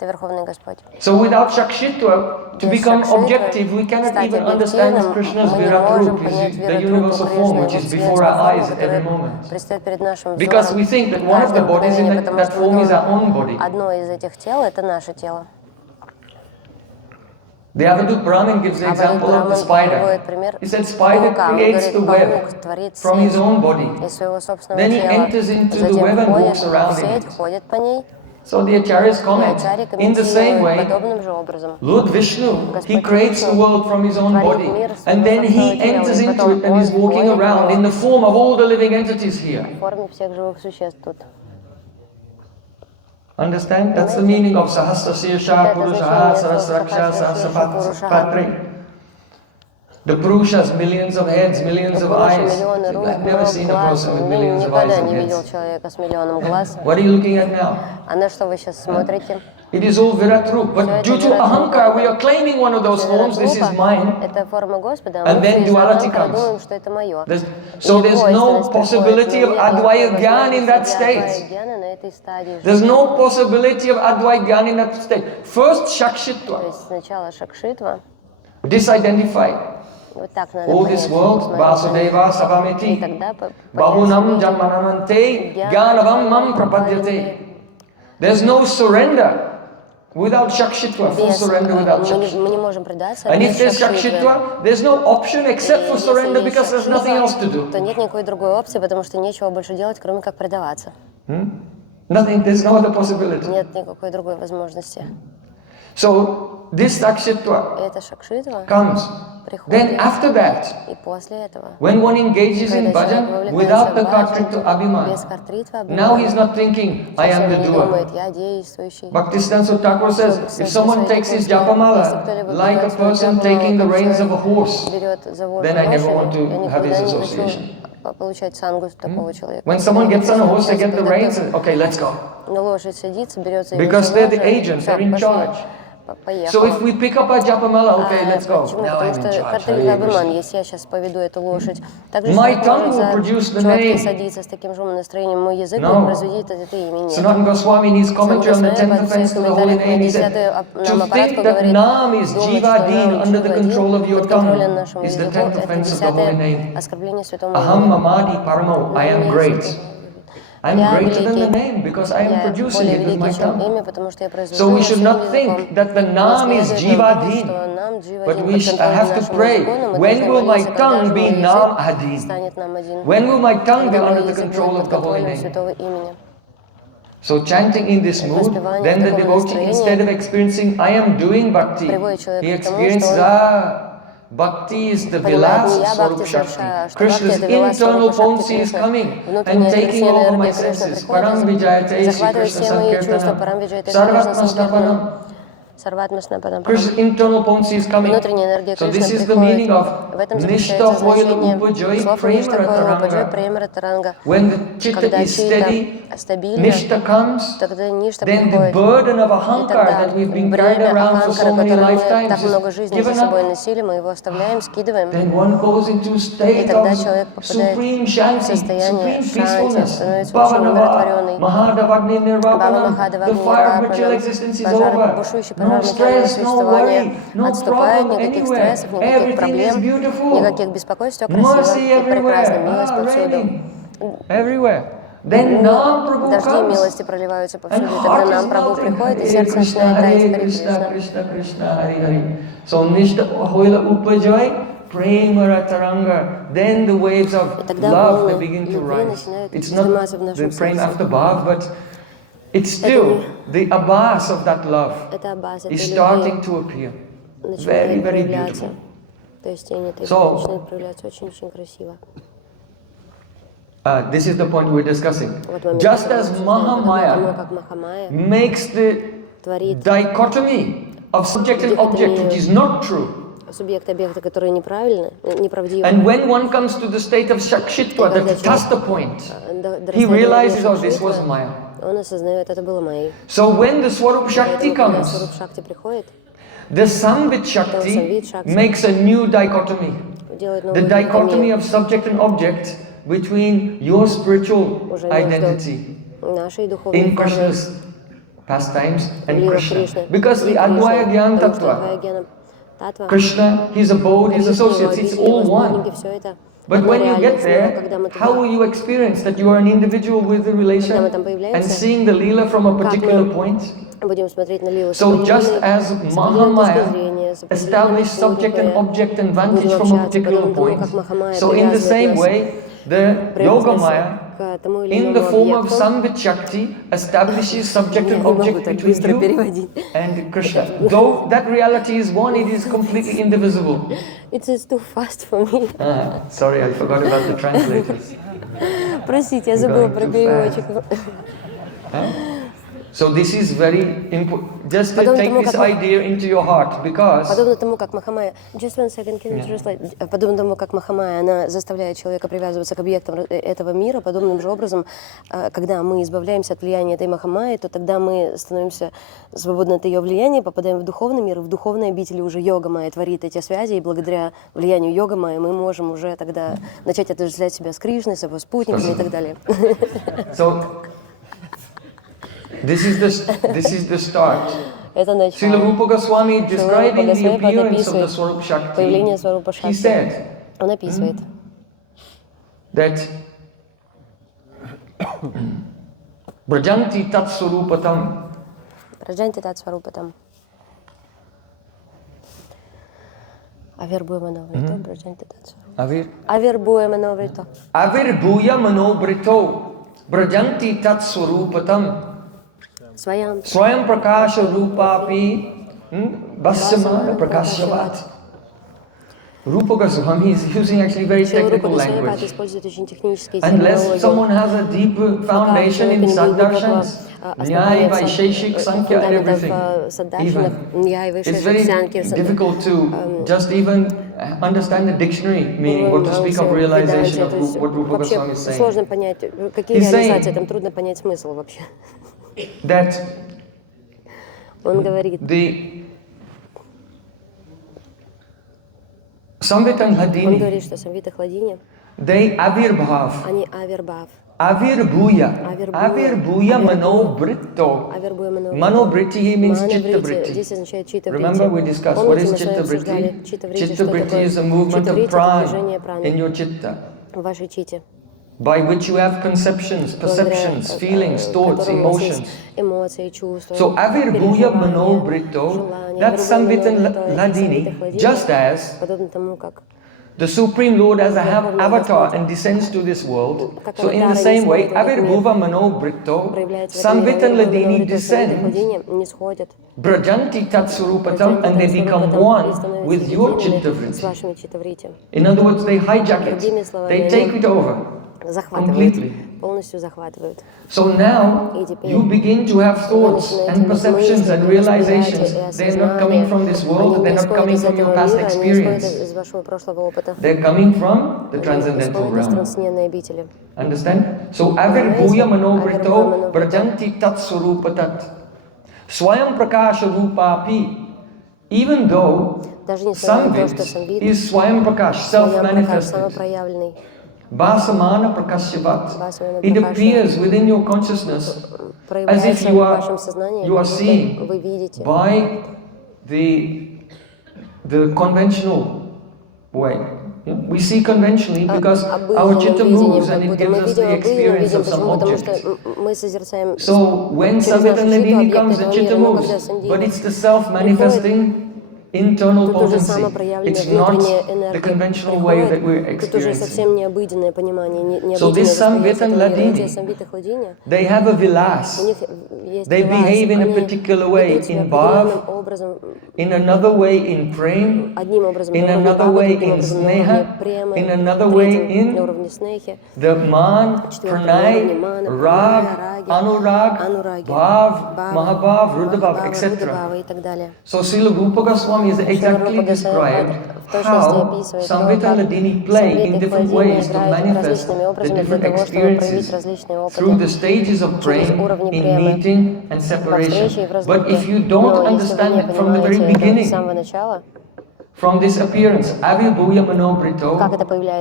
Это Верховный Господь. So without shakshitva, to Без become шакшитвы, objective, we cannot стать even understand объективным, Krishna's мы не Virat можем Rup, понять the Виратрупу universal form, Кришны, which его is before вселенскую our eyes форму, at every которая moment. предстает перед нашим Because we взором think that one of the каждое bodies in мгновение, that, потому that что мы form is our думаем, own body. одно из этих тел — это наше тело. The Avadut Brahmin gives the Авадут example of the Браман spider. приводит пример He said spider паука. Он creates the говорит, web паук творит from his сеть own body. из своего собственного Then he тела, enters into the затем web and входит walks в around in сеть, it. ходит по ней, So the Acharyas и comment, Ачарья in the same комментирует way, подобным же образом. Lord Vishnu, he Господь creates the Вишну world from his own творит body, мир из and своего then he собственного тела, enters и into потом it and is он walking входит в around in него the form of all the living entities here. в форме всех живых существ тут. Understand? That's the meaning of Sahasra Sirsha Purusha Sahasraksha Sahasrapatre. The Purushas, millions of heads, millions of eyes. Миллионы рук, I've never ног, seen a глаз. person with millions of eyes Никогда and не видел heads. человека с миллионом глаз. What are you looking at now? А на что вы сейчас смотрите? It is all Virat Rup. But due to Ahankar, we are claiming one of those forms, this is mine. Это форма Господа, а And мы then из-за duality Аханкара comes. думаем, что это мое. So there's no possibility of Advaya Gyan in that state. На этой стадии. There's no possibility of Advaya Gyan in that state. First То Shakshitva, есть сначала Шакшитва, disidentify. вот так надо All this понять, world, посмотреть. Vasudeva И Savamiti, тогда Bahunam Janmananante, Gyanavam Mam Prapadyate. There's no surrender without Shakshitva, full surrender without Shakshitva. мы не можем предаться And без if there's Шакшитвы. Shakshitva, there's no option except for surrender because there's nothing else to do. То нет никакой другой опции, потому что нечего больше делать, кроме как предаваться. Nothing, there's no other possibility. Нет никакой другой возможности. So this Shakshitva И это Шакшитва comes. Then приходит. after that, И после этого, when one engages in когда человек bhajan вовлекается without в the баджан, kartrita abhiman, без картритва, now he's not thinking, I am совсем the не doer. думает, я действующий. Bhaktisiddhanta Thakur says, if someone takes his japamala like a person taking the reins of a horse, Берет за вожжи then I never want лошади, я to have his никогда не association. хочу получать сангу такого человека. When someone gets on a horse, they get the reins, and okay, let's go. Но лошадь садится, берется его Because за they're the вожжи, agents, всё, they're in пошли, charge. поехал. So if we pick up our japamala, okay, let's go. Почему? Now Потому I'm in что charge. картритва Hare абиман, Krishna. если я сейчас поведу эту лошадь, также My человек tongue может will produce the за четкой name. садиться с таким же умным настроением, мой язык No. будет производить это имя. Нет. Sanatana Goswami in his commentary on the 10th offense to the holy name, he said, to think that Nam is Jivadin under the control of your tongue is the 10th offense of the holy name. Оскорбление святому Aham имени. Mamadi Paramo, I am great. I'm greater than the name because I am Я producing более it with my великий, чем tongue. имя, потому что я произвожу So we его should своим not языком. think that the Nam is Jivadin, but we have to pray, when will my tongue be Nam Adin? When will my tongue be under the control of the holy name? So chanting in this mood, then the devotee, instead of experiencing I am doing bhakti, he experiences bhakti is the vilas Swarup Shakti. Krishna's internal potency is coming and taking over my senses. Param Vijayate Shri Krishna Sankirtanam. Sarvatma Stapanam. Сарватмаснападам. Krishna's internal potency is coming. Внутренняя энергия So Кришны this is the приходит. meaning of В этом Nishta заключается Hoila значение Upajay слов Ништа Хойла Упаджай Premarattaranga. Премара Таранга. When the chitta Когда is steady, чита стабильна, Nishta comes, тогда Ништа then the приходит. burden of И Ahankar тогда that we've been carried бремя around for so Аханкара, many которое мы lifetimes так много is жизней за given собой up. носили, мы его оставляем, скидываем. Then one goes into a И state тогда of человек попадает supreme в shanti, состояние supreme шанти, peacefulness. становится очень умиротворенный. Mahadavagni Бава Nirvapanam. Махадавагни The fire of material Нирвапанам, existence is пожар, over. бушующий No пожар материального stress, no существования worry, no отступает, problem никаких anywhere. стрессов, никаких Everything is проблем, beautiful. никаких беспокойств, все красиво Mercy и прекрасно, everywhere. милость повсюду. Raining. Everywhere. Then Nam Prabhu Дожди comes. милости проливаются And повсюду, и heart тогда is нам Прабху melting. приходит, и Hare сердце Krishna, начинает таять. Hare Харе Krishna, Кришна. Krishna Krishna, Hare Hare. So Nishta Hoila Upajay Premarattaranga. Then the waves of тогда love волны they begin to любви rise. начинают It's not вздыматься в the нашем prema сердце. after bhav, but it's still the abhas of that love Это аббас, is этой starting любви to appear. Very, начинает very проявляться. beautiful. То есть тень этой So, любви начинает проявляться очень-очень красиво. This is the point we're discussing. Вот момент, Just который мы as обсуждаем, потому Mahamaya как Махамая makes the творит dichotomy of subject and object, which is not true. субъект-объекты, которые неправильны, неправдивы. And when one comes to the state of Shakshitva, the Tatastha point, he realizes, oh, this was Maya. Он осознает, это было Майей. So when the Swarup Shakti Поэтому, когда comes, Сваруб Шакти приходит, the Samvit Shakti makes a new dichotomy. делает The новую dichotomy дихотомию of subject and object between your spiritual уже identity между нашей духовной in формой Krishna's pastimes and лила Krishna. Кришны. Because the Advaya Gyan Tattva, Krishna, his abode, his associates, it's all one. But when you get there, how will you experience that you are an individual with the relation and seeing the Leela from a particular point? будем смотреть на лилу. So just as Mahamaya established subject and object and vantage from a particular point, so in the same way, the Yogamaya, in the form of Samvit Shakti, establishes subject and object between you and Krishna. Though that reality is one, it is completely indivisible. It is too fast for me. Sorry, I forgot about the translators. Простите, я забыла про переводчик. So this is very important. Just to take this idea into your heart, because подобно тому, как Махамая, just one second, can you translate? Подобно тому, как Махамая, она заставляет человека привязываться к объектам этого мира, подобным же образом, когда мы избавляемся от влияния этой Махамаи, то тогда мы становимся свободны от ее влияния, попадаем в духовный мир, в духовной обители уже Йога-майя творит эти связи, и благодаря влиянию Йога-майи мы можем уже тогда начать отождествлять себя с Кришной, с его спутниками и так далее. So, this is the start. Это начало. Srila Rupa Goswami describing the Госвами appearance of the описывает Swarup Shakti, появление Сварупа he Шакти. said Он описывает, that Brajanti Tat Swarupatam. Раджанти Тат Сварупатам. Авербуя Мановрито, Браджанти Тат Сварупатам. Авербуя Мановрито. Avirbhuya Manobrito. Brajanti Tat Swarupatam. Своям. Swayam Prakasha Rupapi Vasamana Prakashavat. Rupa Goswami is using actually very technical language. Использует очень технические Unless someone has a deep foundation in Saddarshans, Nyaya, Vaisheshik, Sankhya and everything, even, it's very difficult to just even understand the dictionary meaning or to speak of realization of what Rupa Goswami is saying. Сложно понять, какие реализации, там трудно понять смысл вообще. That Он говорит, the Samvit and он Hladini, говорит, что Самвита Хладини, they avirbhav, они авербав. avirbhuya manobrito. Авербуя Мановрито. Manobriti means chitta Здесь vritti. означает чита Remember we discussed what is chitta vritti? Chitta vritti is a movement of prana in your chitta, в вашей чите. by which you have conceptions, perceptions, feelings, thoughts, emotions. Эмоции, чувства. So avirbhuya manobrito, that's Samvit and Hladini, just as подобно тому, как the Supreme Lord as a avatar and descends to this world. So in the same way, avirbhuva manobrito, Samvit and Hladini descend, Brajanti Tatsurupatam, and they become one with your chitta vritti. In other words, they hijack it, they take it over. захватывают, completely. полностью захватывают. So now you begin to have thoughts and perceptions and realizations. They're not coming from this world, they're not coming from your past experience. Из вашего прошлого опыта. They're coming from the transcendental Из realm. трансцендентной обители. Understand? So avirbhuya manobrito prajanti tat surupatat. Swayam prakasha rupapi. Even though Samvit is Swayam Prakash, self-manifested. Vasamana prakashyavat. It appears within your consciousness as if you are seen by the conventional way. We see conventionally because our chitta moves and it gives us the experience of some object. So when Samvit and Ladini comes, the chitta moves, but it's the self-manifesting internal potency. It's not the conventional way that we're experiencing. So this Samvit and Ladini, they have a vilas. They behave in a particular way in bhav, in another way in prem, in another way in sneha, in another way in the man, pranay, rag, anurag, bhav, mahabhav, rudabhav, etc. So Srila Rupa Goswami is exactly described how Samvit and Ladini play in different ways to manifest the different experiences through the stages of prem, in meeting and separation. But if you don't understand it from the very beginning, from this appearance, avirbhuya manobrito,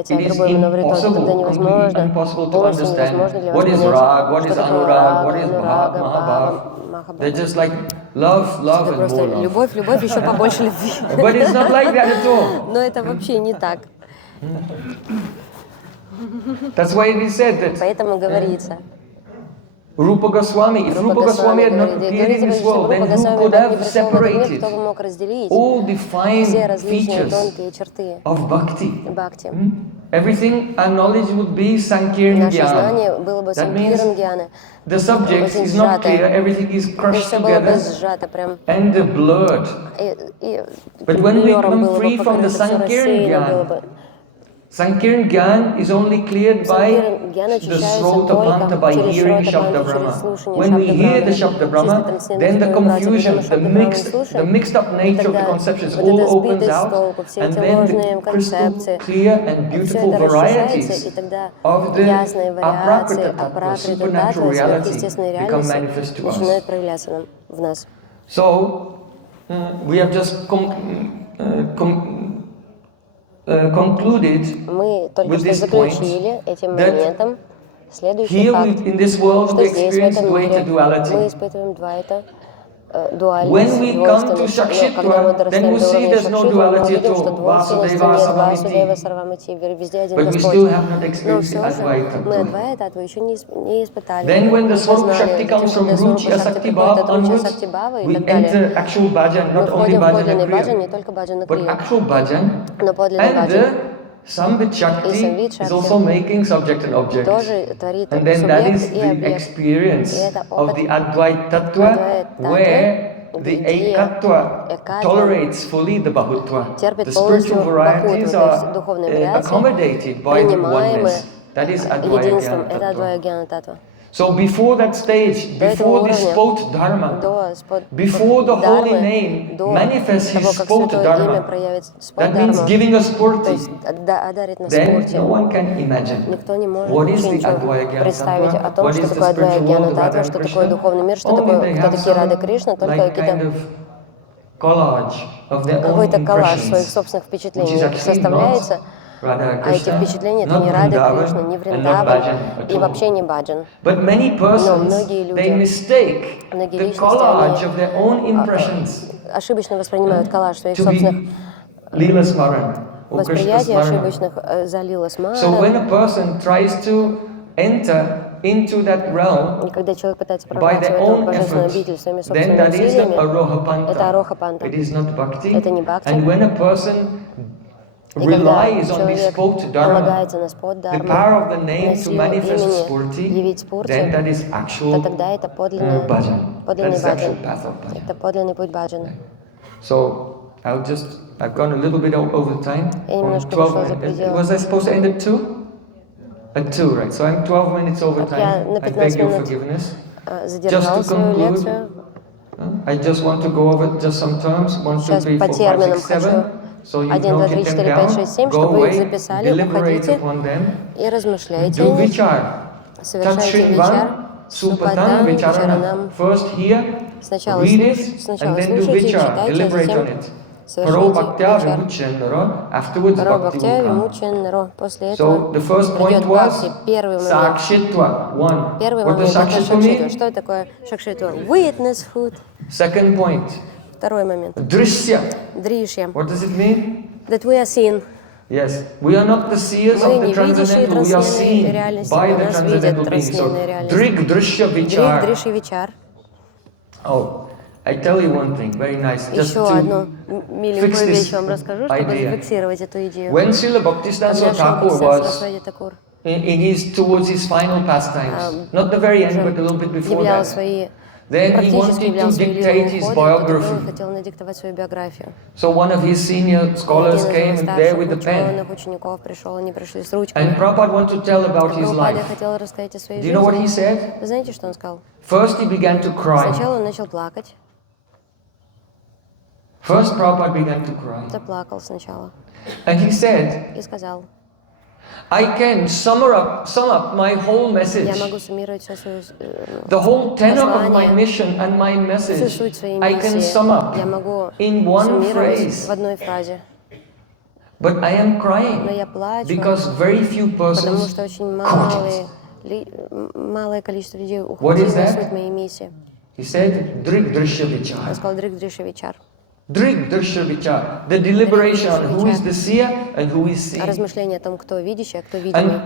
it is impossible, completely impossible to understand what is rag, what is anurag, what is bhav, mahabhav. They're just like love, love and more love. Любовь, любовь, еще побольше любви. But it's not like that at all. Но это вообще не так. That's why it is said that Поэтому говорится. Rupa Goswami, if Rupa Goswami had not appeared in this world, then who could have separated all the fine features of bhakti? Everything, our knowledge would be Sankirtan Jnana. That means the subject is not clear, everything is crushed together and blurred. But when we come free from the Sankirtan Jnana, Sankirtan Gyan is only cleared by the Srota by hearing Shabda Brahma. When we hear the Shabda Brahma, then the confusion, the mixed up nature of the conceptions all opens out, and then the crystal clear and beautiful varieties of the aprakrita tattva, supernatural realities, become manifest to us. So, we have just concluded with this point that here in this world we experience Dvaita duality. When we come to Shakshitva, then we see there's no duality at all. Vasudeva Sarvamiti. But we still have not experienced the Advaita. Then when the Swarup Shakti comes from Ruchi Asakti Bhava onwards, we enter actual bhajan, not only bhajan and kriya, but actual bhajan. And the Samvit Shakti is also making subject and object. And then that is the experience of the Advaita Tattva, where the Ekatva tolerates fully the Bahutva. The spiritual varieties are accommodated by the oneness. That is Advaita Jnana Tattva. So before that stage, before this spot dharma, before the holy name manifests his spot dharma, that means giving us spurti, then no one can imagine what is the Advaita Jnana Tattva, what is the spiritual world of Radha and Krishna. Only they have some like kind of collage of their own impressions, which is actually not А эти впечатления это не Рада Кришна, не Вриндаван и вообще не баджан. Но многие люди, ошибочно воспринимают коллаж своих собственных восприятий, ошибочных за Лила Смара. И когда человек пытается пробраться в эту божественную обитель своими собственными усилиями, это арохапанта, это не бхакти. И когда человек полагается на спот дharma, на силу имени явить спурти, то тогда это подлинный баджан. Это подлинный путь баджана. So, I've gone a little bit over time. Я немножко вышла за пределы. Was I supposed to end at 2? At 2, right? So I'm 12 minutes over Я time. на I 15 beg your минут forgiveness. задержал свою лекцию. I just want to go over just some terms. 1, 2, Сейчас 3, по 4, 5, терминам 6, хочу 7. So you 1, 2, 3, noted them 4, 5, 6, 7, down. Go чтобы вы их away. записали, Deliberate уходите upon them. и размышляйте Do о них. vichar. Совершайте вичар, Supatan, супатан, vicharanam. вичаранам. First hear, Сначала read it, сначала and then do слушайте, vichar. читайте, а Deliberate затем on it. Paro совершайте bhaktya вичар. vimuchyandara. Afterwards, Паро bhakti бхактя will come. вимученро. После So этого the first point придет бхакти. was Первый момент. sakshitva. 1. Первый What does момент это sakshitva шакшитва. mean? Что такое шакшитва? Witnesshood. Second point. Второй момент. Drishya. Дришья. What does it mean? That we are seen. Yes, we are not the seers Мы of the не видящие transcendental, we are трансцендентной seen реальности, by но the нас видят transcendental being. So, трансцендентной реальности. Drig Drishya Дрик, Vichar. дриши, вичар. Oh, I tell you one thing, very nice, just Еще одну to fix миленькую вещь this вам расскажу, чтобы idea. зафиксировать эту идею. When Srila Bhaktisiddhanta Когда Thakur Шри was Сарасвати Такур towards his final pastimes, not the very end, but a little bit before являл that, свои, then he практически wanted являл to свои dictate his лиловые ходы, то biography. он хотел надиктовать свою биографию. So one of his senior scholars Один из came его there with the старших pen. ученых, учеников пришел, они пришли с ручками. And Prabhupada wanted to tell about his Прабхупада life. хотел рассказать о своей Do you know what he жизни. said? Вы знаете, что он сказал? First he began to cry. Сначала он начал плакать, First Prabhupada began to cry. заплакал сначала And he said, и сказал: I can sum up my whole я message. могу суммировать всю свою The whole tenor of my послание, mission and my всю message, суть своей I can миссии. sum up Я могу in one суммировать phrase. в одной фразе. But I am Но crying я плачу, because very few потому persons что очень caught малое количество людей What is ухватило that? суть моей миссии. He said, Drig Drishya Он Vichar. сказал: дрик, дриши, вичар. Drig Drishya Vichar. The deliberation on who is the seer and who is seen. Размышление о том, кто видящий, а кто видимый.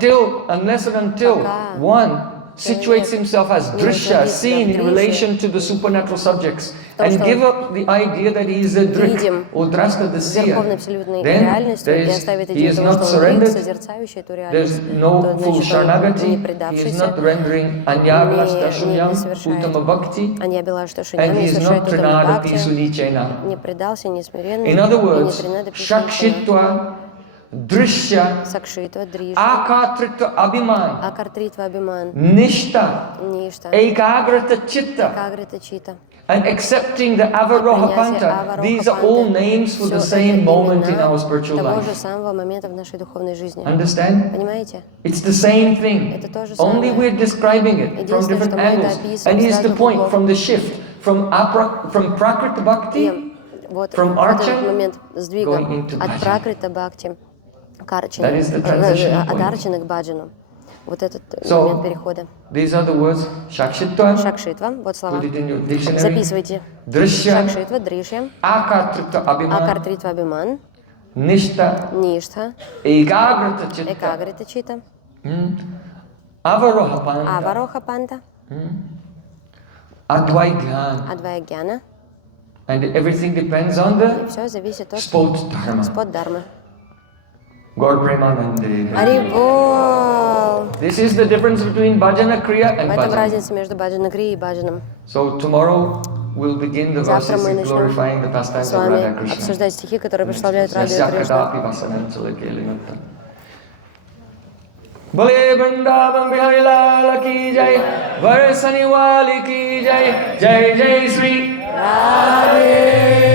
Unless and until one situates himself as drishya, seen in relation to the supernatural subjects, and give up the idea that he is a drik or drasta, the seer, Верховной абсолютной then реальностью и оставит he идею is того, not что он дрик, surrendered, созерцающий эту there's реальность, no то full значит он не sharnagati, he is предавшийся, not rendering anyabhasta не shunyam совершает uttama bhakti, аньябилашташиням, and he не is совершает not уттама trinada бхакти, pisunicena. не предался, не смиренный, In other и не words, тринада пишущий. shakshitva, drishya, Сакшитва, дриши, akatrita abhiman, акартритва, абиман, nishta, ништа, ekagrata chitta, кагрита, чита. and accepting the avaroha panta. These are all names for the same moment in our spiritual того же life. самого момента в нашей духовной жизни. Understand? Понимаете? It's the same thing. Это то же Only самое. we're describing it from Единственное, different что мы это angles. описываем And с here's the разных point углов. from the shift from prakrita bhakti И вот from вот этот archana момент сдвига going into от bhajan. пракрита бхакти к арчане, That is the transition от point. арчаны к баджану. Вот этот So, момент перехода. these are the words shakshitva. Шакшитва, вот слова. Put it in your dictionary. Записывайте. Drishya, Шакшитва, дришья, akatrita abhiman, акартритва, абиман, nishta, ништха, ekagrata chitta, экагрита, чита, avaroha panta, авароха, панта, advaigyan. адвайгьяна. And everything depends on И the все зависит от spot dharma. спот дармы. Gaur Premanande. Арибол! This is the difference between bhajana kriya В and этом bhajan. разница между баджана кри и баджаном. So tomorrow we'll begin the Завтра verses мы начнем glorifying the pastimes с of Radha вами Krishna. обсуждать стихи, которые прославляют Раду и Кришну. Yasyakadapi vasanam chalakelinutta. Bole Vrindavan Bihari Lala ki jai, Varsani Wali ki jai, Jai Jai Sri Radhe.